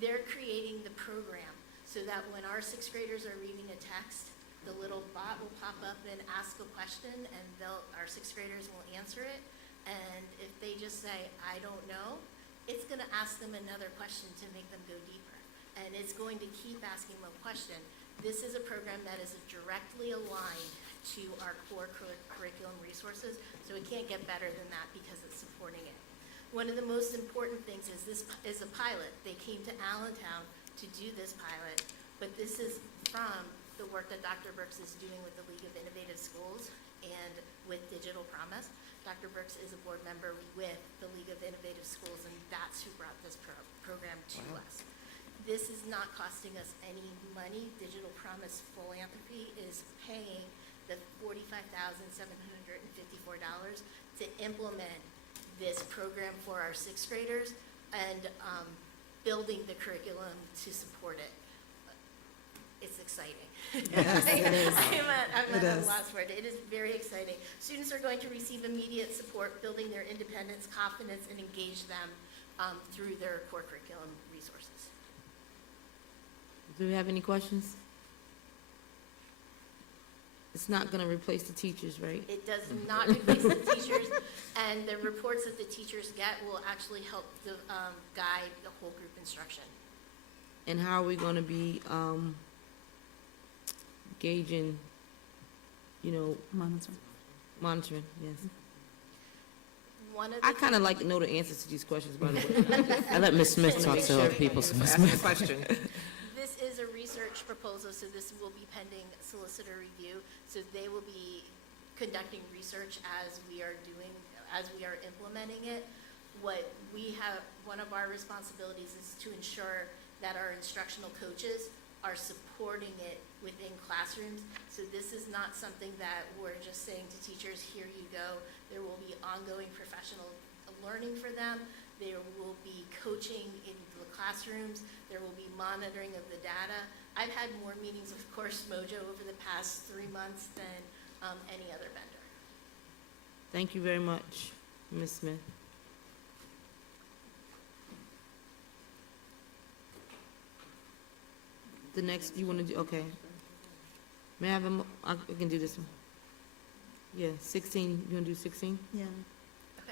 They're creating the program so that when our 6th graders are reading a text, the little bot will pop up and ask a question, and our 6th graders will answer it. And if they just say, I don't know, it's going to ask them another question to make them go deeper. And it's going to keep asking them a question. This is a program that is directly aligned to our core curriculum resources, so it can't get better than that because it's supporting it. One of the most important things is this is a pilot. They came to Allentown to do this pilot, but this is from the work that Dr. Burks is doing with the League of Innovative Schools and with Digital Promise. Dr. Burks is a board member with the League of Innovative Schools, and that's who brought this program to us. This is not costing us any money. Digital Promise Philanthropy is paying the $45,754 to implement this program for our 6th graders and building the curriculum to support it. It's exciting. Yes, it is. I'm It at a is. loss for it. It is very exciting. Students are going to receive immediate support, building their independence, confidence, and engage them through their core curriculum resources. Do we have any questions? It's not gonna replace the teachers, right? It does not replace the teachers, and the reports that the teachers get will actually help guide the whole group instruction. And how are we gonna be, gauging, monitoring, yes. One of I the kind of like to know the answers to these questions, by the way. I let Ms. Smith talk to other people, so Ms. Smith. Question. This is a research proposal, so this will be pending solicitor review. So they will be conducting research as we are implementing it. One of our responsibilities is to ensure that our instructional coaches are supporting it within classrooms. So this is not something that we're just saying to teachers, here you go. There will be ongoing professional learning for them. There will be coaching in the classrooms. There will be monitoring of the data. I've had more meetings with Course Mojo over the past 3 months than any other vendor. Thank you very much, Ms. Smith. The next, you want to do, okay. May I have I can do this one. Yeah, 16, you want to do 16? Yeah.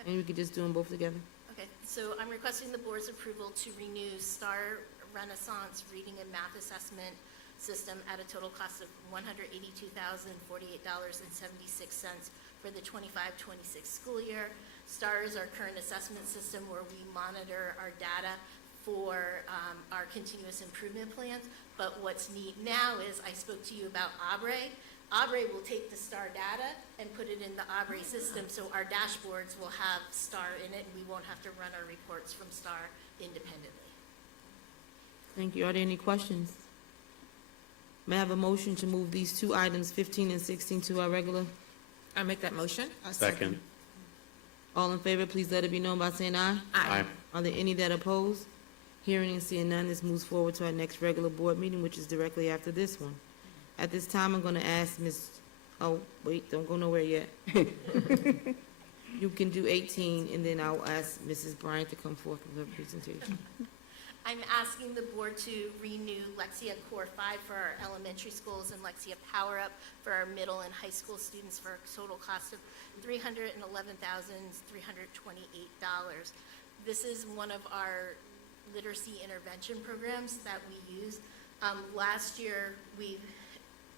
And we could just do them both together? Okay, so I'm requesting the board's approval to renew Star Renaissance Reading and Math Assessment System at a total cost of $182,048.76 for the 25-26 school year. STAR is our current assessment system where we monitor our data for our continuous improvement plans. But what's neat now is I spoke to you about ABRE. ABRE will take the STAR data and put it in the ABRE system, so our dashboards will have STAR in it, and we won't have to run our reports from STAR independently. Thank you. Are there any questions? May I have a motion to move these two items, 15 and 16, to our regular? I make that motion. Second. All in favor, please let it be known by saying aye. Aye. Are there any that oppose? Hearing and seeing none, this moves forward to our next regular board meeting, which is directly after this one. At this time, I'm going to ask Ms., oh, wait, don't go nowhere yet. You can do 18, and then I'll ask Mrs. Bryant to come forth with her presentation. I'm asking the board to renew Lexia Core 5 for our elementary schools and Lexia Power Up for our middle and high school students for a total cost of $311,328. This is one of our literacy intervention programs that we use. Last year,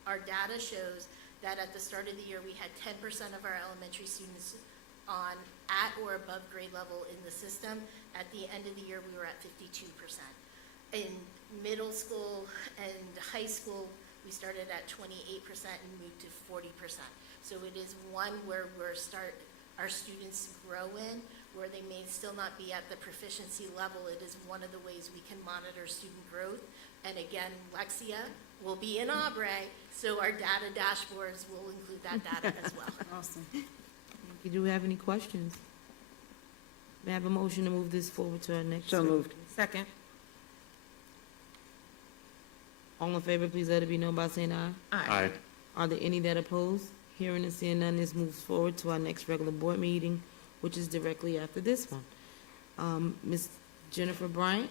our data shows that at the start of the year, we had 10% of our elementary students at or above grade level in the system. At the end of the year, we were at 52%. In middle school and high school, we started at 28% and moved to 40%. So it is one where our students grow in, where they may still not be at the proficiency level. It is one of the ways we can monitor student growth. And again, Lexia will be in ABRE, so our data dashboards will include that data as well. Awesome. Do we have any questions? May I have a motion to move this forward to our next? So moved. Second. All in favor, please let it be known by saying aye. Aye. Are there any that oppose? Hearing and seeing none, this moves forward to our next regular board meeting, which is directly after this one. Ms. Jennifer Bryant,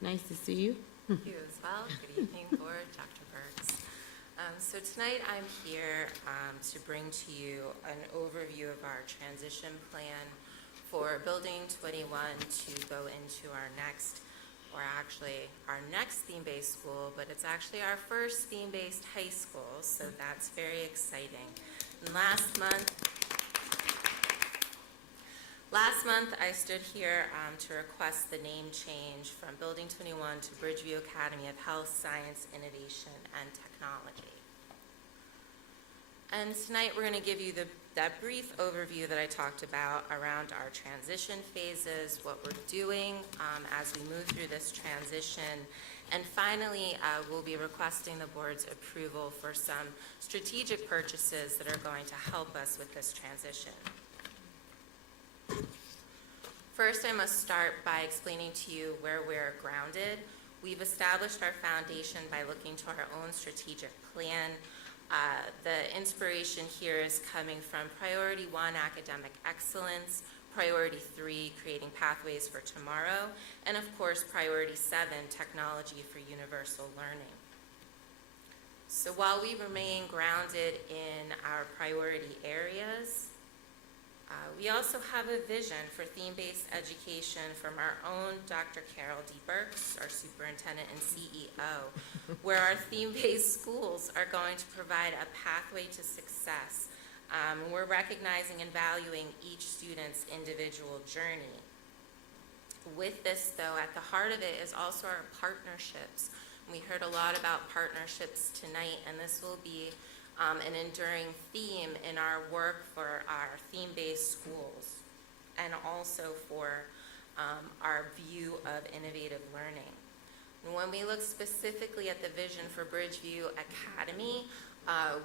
nice to see you. Thank you as well. Good evening, Board, Dr. Burks. So tonight I'm here to bring to you an overview of our transition plan for Building 21 to go into our next theme-based school, but it's actually our first theme-based high school, so that's very exciting. And last month, I stood here to request the name change from Building 21 to Bridgeview Academy of Health, Science, Innovation, and Technology. And tonight, we're going to give you that brief overview that I talked about around our transition phases, what we're doing as we move through this transition, and finally, we'll be requesting the board's approval for some strategic purchases that are going to help us with this transition. First, I must start by explaining to you where we're grounded. We've established our foundation by looking to our own strategic plan. The inspiration here is coming from Priority 1, Academic Excellence, Priority 3, Creating Pathways for Tomorrow, and of course, Priority 7, Technology for Universal Learning. So while we remain grounded in our priority areas, we also have a vision for theme-based education from our own Dr. Carol D. Burks, our Superintendent and CEO, where our theme-based schools are going to provide a pathway to success. We're recognizing and valuing each student's individual journey. With this, though, at the heart of it is also our partnerships. We heard a lot about partnerships tonight, and this will be an enduring theme in our work for our theme-based schools and also for our view of innovative learning. And when we look specifically at the vision for Bridgeview Academy,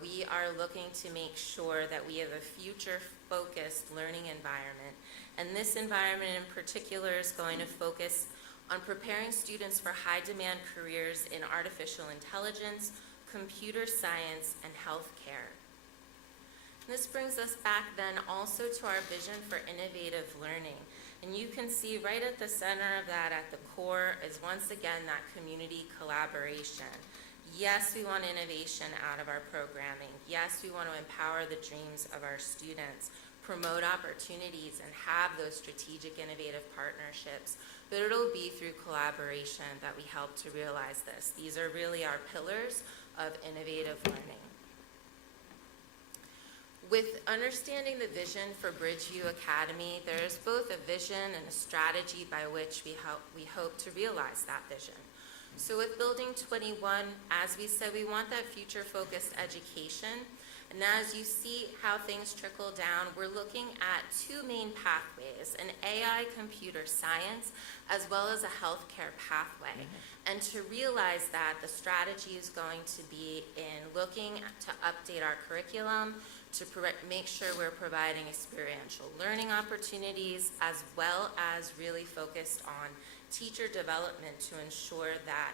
we are looking to make sure that we have a future-focused learning environment. And this environment in particular is going to focus on preparing students for high-demand careers in artificial intelligence, computer science, and healthcare. This brings us back then also to our vision for innovative learning. And you can see right at the center of that, at the core, is once again that community collaboration. Yes, we want innovation out of our programming. Yes, we want to empower the dreams of our students. promote opportunities and have those strategic innovative partnerships, but it'll be through collaboration that we help to realize this. These are really our pillars of innovative learning. With understanding the vision for Bridgeview Academy, there's both a vision and a strategy by which we hope to realize that vision. So with Building 21, as we said, we want that future-focused education. And as you see how things trickle down, we're looking at two main pathways, an AI computer science, as well as a healthcare pathway. And to realize that, the strategy is going to be in looking to update our curriculum, to make sure we're providing experiential learning opportunities, as well as really focused on teacher development to ensure that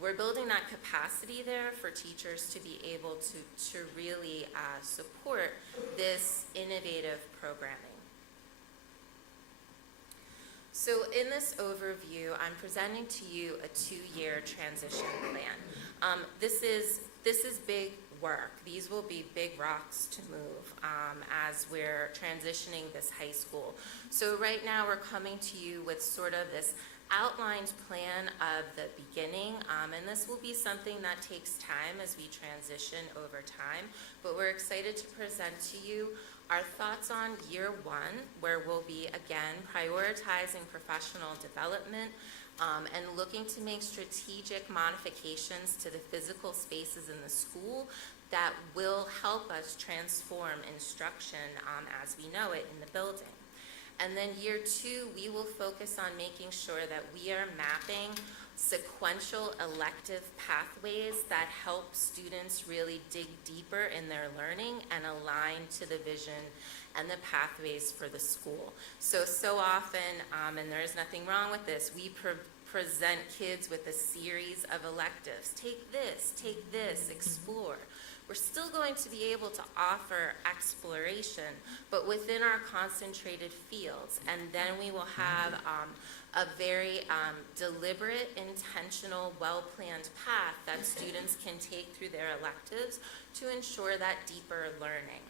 we're building that capacity there for teachers to be able to really support this innovative programming. So in this overview, I'm presenting to you a 2-year transition plan. This is big work. These will be big rocks to move as we're transitioning this high school. So right now we're coming to you with sort of this outlined plan of the beginning, and this will be something that takes time as we transition over time, but we're excited to present to you our thoughts on year 1, where we'll be, again, prioritizing professional development and looking to make strategic modifications to the physical spaces in the school that will help us transform instruction as we know it in the building. And then year 2, we will focus on making sure that we are mapping sequential elective pathways that help students really dig deeper in their learning and align to the vision and the pathways for the school. So often, and there is nothing wrong with this, we present kids with a series of electives. Take this, explore. We're still going to be able to offer exploration, but within our concentrated fields. And then we will have a very deliberate, intentional, well-planned path that students can take through their electives to ensure that deeper learning.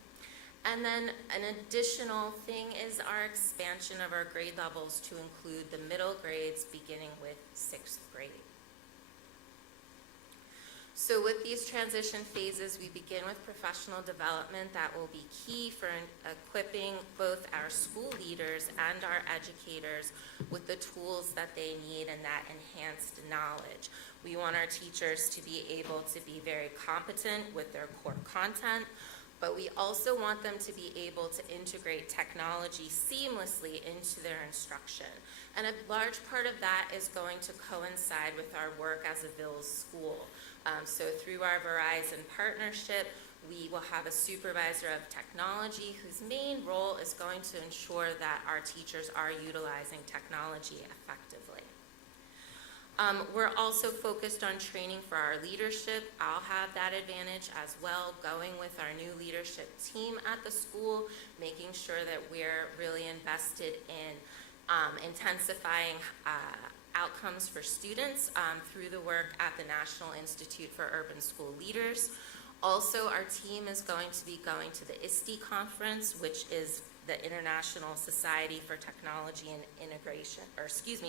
And then an additional thing is our expansion of our grade levels to include the middle grades beginning with 6th grade. So with these transition phases, we begin with professional development that will be key for equipping both our school leaders and our educators with the tools that they need and that enhanced knowledge. We want our teachers to be able to be very competent with their core content, but we also want them to be able to integrate technology seamlessly into their instruction. And a large part of that is going to coincide with our work as a Bills school. So through our Verizon partnership, we will have a supervisor of technology whose main role is going to ensure that our teachers are utilizing technology effectively. We're also focused on training for our leadership. I'll have that advantage as well, going with our new leadership team at the school, making sure that we're really invested in intensifying outcomes for students through the work at the National Institute for Urban School Leaders. Also, our team is going to be going to the ISTE conference, which is the International Society for Technology and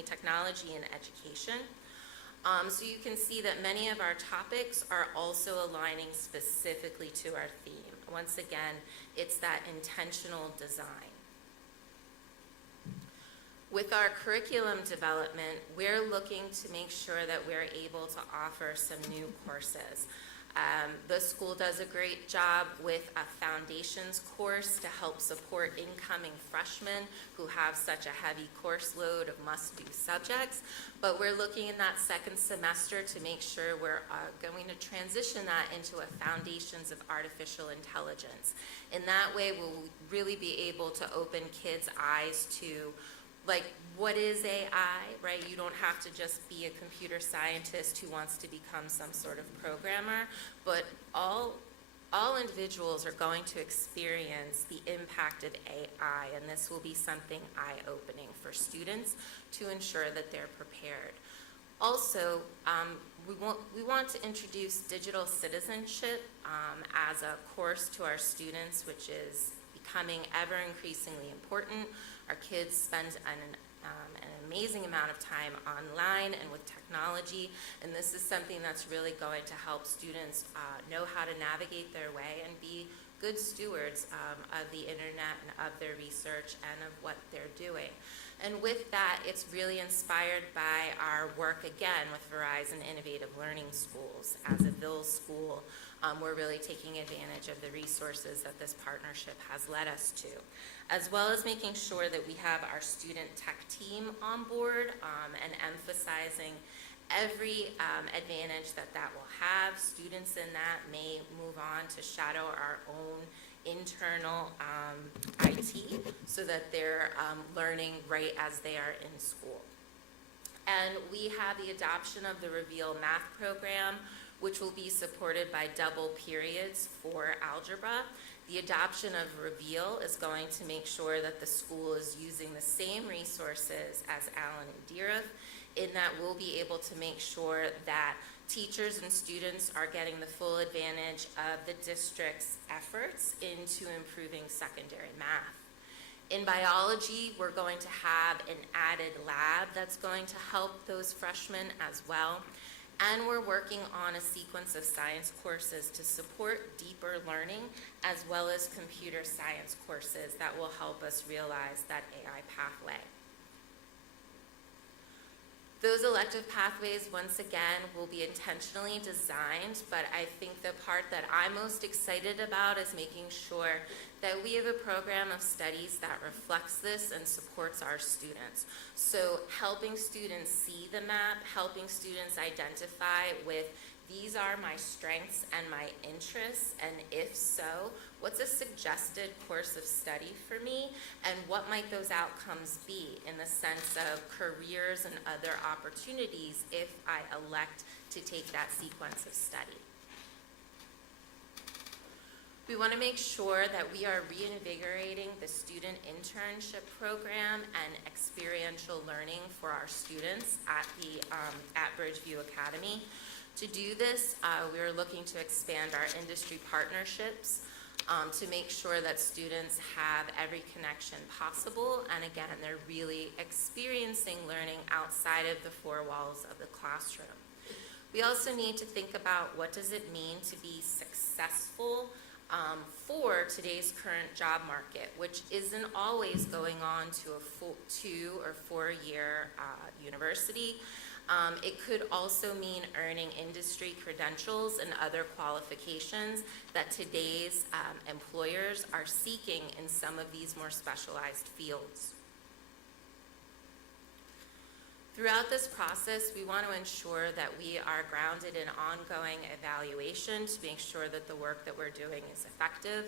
Technology and Education. So you can see that many of our topics are also aligning specifically to our theme. Once again, it's that intentional design. With our curriculum development, we're looking to make sure that we're able to offer some new courses. The school does a great job with a foundations course to help support incoming freshmen who have such a heavy course load of must-do subjects, but we're looking in that second semester to make sure we're going to transition that into a foundations of artificial intelligence. In that way, we'll really be able to open kids' eyes to what is AI, right? You don't have to just be a computer scientist who wants to become some sort of programmer, but all individuals are going to experience the impact of AI, and this will be something eye-opening for students to ensure that they're prepared. Also, we want to introduce digital citizenship as a course to our students, which is becoming ever increasingly important. Our kids spend an amazing amount of time online and with technology, and this is something that's really going to help students know how to navigate their way and be good stewards of the internet and of their research and of what they're doing. And with that, it's really inspired by our work again with Verizon Innovative Learning Schools. As a Ville school, we're really taking advantage of the resources that this partnership has led us to, as well as making sure that we have our student tech team on board and emphasizing every advantage that that will have. Students in that may move on to shadow our own internal IT so that they're learning right as they are in school. And we have the adoption of the Reveal math program, which will be supported by double periods for algebra. The adoption of Reveal is going to make sure that the school is using the same resources as Allen and Deereth, in that we'll be able to make sure that teachers and students are getting the full advantage of the district's efforts into improving secondary math. In biology, we're going to have an added lab that's going to help those freshmen as well. And we're working on a sequence of science courses to support deeper learning, as well as computer science courses that will help us realize that AI pathway. Those elective pathways, once again, will be intentionally designed, but I think the part that I'm most excited about is making sure that we have a program of studies that reflects this and supports our students. So helping students see the map, helping students identify with these are my strengths and my interests, and if so, what's a suggested course of study for me, and what might those outcomes be in the sense of careers and other opportunities if I elect to take that sequence of study. We want to make sure that we are reinvigorating the student internship program and experiential learning for our students at Bridgeview Academy. To do this, we are looking to expand our industry partnerships to make sure that students have every connection possible, and again, they're really experiencing learning outside of the four walls of the classroom. We also need to think about what does it mean to be successful for today's current job market, which isn't always going on to a 2 or 4 year university. It could also mean earning industry credentials and other qualifications that today's employers are seeking in some of these more specialized fields. Throughout this process, we want to ensure that we are grounded in ongoing evaluation to make sure that the work that we're doing is effective.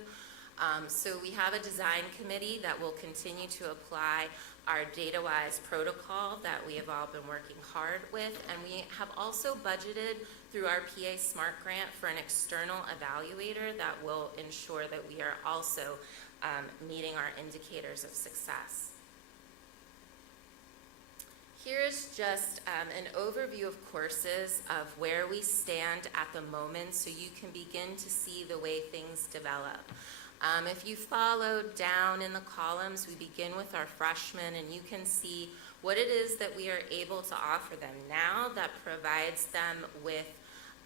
So we have a design committee that will continue to apply our data-wise protocol that we have all been working hard with, and we have also budgeted through our PA Smart Grant for an external evaluator that will ensure that we are also meeting our indicators of success. Here is just an overview of courses of where we stand at the moment so you can begin to see the way things develop. If you follow down in the columns, we begin with our freshmen, and you can see what it is that we are able to offer them now that provides them with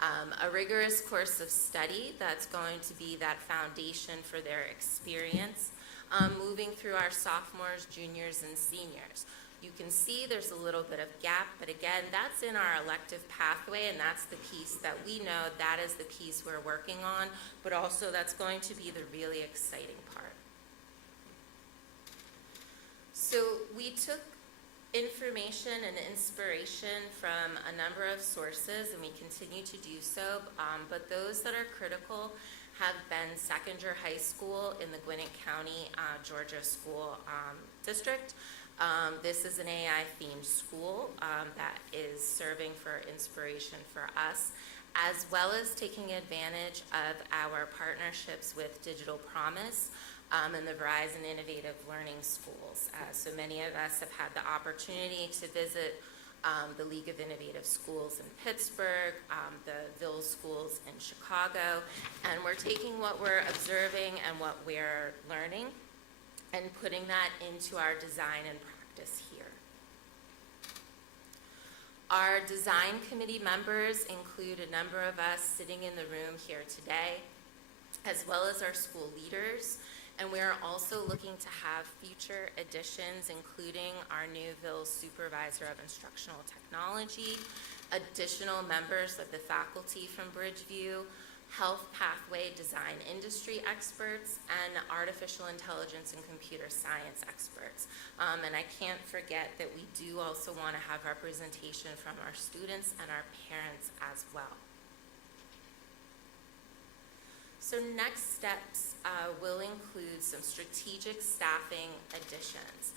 a rigorous course of study that's going to be that foundation for their experience, moving through our sophomores, juniors, and seniors. You can see there's a little bit of gap, but again, that's in our elective pathway, and that's the piece that we know that is the piece we're working on, but also that's going to be the really exciting part. So we took information and inspiration from a number of sources, and we continue to do so, but those that are critical have been Seconder High School in the Gwinnett County, Georgia School District. This is an AI-themed school that is serving for inspiration for us, as well as taking advantage of our partnerships with Digital Promise and the Verizon Innovative Learning Schools. So many of us have had the opportunity to visit the League of Innovative Schools in Pittsburgh, the Ville schools in Chicago, and we're taking what we're observing and what we're learning and putting that into our design and practice here. Our design committee members include a number of us sitting in the room here today, as well as our school leaders. And we are also looking to have future additions, including our new Ville Supervisor of Instructional Technology, additional members of the faculty from Bridgeview, health pathway design industry experts, and artificial intelligence and computer science experts. And I can't forget that we do also want to have representation from our students and our parents as well. So next steps will include some strategic staffing additions.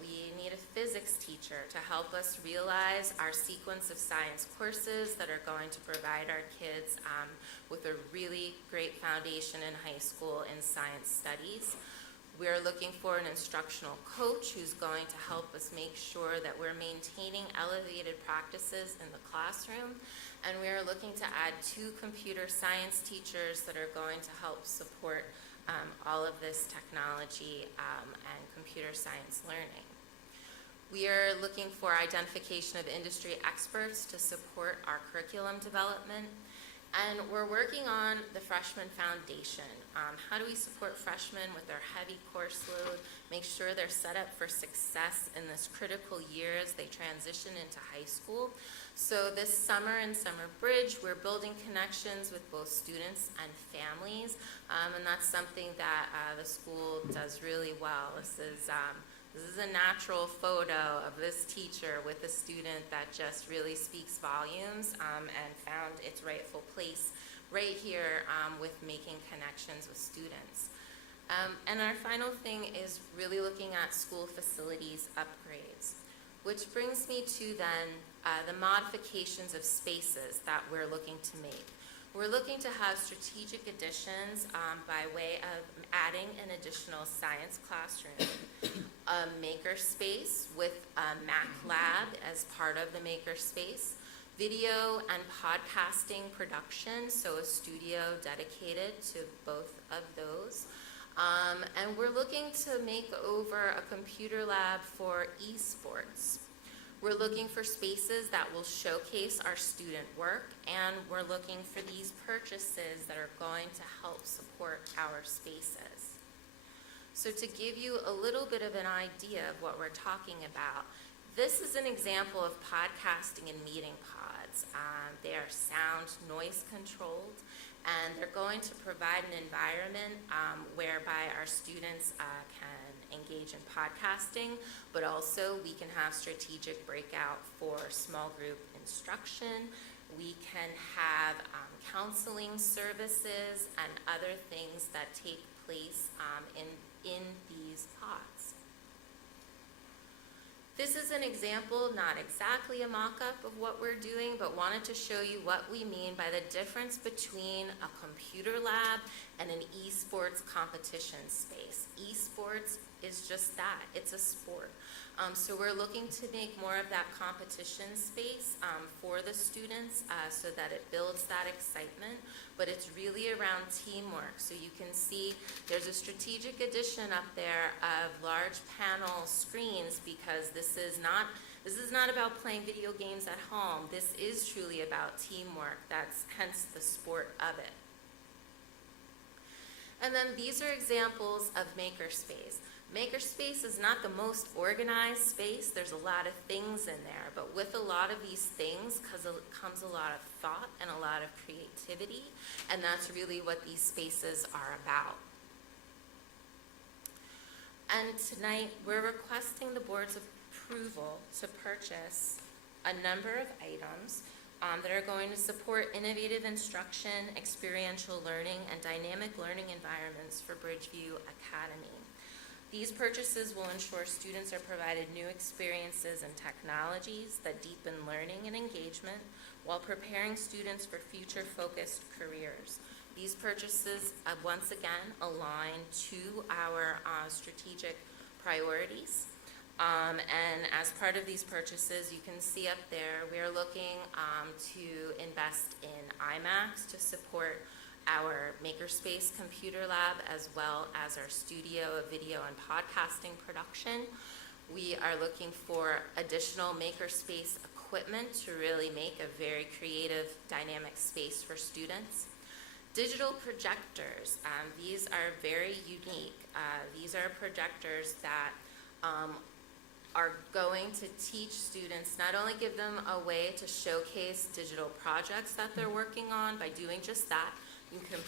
We need a physics teacher to help us realize our sequence of science courses that are going to provide our kids with a really great foundation in high school in science studies. We're looking for an instructional coach who's going to help us make sure that we're maintaining elevated practices in the classroom. And we are looking to add 2 computer science teachers that are going to help support all of this technology and computer science learning. We are looking for identification of industry experts to support our curriculum development. And we're working on the freshman foundation. How do we support freshmen with their heavy course load, make sure they're set up for success in this critical year as they transition into high school? So this summer in Summer Bridge, we're building connections with both students and families, and that's something that the school does really well. This is a natural photo of this teacher with a student that just really speaks volumes and found its rightful place right here with making connections with students. And our final thing is really looking at school facilities upgrades, which brings me to then the modifications of spaces that we're looking to make. We're looking to have strategic additions by way of adding an additional science classroom, a maker space with a Mac lab as part of the maker space, video and podcasting production, so a studio dedicated to both of those. And we're looking to make over a computer lab for esports. We're looking for spaces that will showcase our student work, and we're looking for these purchases that are going to help support our spaces. So to give you a little bit of an idea of what we're talking about, this is an example of podcasting and meeting pods. They are sound noise controlled, and they're going to provide an environment whereby our students can engage in podcasting, but also we can have strategic breakout for small group instruction. We can have counseling services and other things that take place in these pods. This is an example, not exactly a mock-up of what we're doing, but wanted to show you what we mean by the difference between a computer lab and an esports competition space. Esports is just that, it's a sport. So we're looking to make more of that competition space for the students so that it builds that excitement, but it's really around teamwork. So you can see there's a strategic addition up there of large panel screens because this is not about playing video games at home. This is truly about teamwork. That's hence the sport of it. And then these are examples of makerspace. Makerspace is not the most organized space. There's a lot of things in there, but with a lot of these things comes a lot of thought and a lot of creativity, and that's really what these spaces are about. And tonight, we're requesting the board's approval to purchase a number of items that are going to support innovative instruction, experiential learning, and dynamic learning environments for Bridgeview Academy. These purchases will ensure students are provided new experiences and technologies that deepen learning and engagement while preparing students for future-focused careers. These purchases, once again, align to our strategic priorities. And as part of these purchases, you can see up there, we are looking to invest in IMAX to support our Makerspace Computer Lab, as well as our studio of video and podcasting production. We are looking for additional Makerspace equipment to really make a very creative, dynamic space for students. Digital projectors, these are very unique. These are projectors that are going to teach students, not only give them a way to showcase digital projects that they're working on by doing just that, you can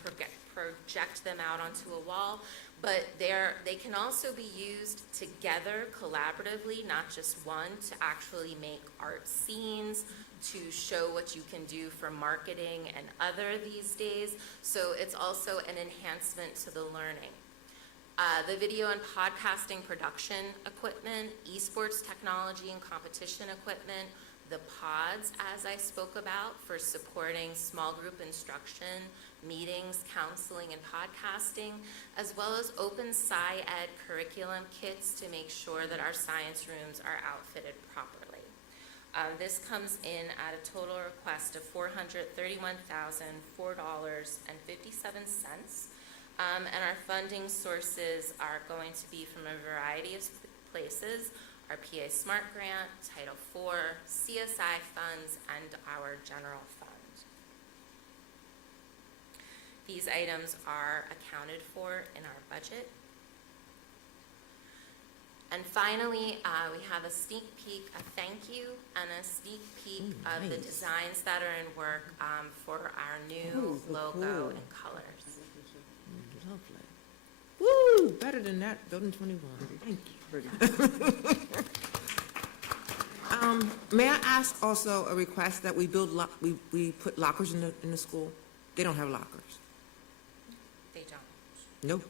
project them out onto a wall, but they can also be used together collaboratively, not just one, to actually make art scenes, to show what you can do for marketing and other these days. So it's also an enhancement to the learning. The video and podcasting production equipment, esports technology and competition equipment, the pods, as I spoke about, for supporting small group instruction, meetings, counseling, and podcasting, as well as open sci-ed curriculum kits to make sure that our science rooms are outfitted properly. This comes in at a total request of $431,004.57. And our funding sources are going to be from a variety of places: our PA Smart Grant, Title IV, CSI funds, and our general fund. These items are accounted for in our budget. And finally, we have a sneak peek, a thank you, and a sneak peek of the designs that are in work for our new logo and colors. Woo, better than that, building 21. Thank you. May I ask also a request that we build, we put lockers in the school? They don't have lockers. They don't. Nope,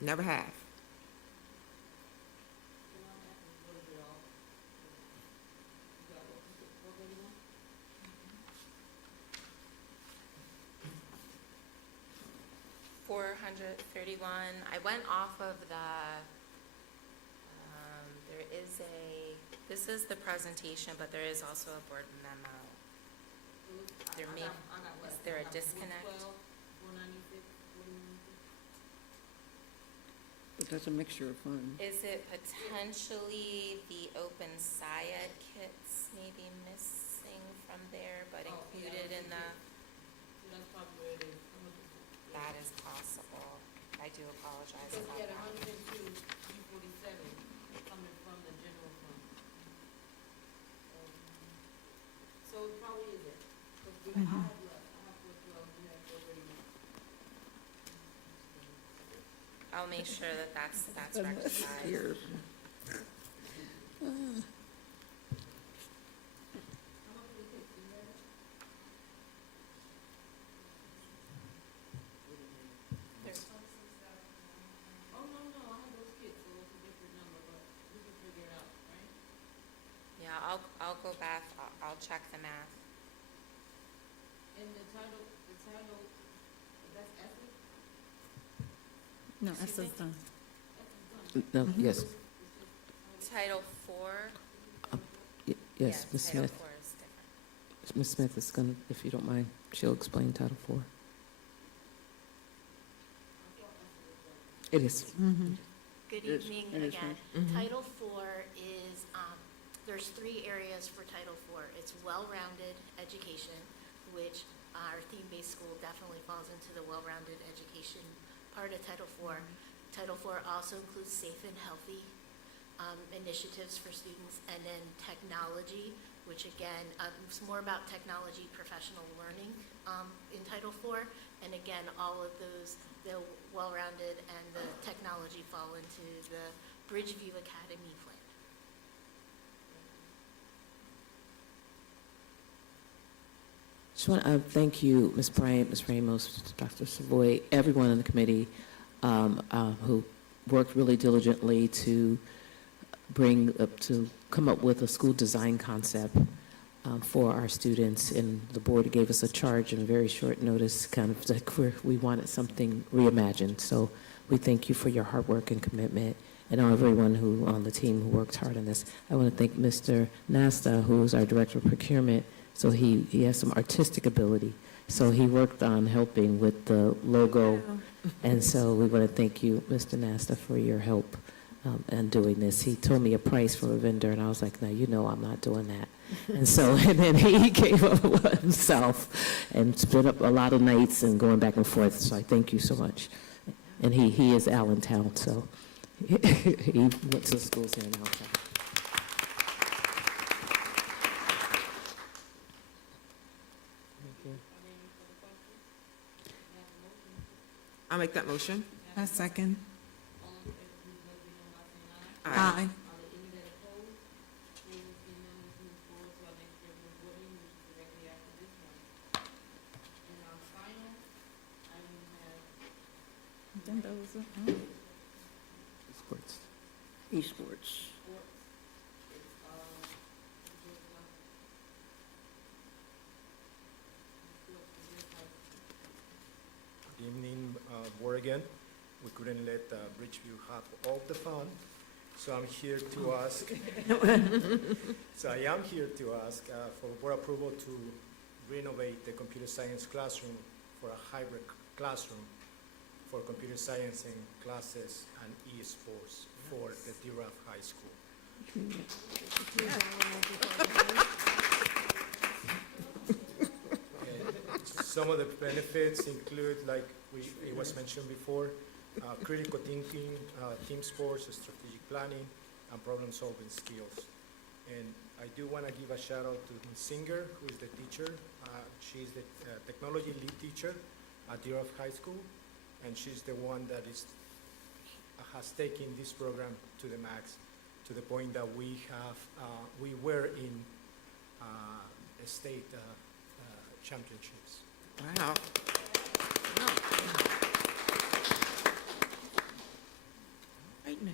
never have. $431. I went off of this is the presentation, but there is also a board memo. Is there a disconnect? But that's a mixture of funds. Is it potentially the open sci-ed kits maybe missing from there, but included in the? That is possible. I do apologize about that. coming from the general fund. So it probably is it. I have 412, you have 431. I'll make sure that that's rectified. I'll go back, I'll check the math. And the title, that's ethics? No, Esther's done. No, yes, Title IV? yes, Ms. Smith. Title IV is different. Ms. Smith is going to, if you don't mind, she'll explain Title IV. It is. Good Yes, evening it is, again. Mhm. Title IV is, there's 3 areas for Title IV. It's well-rounded education, which our theme-based school definitely falls into the well-rounded education part of Title IV. Title IV also includes safe and healthy initiatives for students, and then technology, which again, it's more about technology professional learning in Title IV. And again, all of those, the well-rounded and the technology fall into the Bridgeview Academy plan. Just want to thank you, Ms. Bryant, Ms. Ramos, Dr. Savoy, everyone in the committee who worked really diligently to come up with a school design concept for our students. And the board gave us a charge in a very short notice, kind of like where we wanted something reimagined. So we thank you for your hard work and commitment, and everyone who on the team who worked hard on this. I want to thank Mr. Nasta, who is our Director of Procurement. So he has some artistic ability So he worked on helping with the logo. And so we want to thank you, Mr. Nasta, for your help in doing this. He told me a price for a vendor, and I was like, no, you know I'm not doing that. And so, and then he gave up himself and split up a lot of nights and going back and forth. So I thank you so much. And he is Allentown, so he went to schools here in Allentown. I'll make that motion. A second. Aye. Aye. Then those are- Sports. Esports. Good evening, board again. We couldn't let Bridgeview have all the fun, so I'm here to ask. So I am here to ask for board approval to renovate the computer science classroom for a hybrid classroom for computer science and classes and e-sports for the DRAF High School. Some of the benefits include, like it was mentioned before, critical thinking, team sports, strategic planning, and problem-solving skills. And I do want to give a shout out to Ms. Singer, who is the teacher. She's the technology lead teacher at DRF High School, and she's the one that has taken this program to the max, to the point that we were in state championships. Wow. Right now.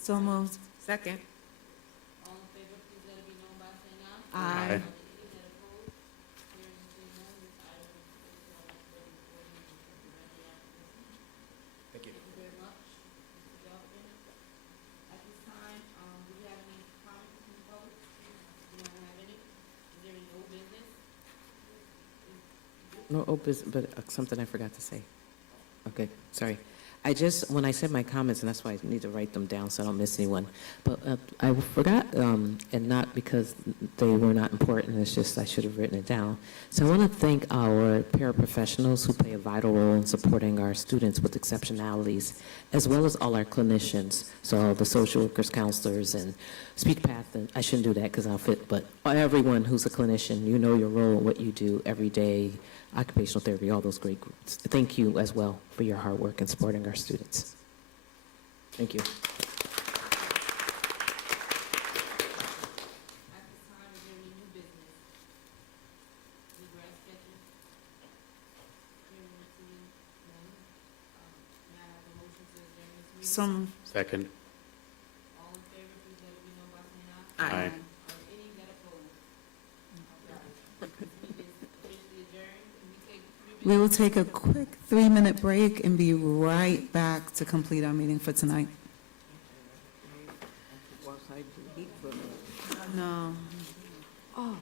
So moved. Second. Aye. Thank you. No, but something I forgot to say. Okay, sorry. When I said my comments, and that's why I need to write them down so I don't miss anyone, but I forgot, and not because they were not important, it's just I should have written it down. So I want to thank our paraprofessionals who play a vital role in supporting our students with exceptionalities, as well as all our clinicians, so all the social workers, counselors, and speak path, and I shouldn't do that because I'll fit, but everyone who's a clinician, you know your role and what you do every day, occupational therapy, all those great groups. Thank you as well for your hard work in supporting our students. Thank you. Some. Second. Aye. We will take a quick 3-minute break and be right back to complete our meeting for tonight. No. Oh.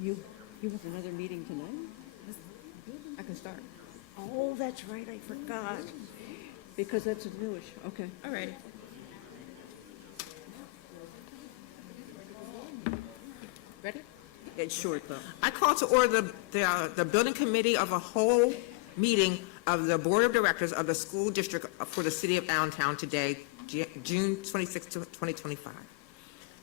You have another meeting tonight? I can start. Oh, that's right, I forgot. Because that's a newish, okay. All righty. Ready? It's short, though. I call to order the Building Committee of a whole meeting of the Board of Directors of the School District for the City of Allentown today, June 26, 2025.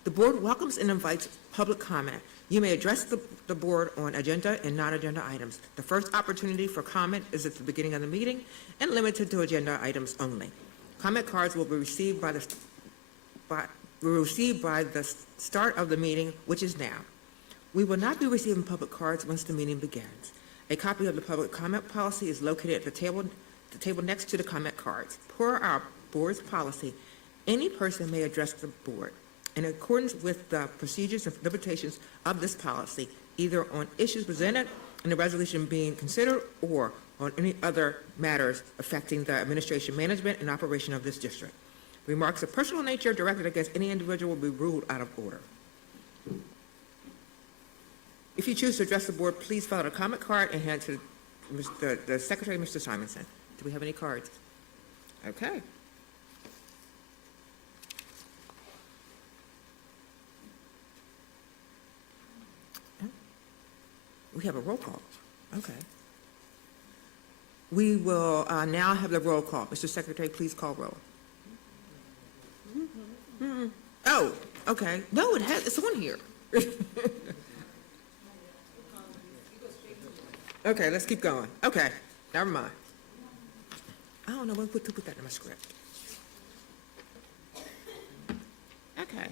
The board welcomes and invites public comment. You may address the board on agenda and non-agenda items. The first opportunity for comment is at the beginning of the meeting and limited to agenda items only. Comment cards will be received by the start of the meeting, which is now. We will not be receiving public cards once the meeting begins. A copy of the public comment policy is located at the table next to the comment cards. Per our board's policy, any person may address the board in accordance with the procedures and limitations of this policy, either on issues presented in the resolution being considered or on any other matters affecting the administration, management, and operation of this district. Remarks of personal nature directed against any individual will be ruled out of order. If you choose to address the board, please fill out a comment card and hand to the Secretary, Mr. Simonson. Do we have any cards? Okay. We have a roll call. Okay. We will now have the roll call. Mr. Secretary, please call roll. Oh, okay. No, it's on here. Okay, let's keep going. Okay, never mind. I don't know when to put that in my script. Okay,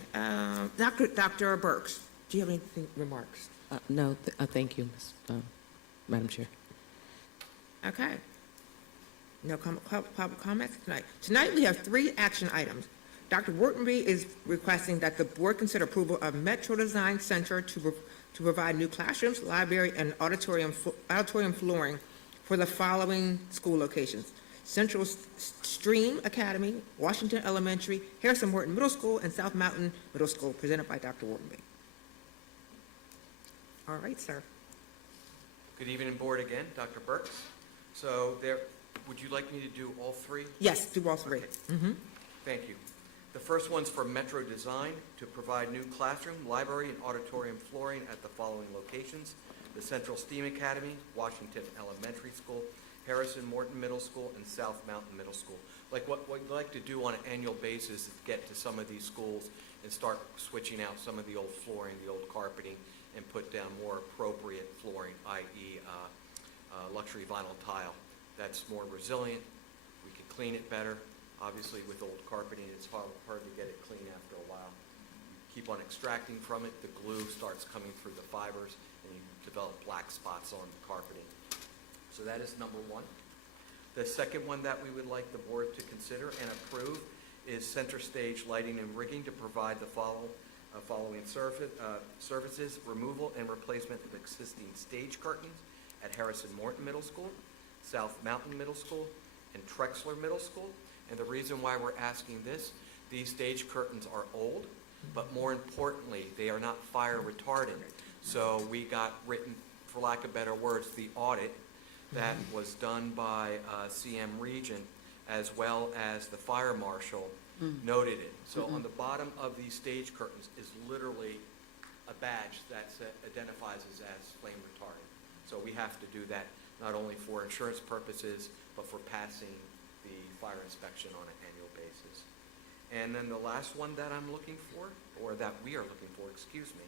Dr. Burks, do you have anything remarks? No, thank you, Madam Chair. Okay. No public comments tonight. Tonight, we have 3 action items. Dr. Whartonby is requesting that the board consider approval of Metro Design Center to provide new classrooms, library, and auditorium flooring for the following school locations: Central Stream Academy, Washington Elementary, Harrison Morton Middle School, and South Mountain Middle School, presented by Dr. Whartonby. All right, sir. Good evening, board again, Dr. Burks. So would you like me to do all 3? Yes, do all 3. Okay. Thank you. The first one's for Metro Design to provide new classroom, library, and auditorium flooring at the following locations: the Central Steam Academy, Washington Elementary School, Harrison Morton Middle School, and South Mountain Middle School. Like what we'd like to do on an annual basis is get to some of these schools and start switching out some of the old flooring, the old carpeting, and put down more appropriate flooring, i.e. Luxury vinyl tile. That's more resilient. We can clean it better. Obviously, with old carpeting, it's hard to get it clean after a while. You keep on extracting from it, the glue starts coming through the fibers, and you develop black spots on the carpeting. So that is number 1. The second one that we would like the board to consider and approve is center stage lighting and rigging to provide the following services: removal and replacement of existing stage curtains at Harrison Morton Middle School, South Mountain Middle School, and Trexler Middle School. And the reason why we're asking this, these stage curtains are old, but more importantly, they are not fire retardant. So we got written, for lack of better words, the audit that was done by CM Regent, as well as the fire marshal, noted it. So on the bottom of these stage curtains is literally a badge that identifies as flame retardant. So we have to do that not only for insurance purposes, but for passing the fire inspection on an annual basis. And then the last one that I'm looking for, or that we are looking for, excuse me,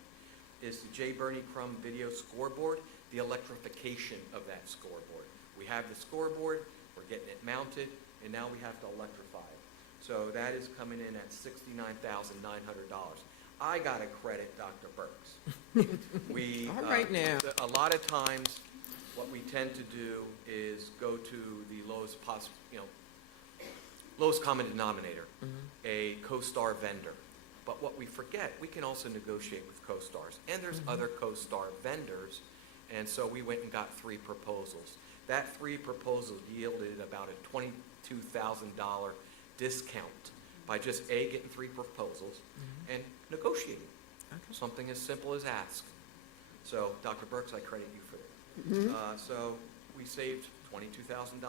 is the J. Bernie Crum video scoreboard, the electrification of that scoreboard. We have the scoreboard, we're getting it mounted, and now we have to electrify it. So that is coming in at $69,900. I got to credit Dr. Burks. All right now. A lot of times, what we tend to do is go to the lowest common denominator, a co-star vendor. But what we forget, we can also negotiate with co-stars. And there's other co-star vendors, and so we went and got 3 proposals. That 3 proposals yielded about a $22,000 discount by just getting 3 proposals and negotiating. Something as simple as ask. So, Dr. Burks, I credit you for that. So, we saved $22,000.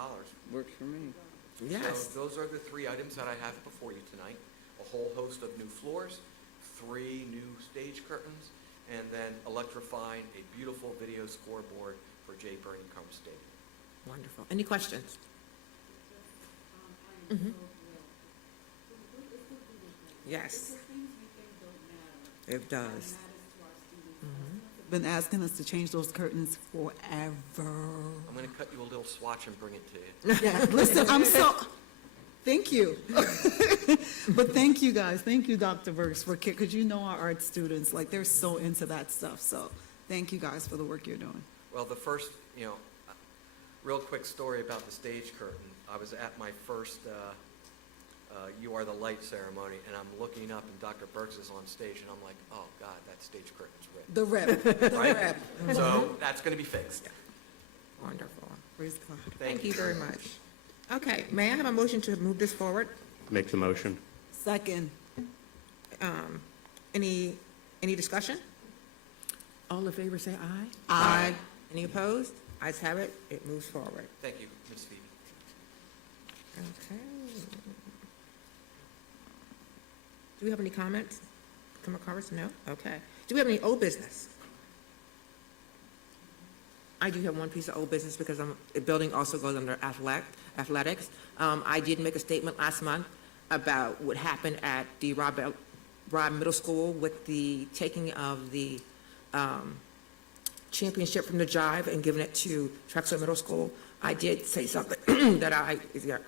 Works for me. Yes. So those are the three items that I have before you tonight. A whole host of new floors, 3 new stage curtains, and then electrifying a beautiful video scoreboard for J. Bernie Crum Stadium. Wonderful. Any questions? Yes. It does. Been asking us to change those curtains forever. I'm going to cut you a little swatch and bring it to you. Yeah, listen, thank you. But thank you guys, thank you, Dr. Burks, because you know our art students, like, they're so into that stuff, so thank you guys for the work you're doing. Well, the first, real quick story about the stage curtain. I was at my first You Are the Light ceremony, and I'm looking up, and Dr. Burks is on stage, and I'm like, oh, God, that stage curtain's ripped. The rep, the Right? rep. So that's going to be fixed. Wonderful. Praise God. Thank you very much. Okay, may I have a motion to move this forward? Make the motion. Second. Any discussion? All in favor, say aye. Aye. Any opposed? Ayes have it, it moves forward. Thank you, Ms. Phoebe. Okay. Do we have any comments? Comments? No? Okay. Do we have any old business? I do have one piece of old business because the building also goes under athletics. I did make a statement last month about what happened at the Robb Middle School with the taking of the championship from the Jive and giving it to Trexler Middle School. I did say something that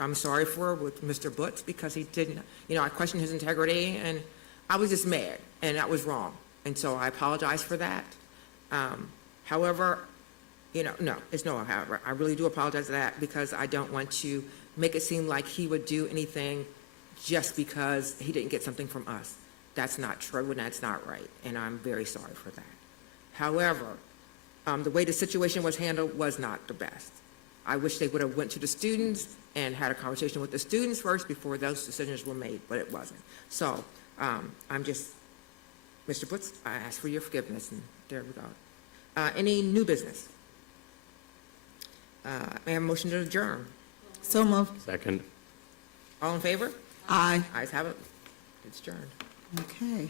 I'm sorry for with Mr. Butts because he didn't, I questioned his integrity and I was just mad and that was wrong. And so I apologize for that. However, no, it's no however. I really do apologize for that because I don't want to make it seem like he would do anything just because he didn't get something from us. That's not true and that's not right. And I'm very sorry for that. However, the way the situation was handled was not the best. I wish they would have went to the students and had a conversation with the students first before those decisions were made, but it wasn't. So I'm just, Mr. Butts, I ask for your forgiveness, and there we go. Any new business? May I have a motion to adjourn? So moved. Second. All in favor? Aye. Ayes have it. It's adjourned. Okay.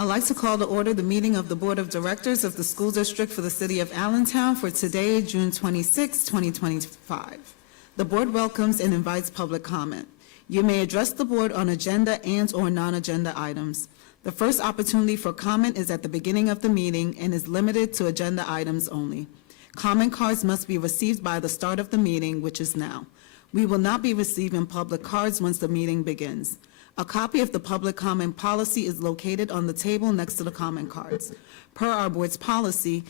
I'd like to call to order the meeting of the Board of Directors of the School District for the City of Allentown for today, June 26, 2025. The board welcomes and invites public comment. You may address the board on agenda and/or non-agenda items. The first opportunity for comment is at the beginning of the meeting and is limited to agenda items only. Comment cards must be received by the start of the meeting, which is now. We will not be receiving public cards once the meeting begins. A copy of the public comment policy is located on the table next to the comment cards. Per our board's policy,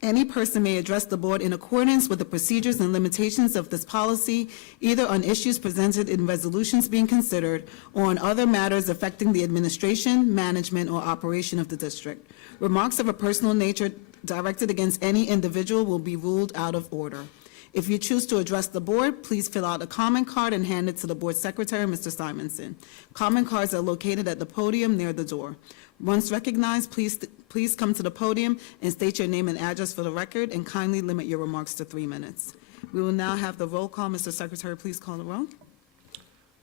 any person may address the board in accordance with the procedures and limitations of this policy, either on issues presented in resolutions being considered or on other matters affecting the administration, management, or operation of the district. Remarks of a personal nature directed against any individual will be ruled out of order. If you choose to address the board, please fill out a comment card and hand it to the board secretary, Mr. Simonson. Comment cards are located at the podium near the door. Once recognized, please come to the podium and state your name and address for the record, and kindly limit your remarks to 3 minutes. We will now have the roll call. Mr. Secretary, please call the roll.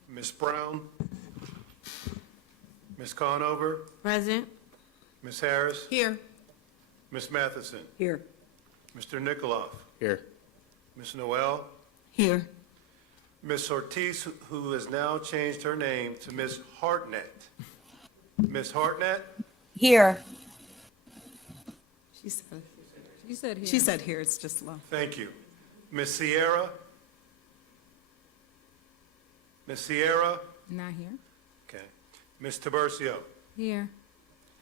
Ms. Brown? Ms. Conover? Present. Ms. Harris? Here. Ms. Matheson? Here. Mr. Nikoloff? Here. Ms. Noel? Here. Ms. Ortiz, who has now changed her name to Ms. Hartnett. Ms. Hartnett? Here. She said here. She said here, it's just low. Thank you. Ms. Sierra? Ms. Sierra? Not here. Okay. Ms. Tiburcio? Here.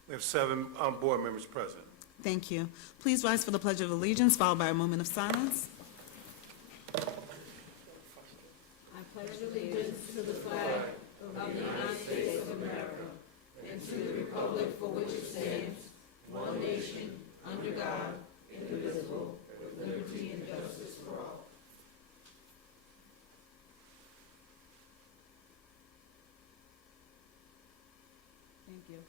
We have 7 board members present. Thank you. Please rise for the Pledge of Allegiance, followed by a moment of silence. I pledge allegiance to the flag of the United States of America and to the republic for which it stands, one nation, under God, indivisible, with liberty and justice for all. Thank you.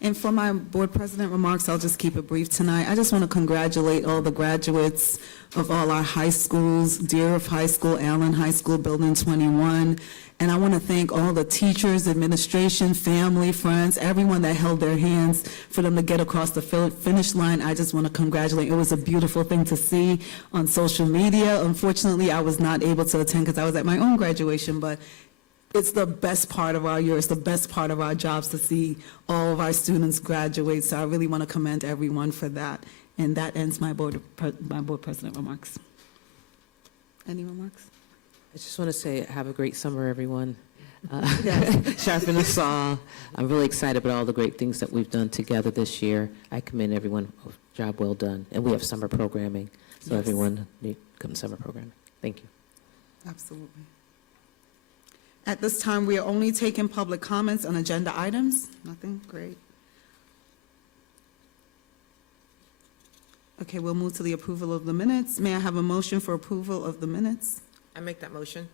And for my board president remarks, I'll just keep it brief tonight. I just want to congratulate all the graduates of all our high schools, Deerfield High School, Allen High School, Building 21. And I want to thank all the teachers, administration, family, friends, everyone that held their hands for them to get across the finish line. I just want to congratulate. It was a beautiful thing to see on social media. Unfortunately, I was not able to attend because I was at my own graduation, but it's the best part of our year. It's the best part of our jobs to see all of our students graduate. So I really want to commend everyone for that. And that ends my board president remarks. Any remarks? I just want to say, have a great summer, everyone. Sharpen the saw. I'm really excited about all the great things that we've done together this year. I commend everyone. Job well done. And we have summer programming, so Yes. everyone need to come to summer programming. Thank you. Absolutely. At this time, we are only taking public comments on agenda items. Nothing? Great. Okay, we'll move to the approval of the minutes. May I have a motion for approval of the minutes? I make that motion.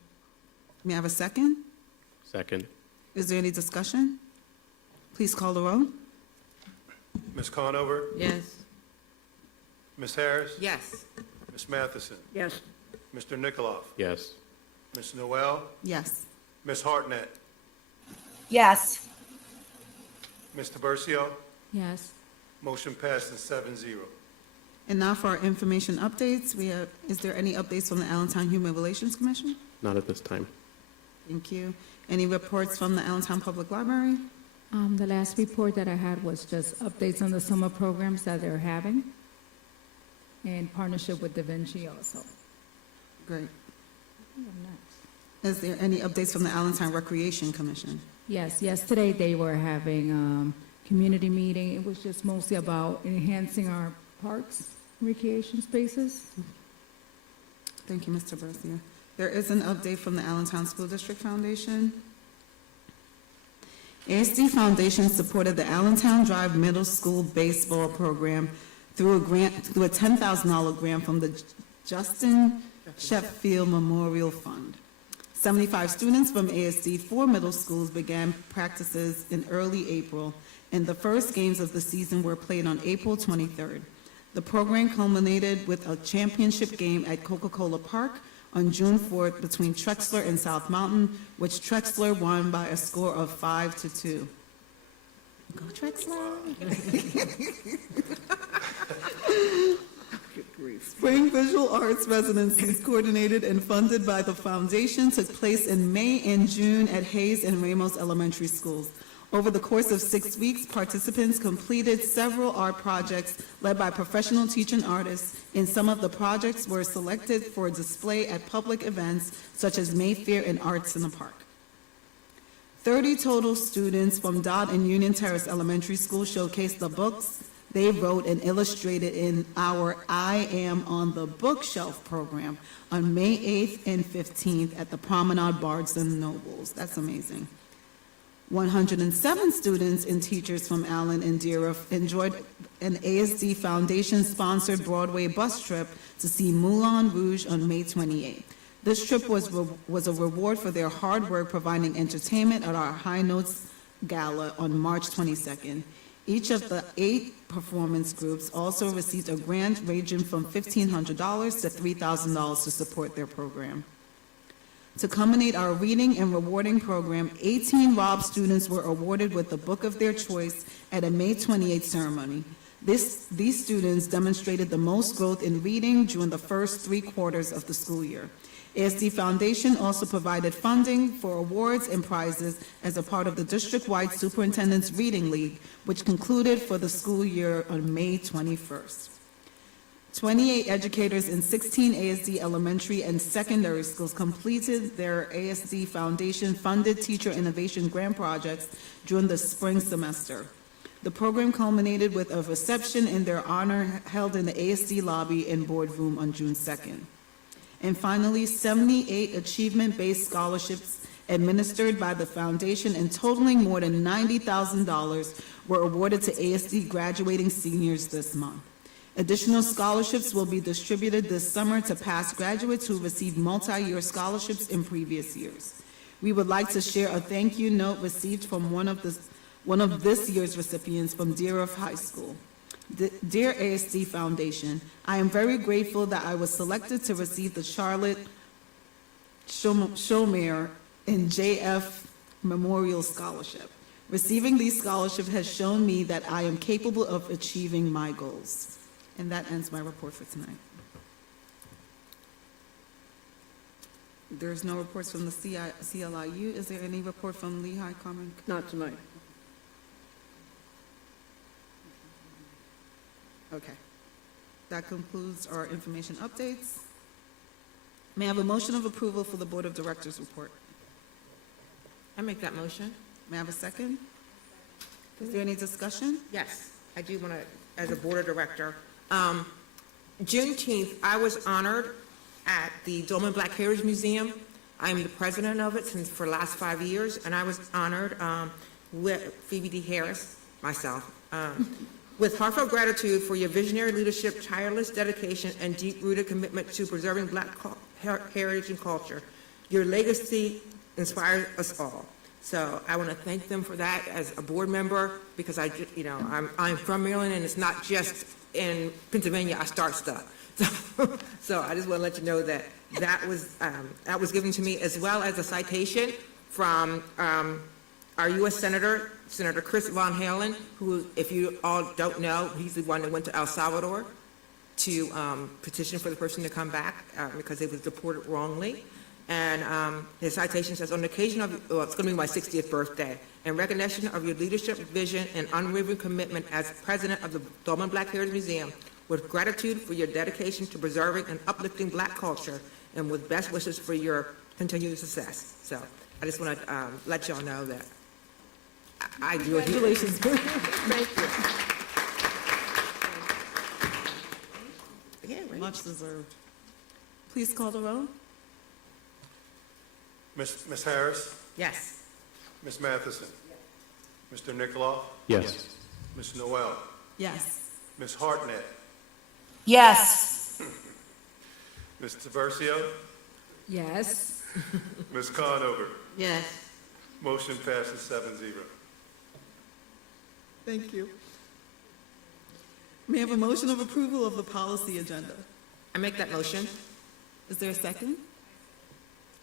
May I have a second? Second. Is there any discussion? Please call the roll. Ms. Conover? Yes. Ms. Harris? Yes. Ms. Matheson? Yes. Mr. Nikoloff? Yes. Ms. Noel? Yes. Ms. Hartnett? Yes. Ms. Tabercio? Yes. Motion passes 7-0. And now for our information updates. Is there any updates from the Allentown Human Relations Commission? Not at this time. Thank you. Any reports from the Allentown Public Library? The last report that I had was just updates on the summer programs that they're having in partnership with Da Vinci also. Great. Is there any updates from the Allentown Recreation Commission? Yes, yesterday they were having community meeting. It was just mostly about enhancing our parks, recreation spaces. Thank you, Mr. Bercia. There is an update from the Allentown School District Foundation. ASD Foundation supported the Allentown Drive Middle School baseball program through a $10,000 grant from the Justin Sheffield Memorial Fund. 75 students from ASD 4 middle schools began practices in early April, and the first games of the season were played on April 23rd. The program culminated with a championship game at Coca-Cola Park on June 4th between Trexler and South Mountain, which Trexler won by a score of 5-2. Go Trexler! Spring Visual Arts residencies coordinated and funded by the foundation took place in May and June at Hayes and Ramos Elementary Schools. Over the course of 6 weeks, participants completed several art projects led by professional teaching artists, and some of the projects were selected for display at public events such as Mayfair and Arts in the Park. 30 total students from Dodd and Union Terrace Elementary School showcased the books they wrote and illustrated in our I Am on the Bookshelf program on May 8th and 15th at the Promenade Barnes and Nobles. That's amazing. 107 students and teachers from Allen and Deerfield enjoyed an ASD Foundation-sponsored Broadway bus trip to see Moulin Rouge on May 28th. This trip was a reward for their hard work providing entertainment at our High Notes Gala on March 22nd. Each of the 8 performance groups also received a grant ranging from $1,500 to $3,000 to support their program. To culminate our reading and rewarding program, 18 Robb students were awarded with the book of their choice at a May 28th ceremony. These students demonstrated the most growth in reading during the first 3 quarters of the school year. ASD Foundation also provided funding for awards and prizes as a part of the district-wide Superintendent's Reading League, which concluded for the school year on May 21st. 28 educators in 16 ASD elementary and secondary schools completed their ASD Foundation-funded Teacher Innovation Grant projects during the spring semester. The program culminated with a reception in their honor held in the ASD lobby and boardroom on June 2nd. And finally, 78 achievement-based scholarships administered by the foundation and totaling more than $90,000 were awarded to ASD graduating seniors this month. Additional scholarships will be distributed this summer to past graduates who received multi-year scholarships in previous years. We would like to share a thank you note received from one of the one of this year's recipients from Deer of High School. Dear ASD Foundation, I am very grateful that I was selected to receive the Charlotte Schomer and JF Memorial Scholarship. Receiving these scholarships has shown me that I am capable of achieving my goals. And that ends my report for tonight. There's no reports from the CLIU. Is there any report from Lehigh Common? Not tonight. Okay. That concludes our information updates. May I have a motion of approval for the Board of Directors report? I make that motion. May I have a second? Is there any discussion? Yes, I do want to, as a board of director. Juneteenth, I was honored at the Dolman Black Heritage Museum. I'm the president of it for the last 5 years, and I was honored with Phoebe D. Harris, myself, with heartfelt gratitude for your visionary leadership, tireless dedication, and deep-rooted commitment to preserving Black heritage and culture. Your legacy inspires us all. So I want to thank them for that as a board member, because I'm from Maryland, and it's not just in Pennsylvania I start stuff. So I just want to let you know that that was given to me, as well as a citation from our U.S. Senator Chris Von Halen, who, if you all don't know, he's the one that went to El Salvador to petition for the person to come back because they was deported wrongly. And his citation says, on the occasion of, it's going to be my 60th birthday, in recognition of your leadership, vision, and unwavering commitment as president of the Dolman Black Heritage Museum, with gratitude for your dedication to preserving and uplifting Black culture, and with best wishes for your continued success. So I just want to let y'all know that I do it. Congratulations. Thank you. Yeah, right. Much deserved. Please call the roll. Ms. Harris? Yes. Ms. Matheson? Mr. Nickoloff? Yes. Ms. Noel? Yes. Ms. Hartnett? Yes. Ms. Taversio? Yes. Ms. Conover? Yes. Motion passes 7-0. Thank you. May I have a motion of approval of the policy agenda? I make that motion. Is there a second?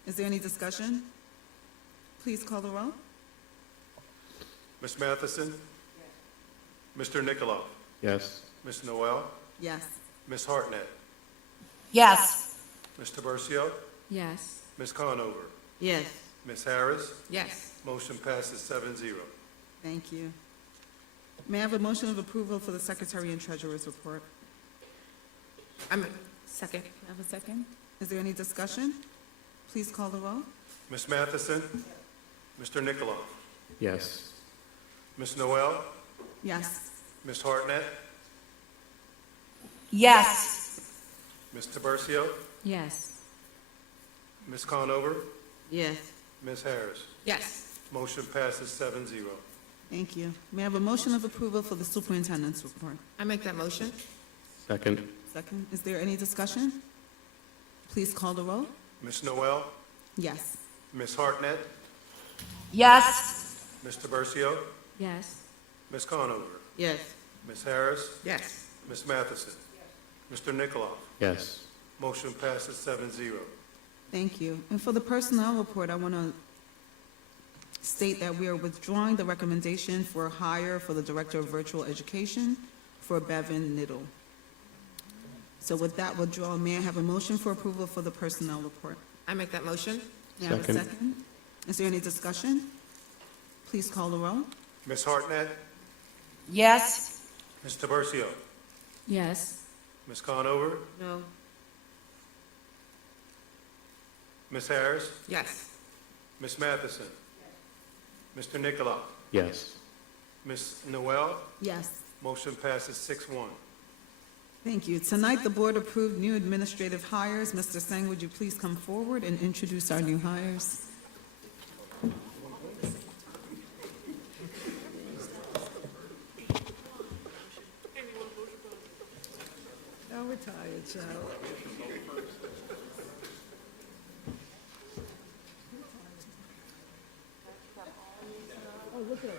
Is there any discussion? Please call the roll. Ms. Matheson? Mr. Nickoloff? Yes. Ms. Noel? Yes. Ms. Hartnett? Yes. Ms. Taversio? Yes. Ms. Conover? Yes. Ms. Harris? Yes. Motion passes 7-0. Thank you. May I have a motion of approval for the Secretary and Treasurer's report? I'm second. Have a second? Is there any discussion? Please call the roll. Ms. Matheson? Mr. Nickoloff? Yes. Ms. Noel? Yes. Ms. Hartnett? Yes. Ms. Taversio? Yes. Ms. Conover? Yes. Ms. Harris? Yes. Motion passes 7-0. Thank you. May I have a motion of approval for the Superintendent's report? I make that motion. Second. Second. Is there any discussion? Please call the roll. Ms. Noel? Yes. Ms. Hartnett? Yes. Ms. Taversio? Yes. Ms. Conover? Yes. Ms. Harris? Yes. Ms. Matheson? Mr. Nickoloff? Yes. Motion passes 7-0. Thank you. And for the personnel report, I want to state that we are withdrawing the recommendation for hire for the Director of Virtual Education for Bevan Niddle. So with that withdrawal, may I have a motion for approval for the personnel report? I make that motion. May I have a Second. second? Is there any discussion? Please call the roll. Ms. Hartnett? Yes. Ms. Taversio? Yes. Ms. Conover? No. Ms. Harris? Yes. Ms. Matheson? Mr. Nickoloff? Yes. Ms. Noel? Yes. Motion passes 6-1. Thank you. Tonight, the board approved new administrative hires. Mr. Sang, would you please come forward and introduce our new hires? Oh, we're tired, child. Oh, look at us.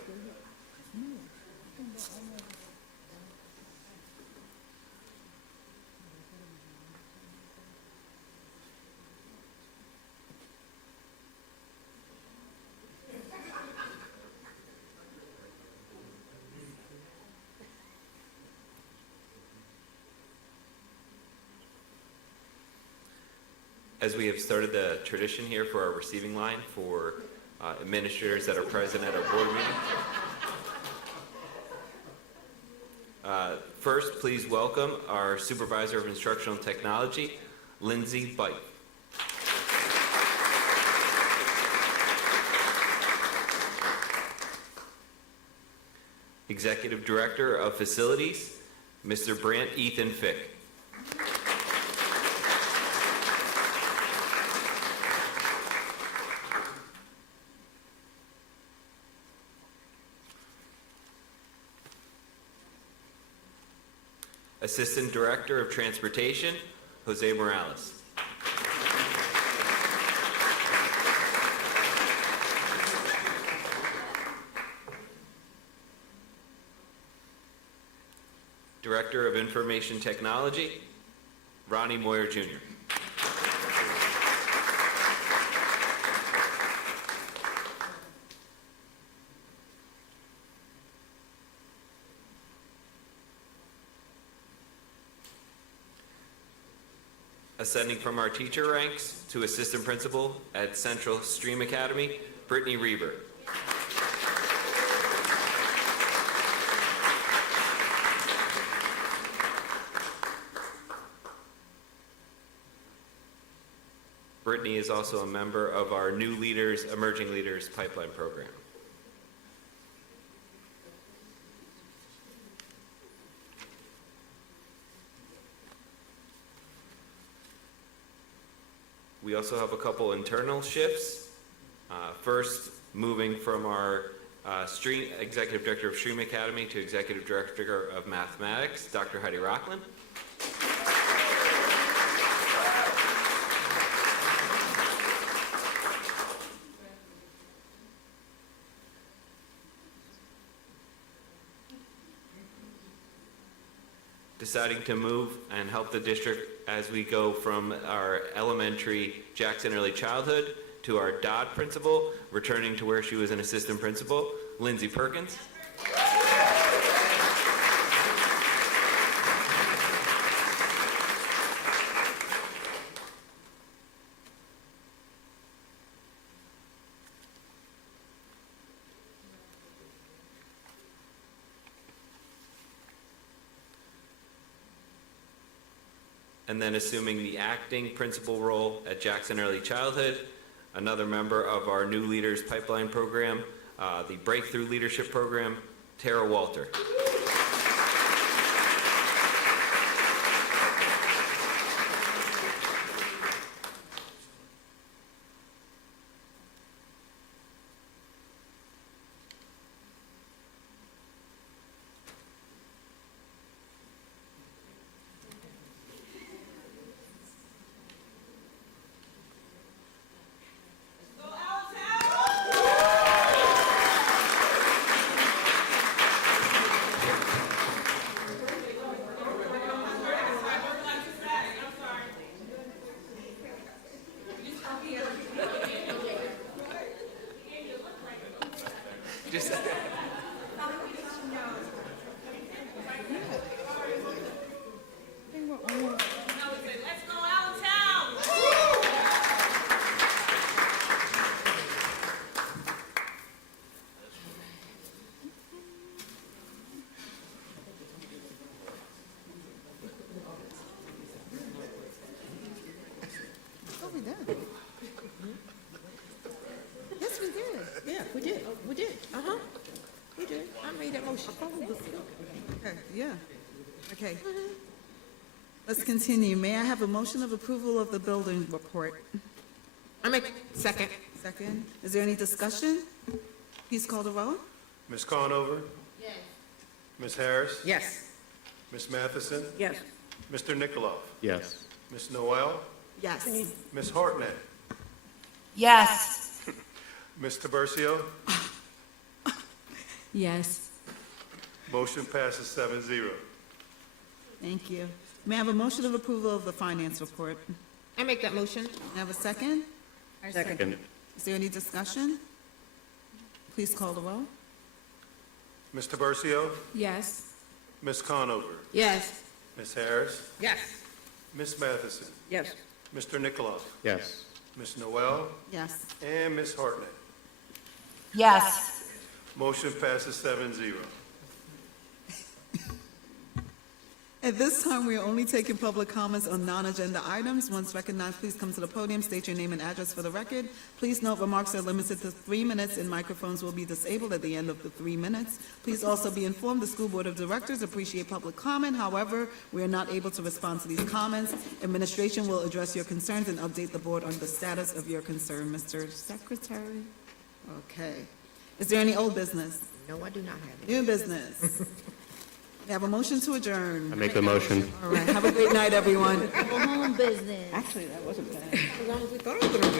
As we have started the tradition here for our receiving line for administrators that are present at our board meeting. First, please welcome our Supervisor of Instructional Technology, Lindsay Byte. Executive Director of Facilities, Mr. Brant Ethan Fick. Assistant Director of Transportation, Jose Morales. Director of Information Technology, Ronnie Moyer Jr. Ascending from our teacher ranks to Assistant Principal at Central Stream Academy, Brittany Reber. Brittany is also a member of our New Leaders, Emerging Leaders Pipeline Program. We also have a couple internal shifts. First, moving from our Executive Director of Stream Academy to Executive Director of Mathematics, Dr. Heidi Rockland. Deciding to move and help the district as we go from our elementary Jackson Early Childhood to our Dodd principal, returning to where she was an assistant principal, Lindsay Perkins. And then assuming the acting principal role at Jackson Early Childhood, another member of our New Leaders Pipeline Program, the Breakthrough Leadership Program, Tara Walter. We did. Yes, we did. Yeah, we did. We did. Uh-huh. We did. I made that motion. Okay, yeah. Okay. Let's continue. May I have a motion of approval of the building report? I make second. Second. Is there any discussion? Please call the roll. Ms. Conover? Yes. Ms. Harris? Yes. Ms. Matheson? Yes. Mr. Nikolov? Yes. Ms. Noel? Yes. Ms. Hartnett? Yes. Ms. Tiburcio? Yes. Motion passes 7-0. Thank you. May I have a motion of approval of the finance report? I make that motion. May I have a second? Second. Is there any discussion? Please call the roll. Ms. Tiburcio? Yes. Ms. Conover? Yes. Ms. Harris? Yes. Ms. Matheson? Yes. Mr. Nikolov? Yes. Ms. Noel? Yes. And Ms. Hartnett? Yes. Motion passes 7-0. At this time, we are only taking public comments on non-agenda items. Once recognized, please come to the podium, state your name and address for the record. Please note remarks are limited to 3 minutes, and microphones will be disabled at the end of the 3 minutes. Please also be informed the School Board of Directors appreciate public comment. However, we are not able to respond to these comments. Administration will address your concerns and update the board on the status of your concern. Mr. Secretary? Okay. Is there any old business? No, I do not have New business? We have a motion to adjourn. I make the motion. All right, have a great night, everyone. Home business. Actually, that wasn't bad. As long as we thought it was going to be.